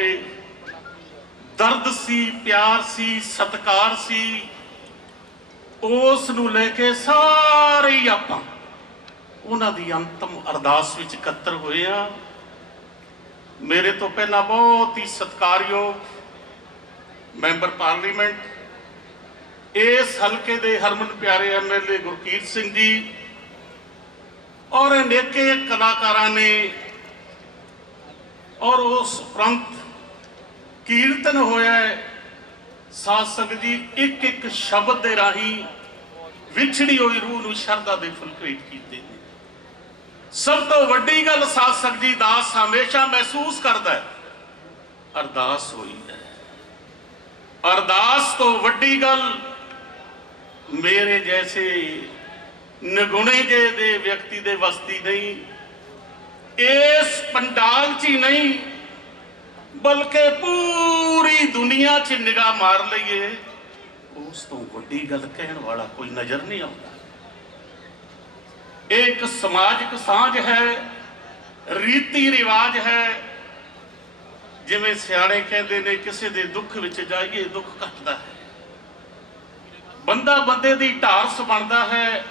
ਦਰਦ ਸੀ, ਪਿਆਰ ਸੀ, ਸਤਿਕਾਰ ਸੀ, ਉਸ ਨੂੰ ਲੈ ਕੇ ਸਾਰੇ ਹੀ ਆਪਾਂ ਉਹਨਾਂ ਦੀ ਅੰਤਮ ਅਰਦਾਸ ਵਿੱਚ ਇਕੱਤਰ ਹੋਏ ਆ। ਮੇਰੇ ਤੋਂ ਪਹਿਲਾਂ ਬਹੁਤ ਹੀ ਸਤਿਕਾਰਯੋਗ ਮੈਂਬਰ ਪਾਰਲੀਮੈਂਟ, ਇਸ ਹਲਕੇ ਦੇ ਹਰਮਨ ਪਿਆਰੇ ਐਮਐਲਏ ਗੁਰਕੀਰਤ ਸਿੰਘ ਜੀ ਔਰ ਅਨੇਕੇ ਕਲਾਕਾਰਾਂ ਨੇ, ਔਰ ਉਸ ਉਪਰੰਤ ਕੀਰਤਨ ਹੋਇਆ ਸਾਧ ਸੰਗਤ ਜੀ, ਇੱਕ ਇੱਕ ਸ਼ਬਦ ਦੇ ਰਾਹੀਂ ਵਿਛੜੀ ਹੋਈ ਰੂਹ ਨੂੰ ਸ਼ਰਧਾ ਦੇ ਫੁੱਲ ਭੇਟ ਕੀਤੇ ਨੇ। ਸਭ ਤੋਂ ਵੱਡੀ ਗੱਲ ਸਾਧ ਸੰਗਤ ਜੀ, ਦਾਸ ਹਮੇਸ਼ਾ ਮਹਿਸੂਸ ਕਰਦਾ ਹੈ ਅਰਦਾਸ ਹੋਈ ਹੈ। ਅਰਦਾਸ ਤੋਂ ਵੱਡੀ ਗੱਲ ਮੇਰੇ ਜੈਸੇ ਨਿਗੁਣੇ ਜੇ ਦੇ ਵਿਅਕਤੀ ਦੇ ਵਸਤੀ ਨਹੀਂ, ਇਸ ਪੰਡਾਲ 'ਚ ਹੀ ਨਹੀਂ ਬਲਕਿ ਪੂਰੀ ਦੁਨੀਆ 'ਚ ਨਿਗਾਹ ਮਾਰ ਲਈਏ, ਉਸ ਤੋਂ ਵੱਡੀ ਗੱਲ ਕਹਿਣ ਵਾਲਾ ਕੋਈ ਨਜ਼ਰ ਨਹੀਂ ਆਉਂਦਾ। ਇਹ ਇੱਕ ਸਮਾਜਿਕ ਸਾਂਝ ਹੈ, ਰੀਤੀ ਰਿਵਾਜ ਹੈ। ਜਿਵੇਂ ਸਿਆਣੇ ਕਹਿੰਦੇ ਨੇ, ਕਿਸੇ ਦੇ ਦੁੱਖ ਵਿੱਚ ਜਾਈਏ ਦੁੱਖ ਘਟਦਾ ਹੈ, ਬੰਦਾ ਬੰਦੇ ਦੀ ਢਾਰਸ ਬਣਦਾ ਹੈ।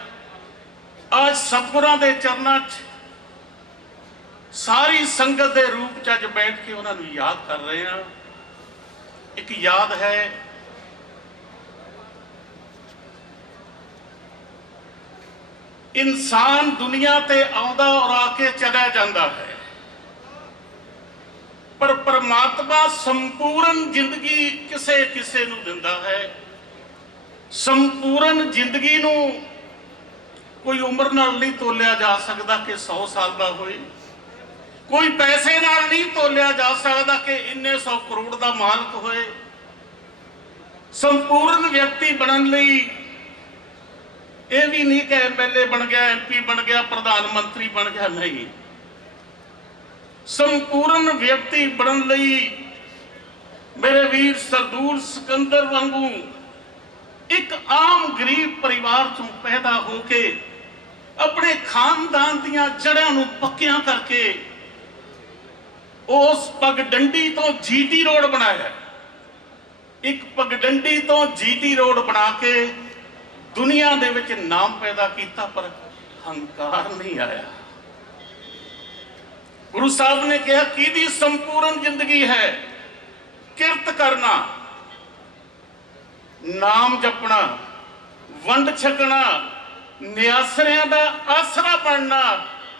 ਅੱਜ ਸਤਿਗੁਰਾਂ ਦੇ ਚਰਨਾਂ 'ਚ ਸਾਰੀ ਸੰਗਤ ਦੇ ਰੂਪ 'ਚ ਅੱਜ ਬੈਠ ਕੇ ਉਹਨਾਂ ਨੂੰ ਯਾਦ ਕਰ ਰਹੇ ਹਾਂ। ਇੱਕ ਯਾਦ ਹੈ ਇਨਸਾਨ ਦੁਨੀਆ ਤੇ ਆਉਂਦਾ ਔਰ ਆ ਕੇ ਚਲਾ ਜਾਂਦਾ ਹੈ, ਪਰ ਪਰਮਾਤਮਾ ਸੰਪੂਰਨ ਜ਼ਿੰਦਗੀ ਕਿਸੇ ਕਿਸੇ ਨੂੰ ਦਿੰਦਾ ਹੈ। ਸੰਪੂਰਨ ਜ਼ਿੰਦਗੀ ਨੂੰ ਕੋਈ ਉਮਰ ਨਾਲ ਨਹੀਂ ਤੋਲਿਆ ਜਾ ਸਕਦਾ ਕਿ 100 ਸਾਲ ਦਾ ਹੋਏ, ਕੋਈ ਪੈਸੇ ਨਾਲ ਨਹੀਂ ਤੋਲਿਆ ਜਾ ਸਕਦਾ ਕਿ ਇੰਨੇ 100 ਕਰੋੜ ਦਾ ਮਾਲਕ ਹੋਏ। ਸੰਪੂਰਨ ਵਿਅਕਤੀ ਬਣਨ ਲਈ ਇਹ ਵੀ ਨਹੀਂ ਕਿ ਐਮਐਲਏ ਬਣ ਗਿਆ, ਐਮਪੀ ਬਣ ਗਿਆ, ਪ੍ਰਧਾਨ ਮੰਤਰੀ ਬਣ ਗਿਆ, ਨਹੀਂ। ਸੰਪੂਰਨ ਵਿਅਕਤੀ ਬਣਨ ਲਈ ਮੇਰੇ ਵੀਰ ਸਰਦੂਲ ਸਿਕੰਦਰ ਵਾਂਗੂ ਇੱਕ ਆਮ ਗਰੀਬ ਪਰਿਵਾਰ ਚੋਂ ਪੈਦਾ ਹੋ ਕੇ ਆਪਣੇ ਖਾਨਦਾਨ ਦੀਆਂ ਜੜ੍ਹਾਂ ਨੂੰ ਪੱਕਿਆਂ ਕਰਕੇ ਉਸ ਪਗਡੰਡੀ ਤੋਂ ਜੀਟੀ ਰੋਡ ਬਣਾਇਆ। ਇੱਕ ਪਗਡੰਡੀ ਤੋਂ ਜੀਟੀ ਰੋਡ ਬਣਾ ਕੇ ਦੁਨੀਆ ਦੇ ਵਿੱਚ ਨਾਮ ਪੈਦਾ ਕੀਤਾ, ਪਰ ਹੰਕਾਰ ਨਹੀਂ ਆਇਆ। ਗੁਰੂ ਸਾਹਿਬ ਨੇ ਕਿਹਾ ਕਿਹਦੀ ਸੰਪੂਰਨ ਜ਼ਿੰਦਗੀ ਹੈ? ਕਿਰਤ ਕਰਨਾ, ਨਾਮ ਜਪਣਾ, ਵੰਡ ਛਕਣਾ, ਨਿਆਸਰਿਆਂ ਦਾ ਆਸਰਾ ਬਣਨਾ,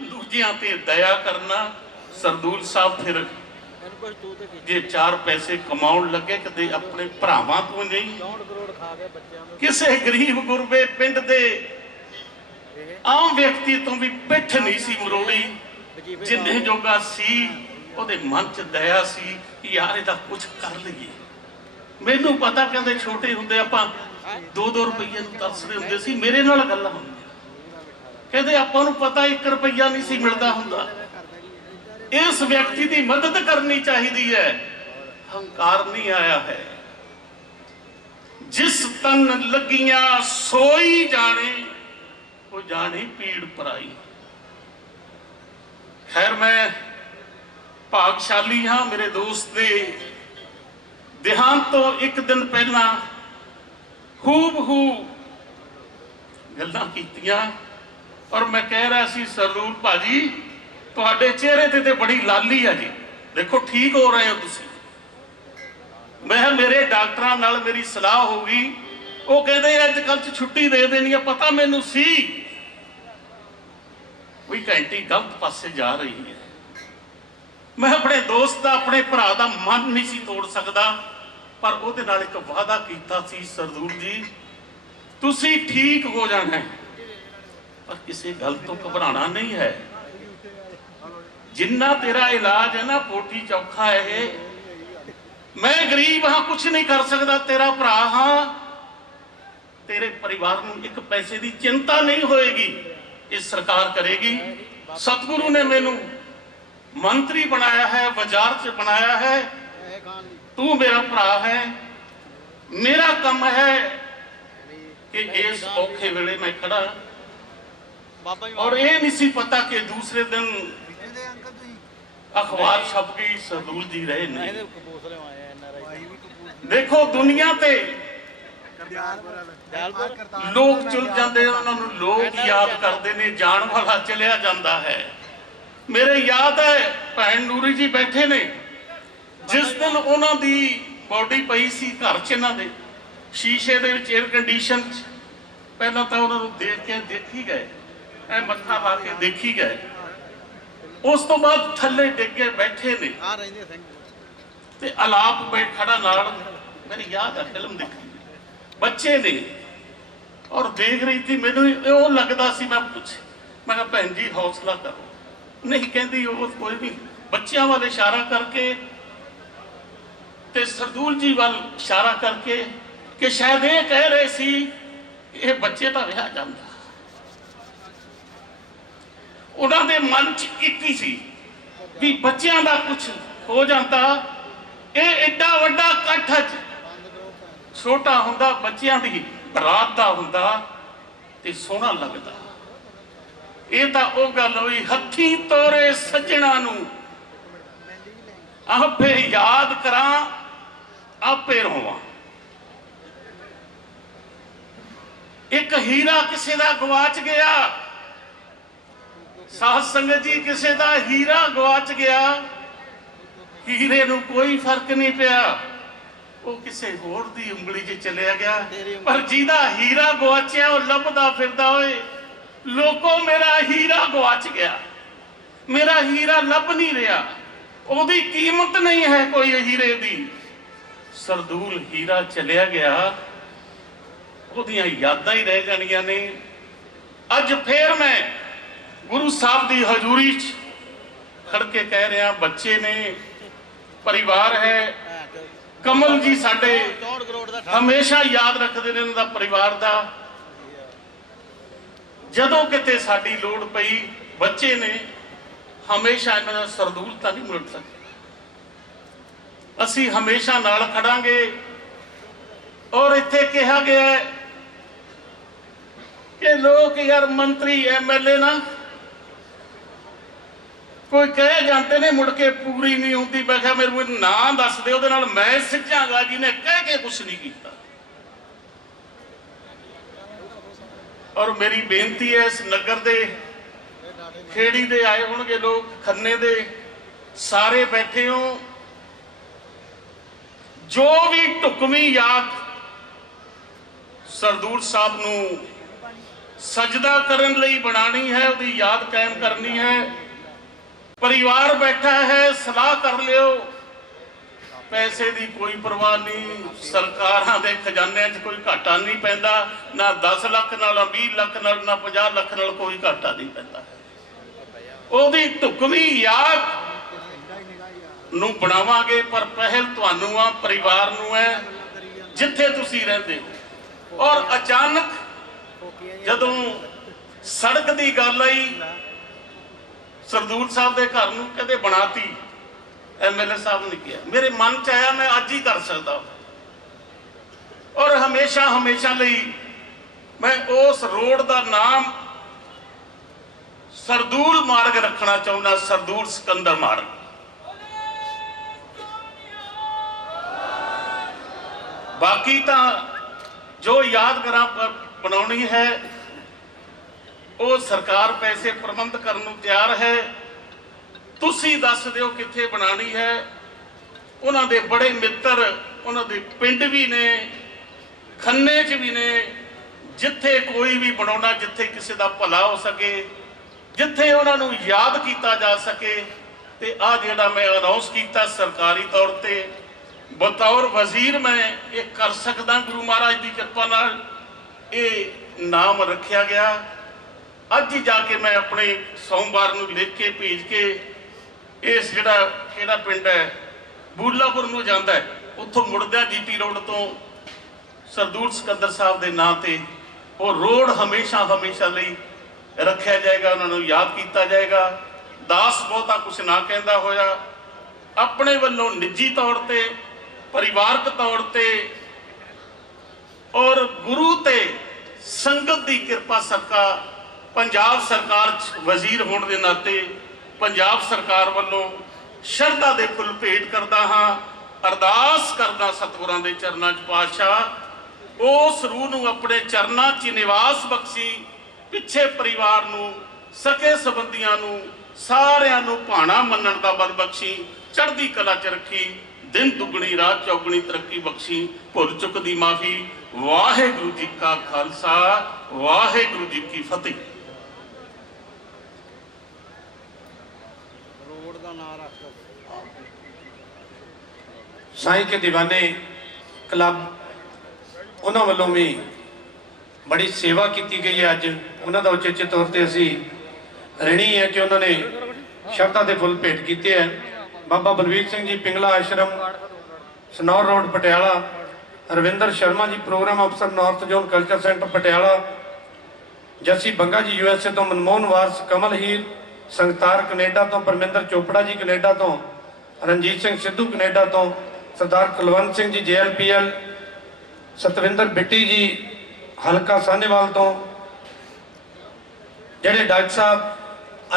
ਦੂਜਿਆਂ ਤੇ ਦਇਆ ਕਰਨਾ। ਸਰਦੂਲ ਸਾਹਿਬ ਫਿਰ ਜੇ 4 ਪੈਸੇ ਕਮਾਉਣ ਲੱਗੇ ਕਦੇ ਆਪਣੇ ਭਰਾਵਾਂ ਤੋਂ ਨਹੀਂ, ਕਿਸੇ ਗਰੀਬ ਗੁਰਬੇ ਪਿੰਡ ਦੇ ਆਮ ਵਿਅਕਤੀ ਤੋਂ ਵੀ ਪਿੱਠ ਨਹੀਂ ਸੀ ਮਰੋੜੀ। ਜਿੰਨੇ ਜੋਗਾ ਸੀ ਉਹਦੇ ਮਨ 'ਚ ਦਇਆ ਸੀ, ਯਾਰ ਇਹਦਾ ਕੁਝ ਕਰ ਲਈਏ। ਮੈਨੂੰ ਪਤਾ, ਕਹਿੰਦੇ ਛੋਟੇ ਹੁੰਦੇ ਆਪਾਂ 2-2 ਰੁਪਈਏ ਨੂੰ ਤਰਸਦੇ ਹੁੰਦੇ ਸੀ। ਮੇਰੇ ਨਾਲ ਗੱਲਾਂ ਹੁੰਦੀਆਂ, ਕਹਿੰਦੇ ਆਪਾਂ ਨੂੰ ਪਤਾ 1 ਰੁਪਈਆ ਨਹੀਂ ਸੀ ਮਿਲਦਾ ਹੁੰਦਾ। ਇਸ ਵਿਅਕਤੀ ਦੀ ਮਦਦ ਕਰਨੀ ਚਾਹੀਦੀ ਹੈ, ਹੰਕਾਰ ਨਹੀਂ ਆਇਆ ਹੈ। ਜਿਸ ਤਨ ਲੱਗੀਆਂ ਸੋਈ ਜਾਣੇ, ਉਹ ਜਾਣੇ ਪੀੜ ਪਰਾਈ। ਖੈਰ, ਮੈਂ ਭਾਗਸ਼ਾਲੀ ਹਾਂ ਮੇਰੇ ਦੋਸਤ ਦੇ ਦੇਹਾਂਤ ਤੋਂ ਇੱਕ ਦਿਨ ਪਹਿਲਾਂ ਖੂਬ ਗੱਲਾਂ ਕੀਤੀਆਂ ਔਰ ਮੈਂ ਕਹਿ ਰਿਹਾ ਸੀ ਸਰਦੂਲ ਭਾਜੀ ਤੁਹਾਡੇ ਚਿਹਰੇ ਤੇ ਬੜੀ ਲਾਲੀ ਆ ਜੀ, ਦੇਖੋ ਠੀਕ ਹੋ ਰਹੇ ਹੋ ਤੁਸੀਂ। ਮੈਂ ਮੇਰੇ ਡਾਕਟਰਾਂ ਨਾਲ ਮੇਰੀ ਸਲਾਹ ਹੋ ਗਈ, ਉਹ ਕਹਿੰਦੇ ਅੱਜ ਕੱਲ੍ਹ 'ਚ ਛੁੱਟੀ ਦੇ ਦੇਣੀ ਆ। ਪਤਾ ਮੈਨੂੰ ਸੀ ਕੋਈ ਘੰਟੀ ਗਲਤ ਪਾਸੇ ਜਾ ਰਹੀ ਹੈ। ਮੈਂ ਆਪਣੇ ਦੋਸਤ ਦਾ, ਆਪਣੇ ਭਰਾ ਦਾ ਮਨ ਨਹੀਂ ਸੀ ਤੋੜ ਸਕਦਾ, ਪਰ ਉਹਦੇ ਨਾਲ ਇੱਕ ਵਾਅਦਾ ਕੀਤਾ ਸੀ, ਸਰਦੂਲ ਜੀ ਤੁਸੀਂ ਠੀਕ ਹੋ ਜਾਣਾ ਹੈ, ਪਰ ਕਿਸੇ ਗੱਲ ਤੋਂ ਘਬਰਾਉਣਾ ਨਹੀਂ ਹੈ। ਜਿੰਨਾ ਤੇਰਾ ਇਲਾਜ ਹੈ ਨਾ ਪੋਟੀ ਚੌਖਾ ਹੈ ਇਹ। ਮੈਂ ਗਰੀਬ ਹਾਂ, ਕੁਝ ਨਹੀਂ ਕਰ ਸਕਦਾ, ਤੇਰਾ ਭਰਾ ਹਾਂ, ਤੇਰੇ ਪਰਿਵਾਰ ਨੂੰ ਇੱਕ ਪੈਸੇ ਦੀ ਚਿੰਤਾ ਨਹੀਂ ਹੋਏਗੀ, ਇਹ ਸਰਕਾਰ ਕਰੇਗੀ। ਸਤਿਗੁਰੂ ਨੇ ਮੈਨੂੰ ਮੰਤਰੀ ਬਣਾਇਆ ਹੈ, ਬਾਜ਼ਾਰ 'ਚ ਬਣਾਇਆ ਹੈ, ਤੂੰ ਮੇਰਾ ਭਰਾ ਹੈ। ਮੇਰਾ ਕੰਮ ਹੈ ਕਿ ਇਸ ਔਖੇ ਵੇਲੇ ਮੈਂ ਖੜਾ, ਔਰ ਇਹ ਨਹੀਂ ਸੀ ਪਤਾ ਕਿ ਦੂਸਰੇ ਦਿਨ ਅਖਬਾਰ ਛਪ ਗਈ ਸਰਦੂਲ ਜੀ ਰਹੇ ਨੇ। ਦੇਖੋ ਦੁਨੀਆ ਤੇ ਲੋਕ ਚੁਲ ਜਾਂਦੇ, ਉਹਨਾਂ ਨੂੰ ਲੋਕ ਯਾਦ ਕਰਦੇ ਨੇ, ਜਾਣ ਵਾਲਾ ਚਲਿਆ ਜਾਂਦਾ ਹੈ। ਮੇਰੇ ਯਾਦ ਹੈ ਭੈਣ ਨੂਰੀ ਜੀ ਬੈਠੇ ਨੇ, ਜਿਸ ਦਿਨ ਉਹਨਾਂ ਦੀ ਬੋਡੀ ਪਈ ਸੀ ਘਰ 'ਚ, ਇਹਨਾਂ ਦੇ ਸ਼ੀਸ਼ੇ ਦੇ ਵਿੱਚ 에ਅਰ ਕੰਡੀਸ਼ਨ 'ਚ, ਪਹਿਲਾਂ ਤਾਂ ਉਹਨਾਂ ਨੂੰ ਦੇਖ ਕੇ ਦੇਖੀ ਗਏ, ਐ ਮੱਥਾ ਲਾ ਕੇ ਦੇਖੀ ਗਏ, ਉਸ ਤੋਂ ਬਾਅਦ ਥੱਲੇ ਡਿੱਗ ਕੇ ਬੈਠੇ ਨੇ ਤੇ ਆਲਾਪ ਬੈਠ ਖੜਾ ਨਾਲ। ਮੇਰੀ ਯਾਦ ਹੈ ਫਿਲਮ ਦੇਖੀ, ਬੱਚੇ ਨੇ ਔਰ ਦੇਖ ਰਹੀ ਥੀ, ਮੈਨੂੰ ਉਹ ਲੱਗਦਾ ਸੀ, ਮੈਂ ਕਿਹਾ ਭੈਣ ਜੀ ਹੌਸਲਾ ਕਰੋ। ਨਹੀਂ ਕਹਿੰਦੀ ਉਹ ਕੋਈ ਨਹੀਂ, ਬੱਚਿਆਂ ਵੱਲ ਇਸ਼ਾਰਾ ਕਰਕੇ ਤੇ ਸਰਦੂਲ ਜੀ ਵੱਲ ਇਸ਼ਾਰਾ ਕਰਕੇ ਕਿ ਸ਼ਾਇਦ ਇਹ ਕਹਿ ਰਹੇ ਸੀ ਇਹ ਬੱਚੇ ਤਾਂ ਵਿਆਹ ਜਾਂਦਾ। ਉਹਨਾਂ ਦੇ ਮਨ 'ਚ ਇੱਕ ਹੀ ਸੀ ਵੀ ਬੱਚਿਆਂ ਦਾ ਕੁਝ ਹੋ ਜਾਂਦਾ। ਇਹ ਐਡਾ ਵੱਡਾ ਇਕੱਠ ਛੋਟਾ ਹੁੰਦਾ, ਬੱਚਿਆਂ ਦੀ ਬਰਾਤ ਦਾ ਹੁੰਦਾ ਤੇ ਸੋਹਣਾ ਲੱਗਦਾ। ਇਹ ਤਾਂ ਉਹ ਗੱਲ ਹੋਈ, ਹੱਥੀਂ ਤੋਰੇ ਸੱਜਣਾ ਨੂੰ ਆਪੇ ਯਾਦ ਕਰਾਂ, ਆਪੇ ਰੋਵਾਂ। ਇੱਕ ਹੀਰਾ ਕਿਸੇ ਦਾ ਗਵਾਚ ਗਿਆ, ਸਾਧ ਸੰਗਤ ਜੀ ਕਿਸੇ ਦਾ ਹੀਰਾ ਗਵਾਚ ਗਿਆ। ਹੀਰੇ ਨੂੰ ਕੋਈ ਫਰਕ ਨਹੀਂ ਪਿਆ, ਉਹ ਕਿਸੇ ਹੋਰ ਦੀ ਉਂਗਲੀ 'ਚ ਚਲਿਆ ਗਿਆ, ਪਰ ਜਿਹਦਾ ਹੀਰਾ ਗਵਾਚਿਆ ਉਹ ਲੱਭਦਾ ਫਿਰਦਾ, ਓਏ ਲੋਕੋ ਮੇਰਾ ਹੀਰਾ ਗਵਾਚ ਗਿਆ, ਮੇਰਾ ਹੀਰਾ ਲੱਭ ਨਹੀਂ ਰਿਹਾ, ਉਹਦੀ ਕੀਮਤ ਨਹੀਂ ਹੈ ਕੋਈ ਹੀਰੇ ਦੀ। ਸਰਦੂਲ ਹੀਰਾ ਚਲਿਆ ਗਿਆ, ਉਹਦੀਆਂ ਯਾਦਾਂ ਹੀ ਰਹਿ ਜਾਣੀਆਂ ਨੇ। ਅੱਜ ਫੇਰ ਮੈਂ ਗੁਰੂ ਸਾਹਿਬ ਦੀ ਹਜ਼ੂਰੀ 'ਚ ਖੜ ਕੇ ਕਹਿ ਰਿਹਾ, ਬੱਚੇ ਨੇ, ਪਰਿਵਾਰ ਹੈ। ਕਮਲ ਜੀ ਸਾਡੇ ਹਮੇਸ਼ਾ ਯਾਦ ਰੱਖਦੇ ਨੇ ਉਹਨਾਂ ਦਾ ਪਰਿਵਾਰ ਦਾ। ਜਦੋਂ ਕਿਤੇ ਸਾਡੀ ਲੋੜ ਪਈ, ਬੱਚੇ ਨੇ ਹਮੇਸ਼ਾ ਇਹਨਾਂ ਦਾ ਸਰਦੂਲ ਤਾਂ ਨਹੀਂ ਮੁੜ ਸਕਦੇ, ਅਸੀਂ ਹਮੇਸ਼ਾ ਨਾਲ ਖੜਾਂਗੇ। ਔਰ ਇੱਥੇ ਕਿਹਾ ਗਿਆ ਕਿ ਲੋਕ ਯਾਰ ਮੰਤਰੀ ਐਮਐਲਏ ਨਾ ਕੋਈ ਕਹਿ ਜਾਂਦੇ ਨੇ, ਮੁੜ ਕੇ ਪੂਰੀ ਨਹੀਂ ਹੁੰਦੀ। ਮੈਂ ਕਿਹਾ ਮੇਰੇ ਨੂੰ ਨਾਂ ਦੱਸ ਦੇ, ਉਹਦੇ ਨਾਲ ਮੈਂ ਸਿੱਝਾਂਗਾ ਜਿਹਨੇ ਕਹਿ ਕੇ ਕੁਛ ਨਹੀਂ ਕੀਤਾ। ਔਰ ਮੇਰੀ ਬੇਨਤੀ ਹੈ, ਇਸ ਨਗਰ ਦੇ ਖੇੜੀ ਦੇ ਆਏ ਹੋਣਗੇ ਲੋਕ, ਖੰਨੇ ਦੇ ਸਾਰੇ ਬੈਠੇ ਹੋ, ਜੋ ਵੀ ਢੁਕਵੀਂ ਯਾਦ ਸਰਦੂਲ ਸਾਹਿਬ ਨੂੰ ਸਜਦਾ ਕਰਨ ਲਈ ਬਣਾਣੀ ਹੈ, ਉਹਦੀ ਯਾਦ ਕਾਇਮ ਕਰਨੀ ਹੈ। ਪਰਿਵਾਰ ਬੈਠਾ ਹੈ, ਸਲਾਹ ਕਰ ਲਿਓ, ਪੈਸੇ ਦੀ ਕੋਈ ਪਰਵਾਹ ਨਹੀਂ, ਸਰਕਾਰਾਂ ਦੇ ਖਜ਼ਾਨਿਆਂ 'ਚ ਕੋਈ ਘਾਟਾ ਨਹੀਂ ਪੈਂਦਾ, ਨਾ 10 ਲੱਖ ਨਾਲ, 20 ਲੱਖ ਨਾਲ, ਨਾ 50 ਲੱਖ ਨਾਲ ਕੋਈ ਘਾਟਾ ਨਹੀਂ ਪੈਂਦਾ। ਉਹਦੀ ਢੁਕਵੀਂ ਯਾਦ ਨੂੰ ਬਣਾਵਾਂਗੇ, ਪਰ ਪਹਿਲ ਤੁਹਾਨੂੰ ਆ, ਪਰਿਵਾਰ ਨੂੰ ਹੈ, ਜਿੱਥੇ ਤੁਸੀਂ ਰਹਿੰਦੇ ਹੋ। ਔਰ ਅਚਾਨਕ ਜਦੋਂ ਸੜਕ ਦੀ ਗੱਲ ਆਈ, ਸਰਦੂਲ ਸਾਹਿਬ ਦੇ ਘਰ ਨੂੰ ਕਦੇ ਬਣਾਤੀ, ਐਮਐਲਏ ਸਾਹਿਬ ਨੇ ਕਿਹਾ, ਮੇਰੇ ਮਨ 'ਚ ਆਇਆ ਮੈਂ ਅੱਜ ਹੀ ਕਰ ਸਕਦਾ। ਔਰ ਹਮੇਸ਼ਾ ਹਮੇਸ਼ਾ ਲਈ ਮੈਂ ਉਸ ਰੋਡ ਦਾ ਨਾਮ ਸਰਦੂਲ ਮਾਰਗ ਰੱਖਣਾ ਚਾਹੁੰਦਾ, ਸਰਦੂਲ ਸਿਕੰਦਰ ਮਾਰਗ। ਬਾਕੀ ਤਾਂ ਜੋ ਯਾਦਗਾਰਾਂ ਬਣਾਉਣੀ ਹੈ ਉਹ ਸਰਕਾਰ ਪੈਸੇ ਪ੍ਰਬੰਧ ਕਰਨ ਨੂੰ ਤਿਆਰ ਹੈ। ਤੁਸੀਂ ਦੱਸ ਦਿਓ ਕਿੱਥੇ ਬਣਾਉਣੀ ਹੈ। ਉਹਨਾਂ ਦੇ ਬੜੇ ਮਿੱਤਰ ਉਹਨਾਂ ਦੇ ਪਿੰਡ ਵੀ ਨੇ, ਖੰਨੇ 'ਚ ਵੀ ਨੇ, ਜਿੱਥੇ ਕੋਈ ਵੀ ਬਣਾਉਣਾ, ਜਿੱਥੇ ਕਿਸੇ ਦਾ ਭਲਾ ਹੋ ਸਕੇ, ਜਿੱਥੇ ਉਹਨਾਂ ਨੂੰ ਯਾਦ ਕੀਤਾ ਜਾ ਸਕੇ। ਤੇ ਆ ਜਿਹੜਾ ਮੈਂ ਅਨਾਉਂਸ ਕੀਤਾ ਸਰਕਾਰੀ ਤੌਰ ਤੇ ਬਤੌਰ ਵਜ਼ੀਰ ਮੈਂ ਇਹ ਕਰ ਸਕਦਾ, ਗੁਰੂ ਮਹਾਰਾਜ ਦੀ ਕਿਰਪਾ ਨਾਲ ਇਹ ਨਾਮ ਰੱਖਿਆ ਗਿਆ। ਅੱਜ ਹੀ ਜਾ ਕੇ ਮੈਂ ਆਪਣੇ ਸੋਮਵਾਰ ਨੂੰ ਲਿਖ ਕੇ ਭੇਜ ਕੇ ਇਸ ਜਿਹੜਾ ਕਿਹੜਾ ਪਿੰਡ ਹੈ ਬੂਲਾਪੁਰ ਨੂੰ ਜਾਂਦਾ ਹੈ, ਉੱਥੋਂ ਮੁੜਦਿਆਂ ਜੀਟੀ ਰੋਡ ਤੋਂ ਸਰਦੂਲ ਸਿਕੰਦਰ ਸਾਹਿਬ ਦੇ ਨਾਂ ਤੇ ਉਹ ਰੋਡ ਹਮੇਸ਼ਾ ਲਈ ਰੱਖਿਆ ਜਾਏਗਾ, ਉਹਨਾਂ ਨੂੰ ਯਾਦ ਕੀਤਾ ਜਾਏਗਾ। ਦਾਸ ਬਹੁਤਾ ਕੁਛ ਨਾ ਕਹਿੰਦਾ ਹੋਇਆ ਆਪਣੇ ਵੱਲੋਂ ਨਿੱਜੀ ਤੌਰ ਤੇ, ਪਰਿਵਾਰਕ ਤੌਰ ਤੇ ਔਰ ਗੁਰੂ ਤੇ ਸੰਗਤ ਦੀ ਕਿਰਪਾ ਸਦਕਾ ਪੰਜਾਬ ਸਰਕਾਰ 'ਚ ਵਜ਼ੀਰ ਹੋਣ ਦੇ ਨਾਤੇ ਪੰਜਾਬ ਸਰਕਾਰ ਵੱਲੋਂ ਸ਼ਰਧਾ ਦੇ ਫੁੱਲ ਭੇਟ ਕਰਦਾ ਹਾਂ। ਅਰਦਾਸ ਕਰਦਾ ਸਤਿਗੁਰਾਂ ਦੇ ਚਰਨਾਂ 'ਚ ਪਾਤਸ਼ਾਹ ਉਸ ਰੂਹ ਨੂੰ ਆਪਣੇ ਚਰਨਾਂ 'ਚ ਨਿਵਾਸ ਬਖਸ਼ੀ, ਪਿੱਛੇ ਪਰਿਵਾਰ ਨੂੰ, ਸਕੇ ਸੰਬੰਧੀਆਂ ਨੂੰ, ਸਾਰਿਆਂ ਨੂੰ ਭਾਣਾ ਮੰਨਣ ਦਾ ਬਲ ਬਖਸ਼ੀ, ਚੜ੍ਹਦੀ ਕਲਾ 'ਚ ਰੱਖੀ, ਦਿਨ ਦੁੱਗਣੀ ਰਾਤ ਚੌਗਣੀ ਤਰੱਕੀ ਬਖਸ਼ੀ, ਭੁੱਲ ਚੁੱਕ ਦੀ ਮਾਫੀ। ਵਾਹਿਗੁਰੂ ਜੀ ਕਾ ਖਾਲਸਾ, ਵਾਹਿਗੁਰੂ ਜੀ ਕੀ ਫਤਿਹ। ਸਾਈਂ ਕੇ ਦੀਵਾਨੇ ਕਲੱਬ ਉਹਨਾਂ ਵੱਲੋਂ ਵੀ ਬੜੀ ਸੇਵਾ ਕੀਤੀ ਗਈ ਹੈ। ਅੱਜ ਉਹਨਾਂ ਦਾ ਉਚੇਚੇ ਤੌਰ ਤੇ ਅਸੀਂ ਰਣੀ ਹੈ ਕਿ ਉਹਨਾਂ ਨੇ ਸ਼ਰਧਾ ਦੇ ਫੁੱਲ ਭੇਟ ਕੀਤੇ ਹੈ। ਬਾਬਾ ਬਲਵੀਰ ਸਿੰਘ ਜੀ ਪਿੰਗਲਾ ਆਸ਼ਰਮ ਸਨੌਰ ਰੋਡ ਪਟਿਆਲਾ, ਰਵਿੰਦਰ ਸ਼ਰਮਾ ਜੀ ਪ੍ਰੋਗਰਾਮ ਅਫਸਰ north zone culture centre Patiala, Jassi Banga ਜੀ USA ਤੋਂ, ਮਨਮੋਹਨ ਵਾਰਸ, ਕਮਲ ਹੀਰ ਸੰਗਤਾਰ ਕੈਨੇਡਾ ਤੋਂ, ਪਰਮਿੰਦਰ ਚੋਪੜਾ ਜੀ ਕੈਨੇਡਾ ਤੋਂ, ਰਣਜੀਤ ਸਿੰਘ ਸਿੱਧੂ ਕੈਨੇਡਾ ਤੋਂ, ਸਰਦਾਰ ਕੁਲਵੰਤ ਸਿੰਘ ਜੀ JLPL, ਸਤਵਿੰਦਰ ਬਿੱਟੀ ਜੀ ਹਲਕਾ ਸਾਹਨੇਵਾਲ ਤੋਂ, ਜਿਹੜੇ ਡਾਕਟਰ ਸਾਹਿਬ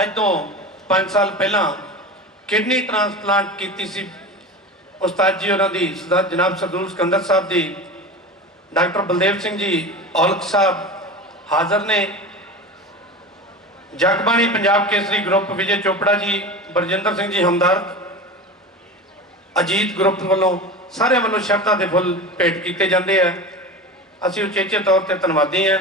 ਅੱਜ ਤੋਂ 5 ਸਾਲ ਪਹਿਲਾਂ ਕਿਡਨੀ ਟ੍ਰਾਂਸਪਲਾਂਟ ਕੀਤੀ ਸੀ, ਉਸਤਾਦ ਜੀ ਉਹਨਾਂ ਦੀ ਸਰਦਾਰ ਜਨਾਬ ਸਰਦੂਲ ਸਿਕੰਦਰ ਸਾਹਿਬ ਦੀ, ਡਾਕਟਰ ਬਲਦੇਵ ਸਿੰਘ ਜੀ ਔਲਖ ਸਾਹਿਬ ਹਾਜ਼ਰ ਨੇ। ਜਗਬਾਣੀ ਪੰਜਾਬ ਕੇਸਰੀ ਗਰੁੱਪ ਵਿਜੇ ਚੋਪੜਾ ਜੀ, ਬਰਜਿੰਦਰ ਸਿੰਘ ਜੀ ਹਮਦਰਦ, ਅਜੀਤ ਗਰੁੱਪ ਵੱਲੋਂ ਸਾਰਿਆਂ ਵੱਲੋਂ ਸ਼ਰਧਾ ਦੇ ਫੁੱਲ ਭੇਟ ਕੀਤੇ ਜਾਂਦੇ ਆ। ਅਸੀਂ ਉਚੇਚੇ ਤੌਰ ਤੇ ਧੰਨਵਾਦੀ ਹਾਂ।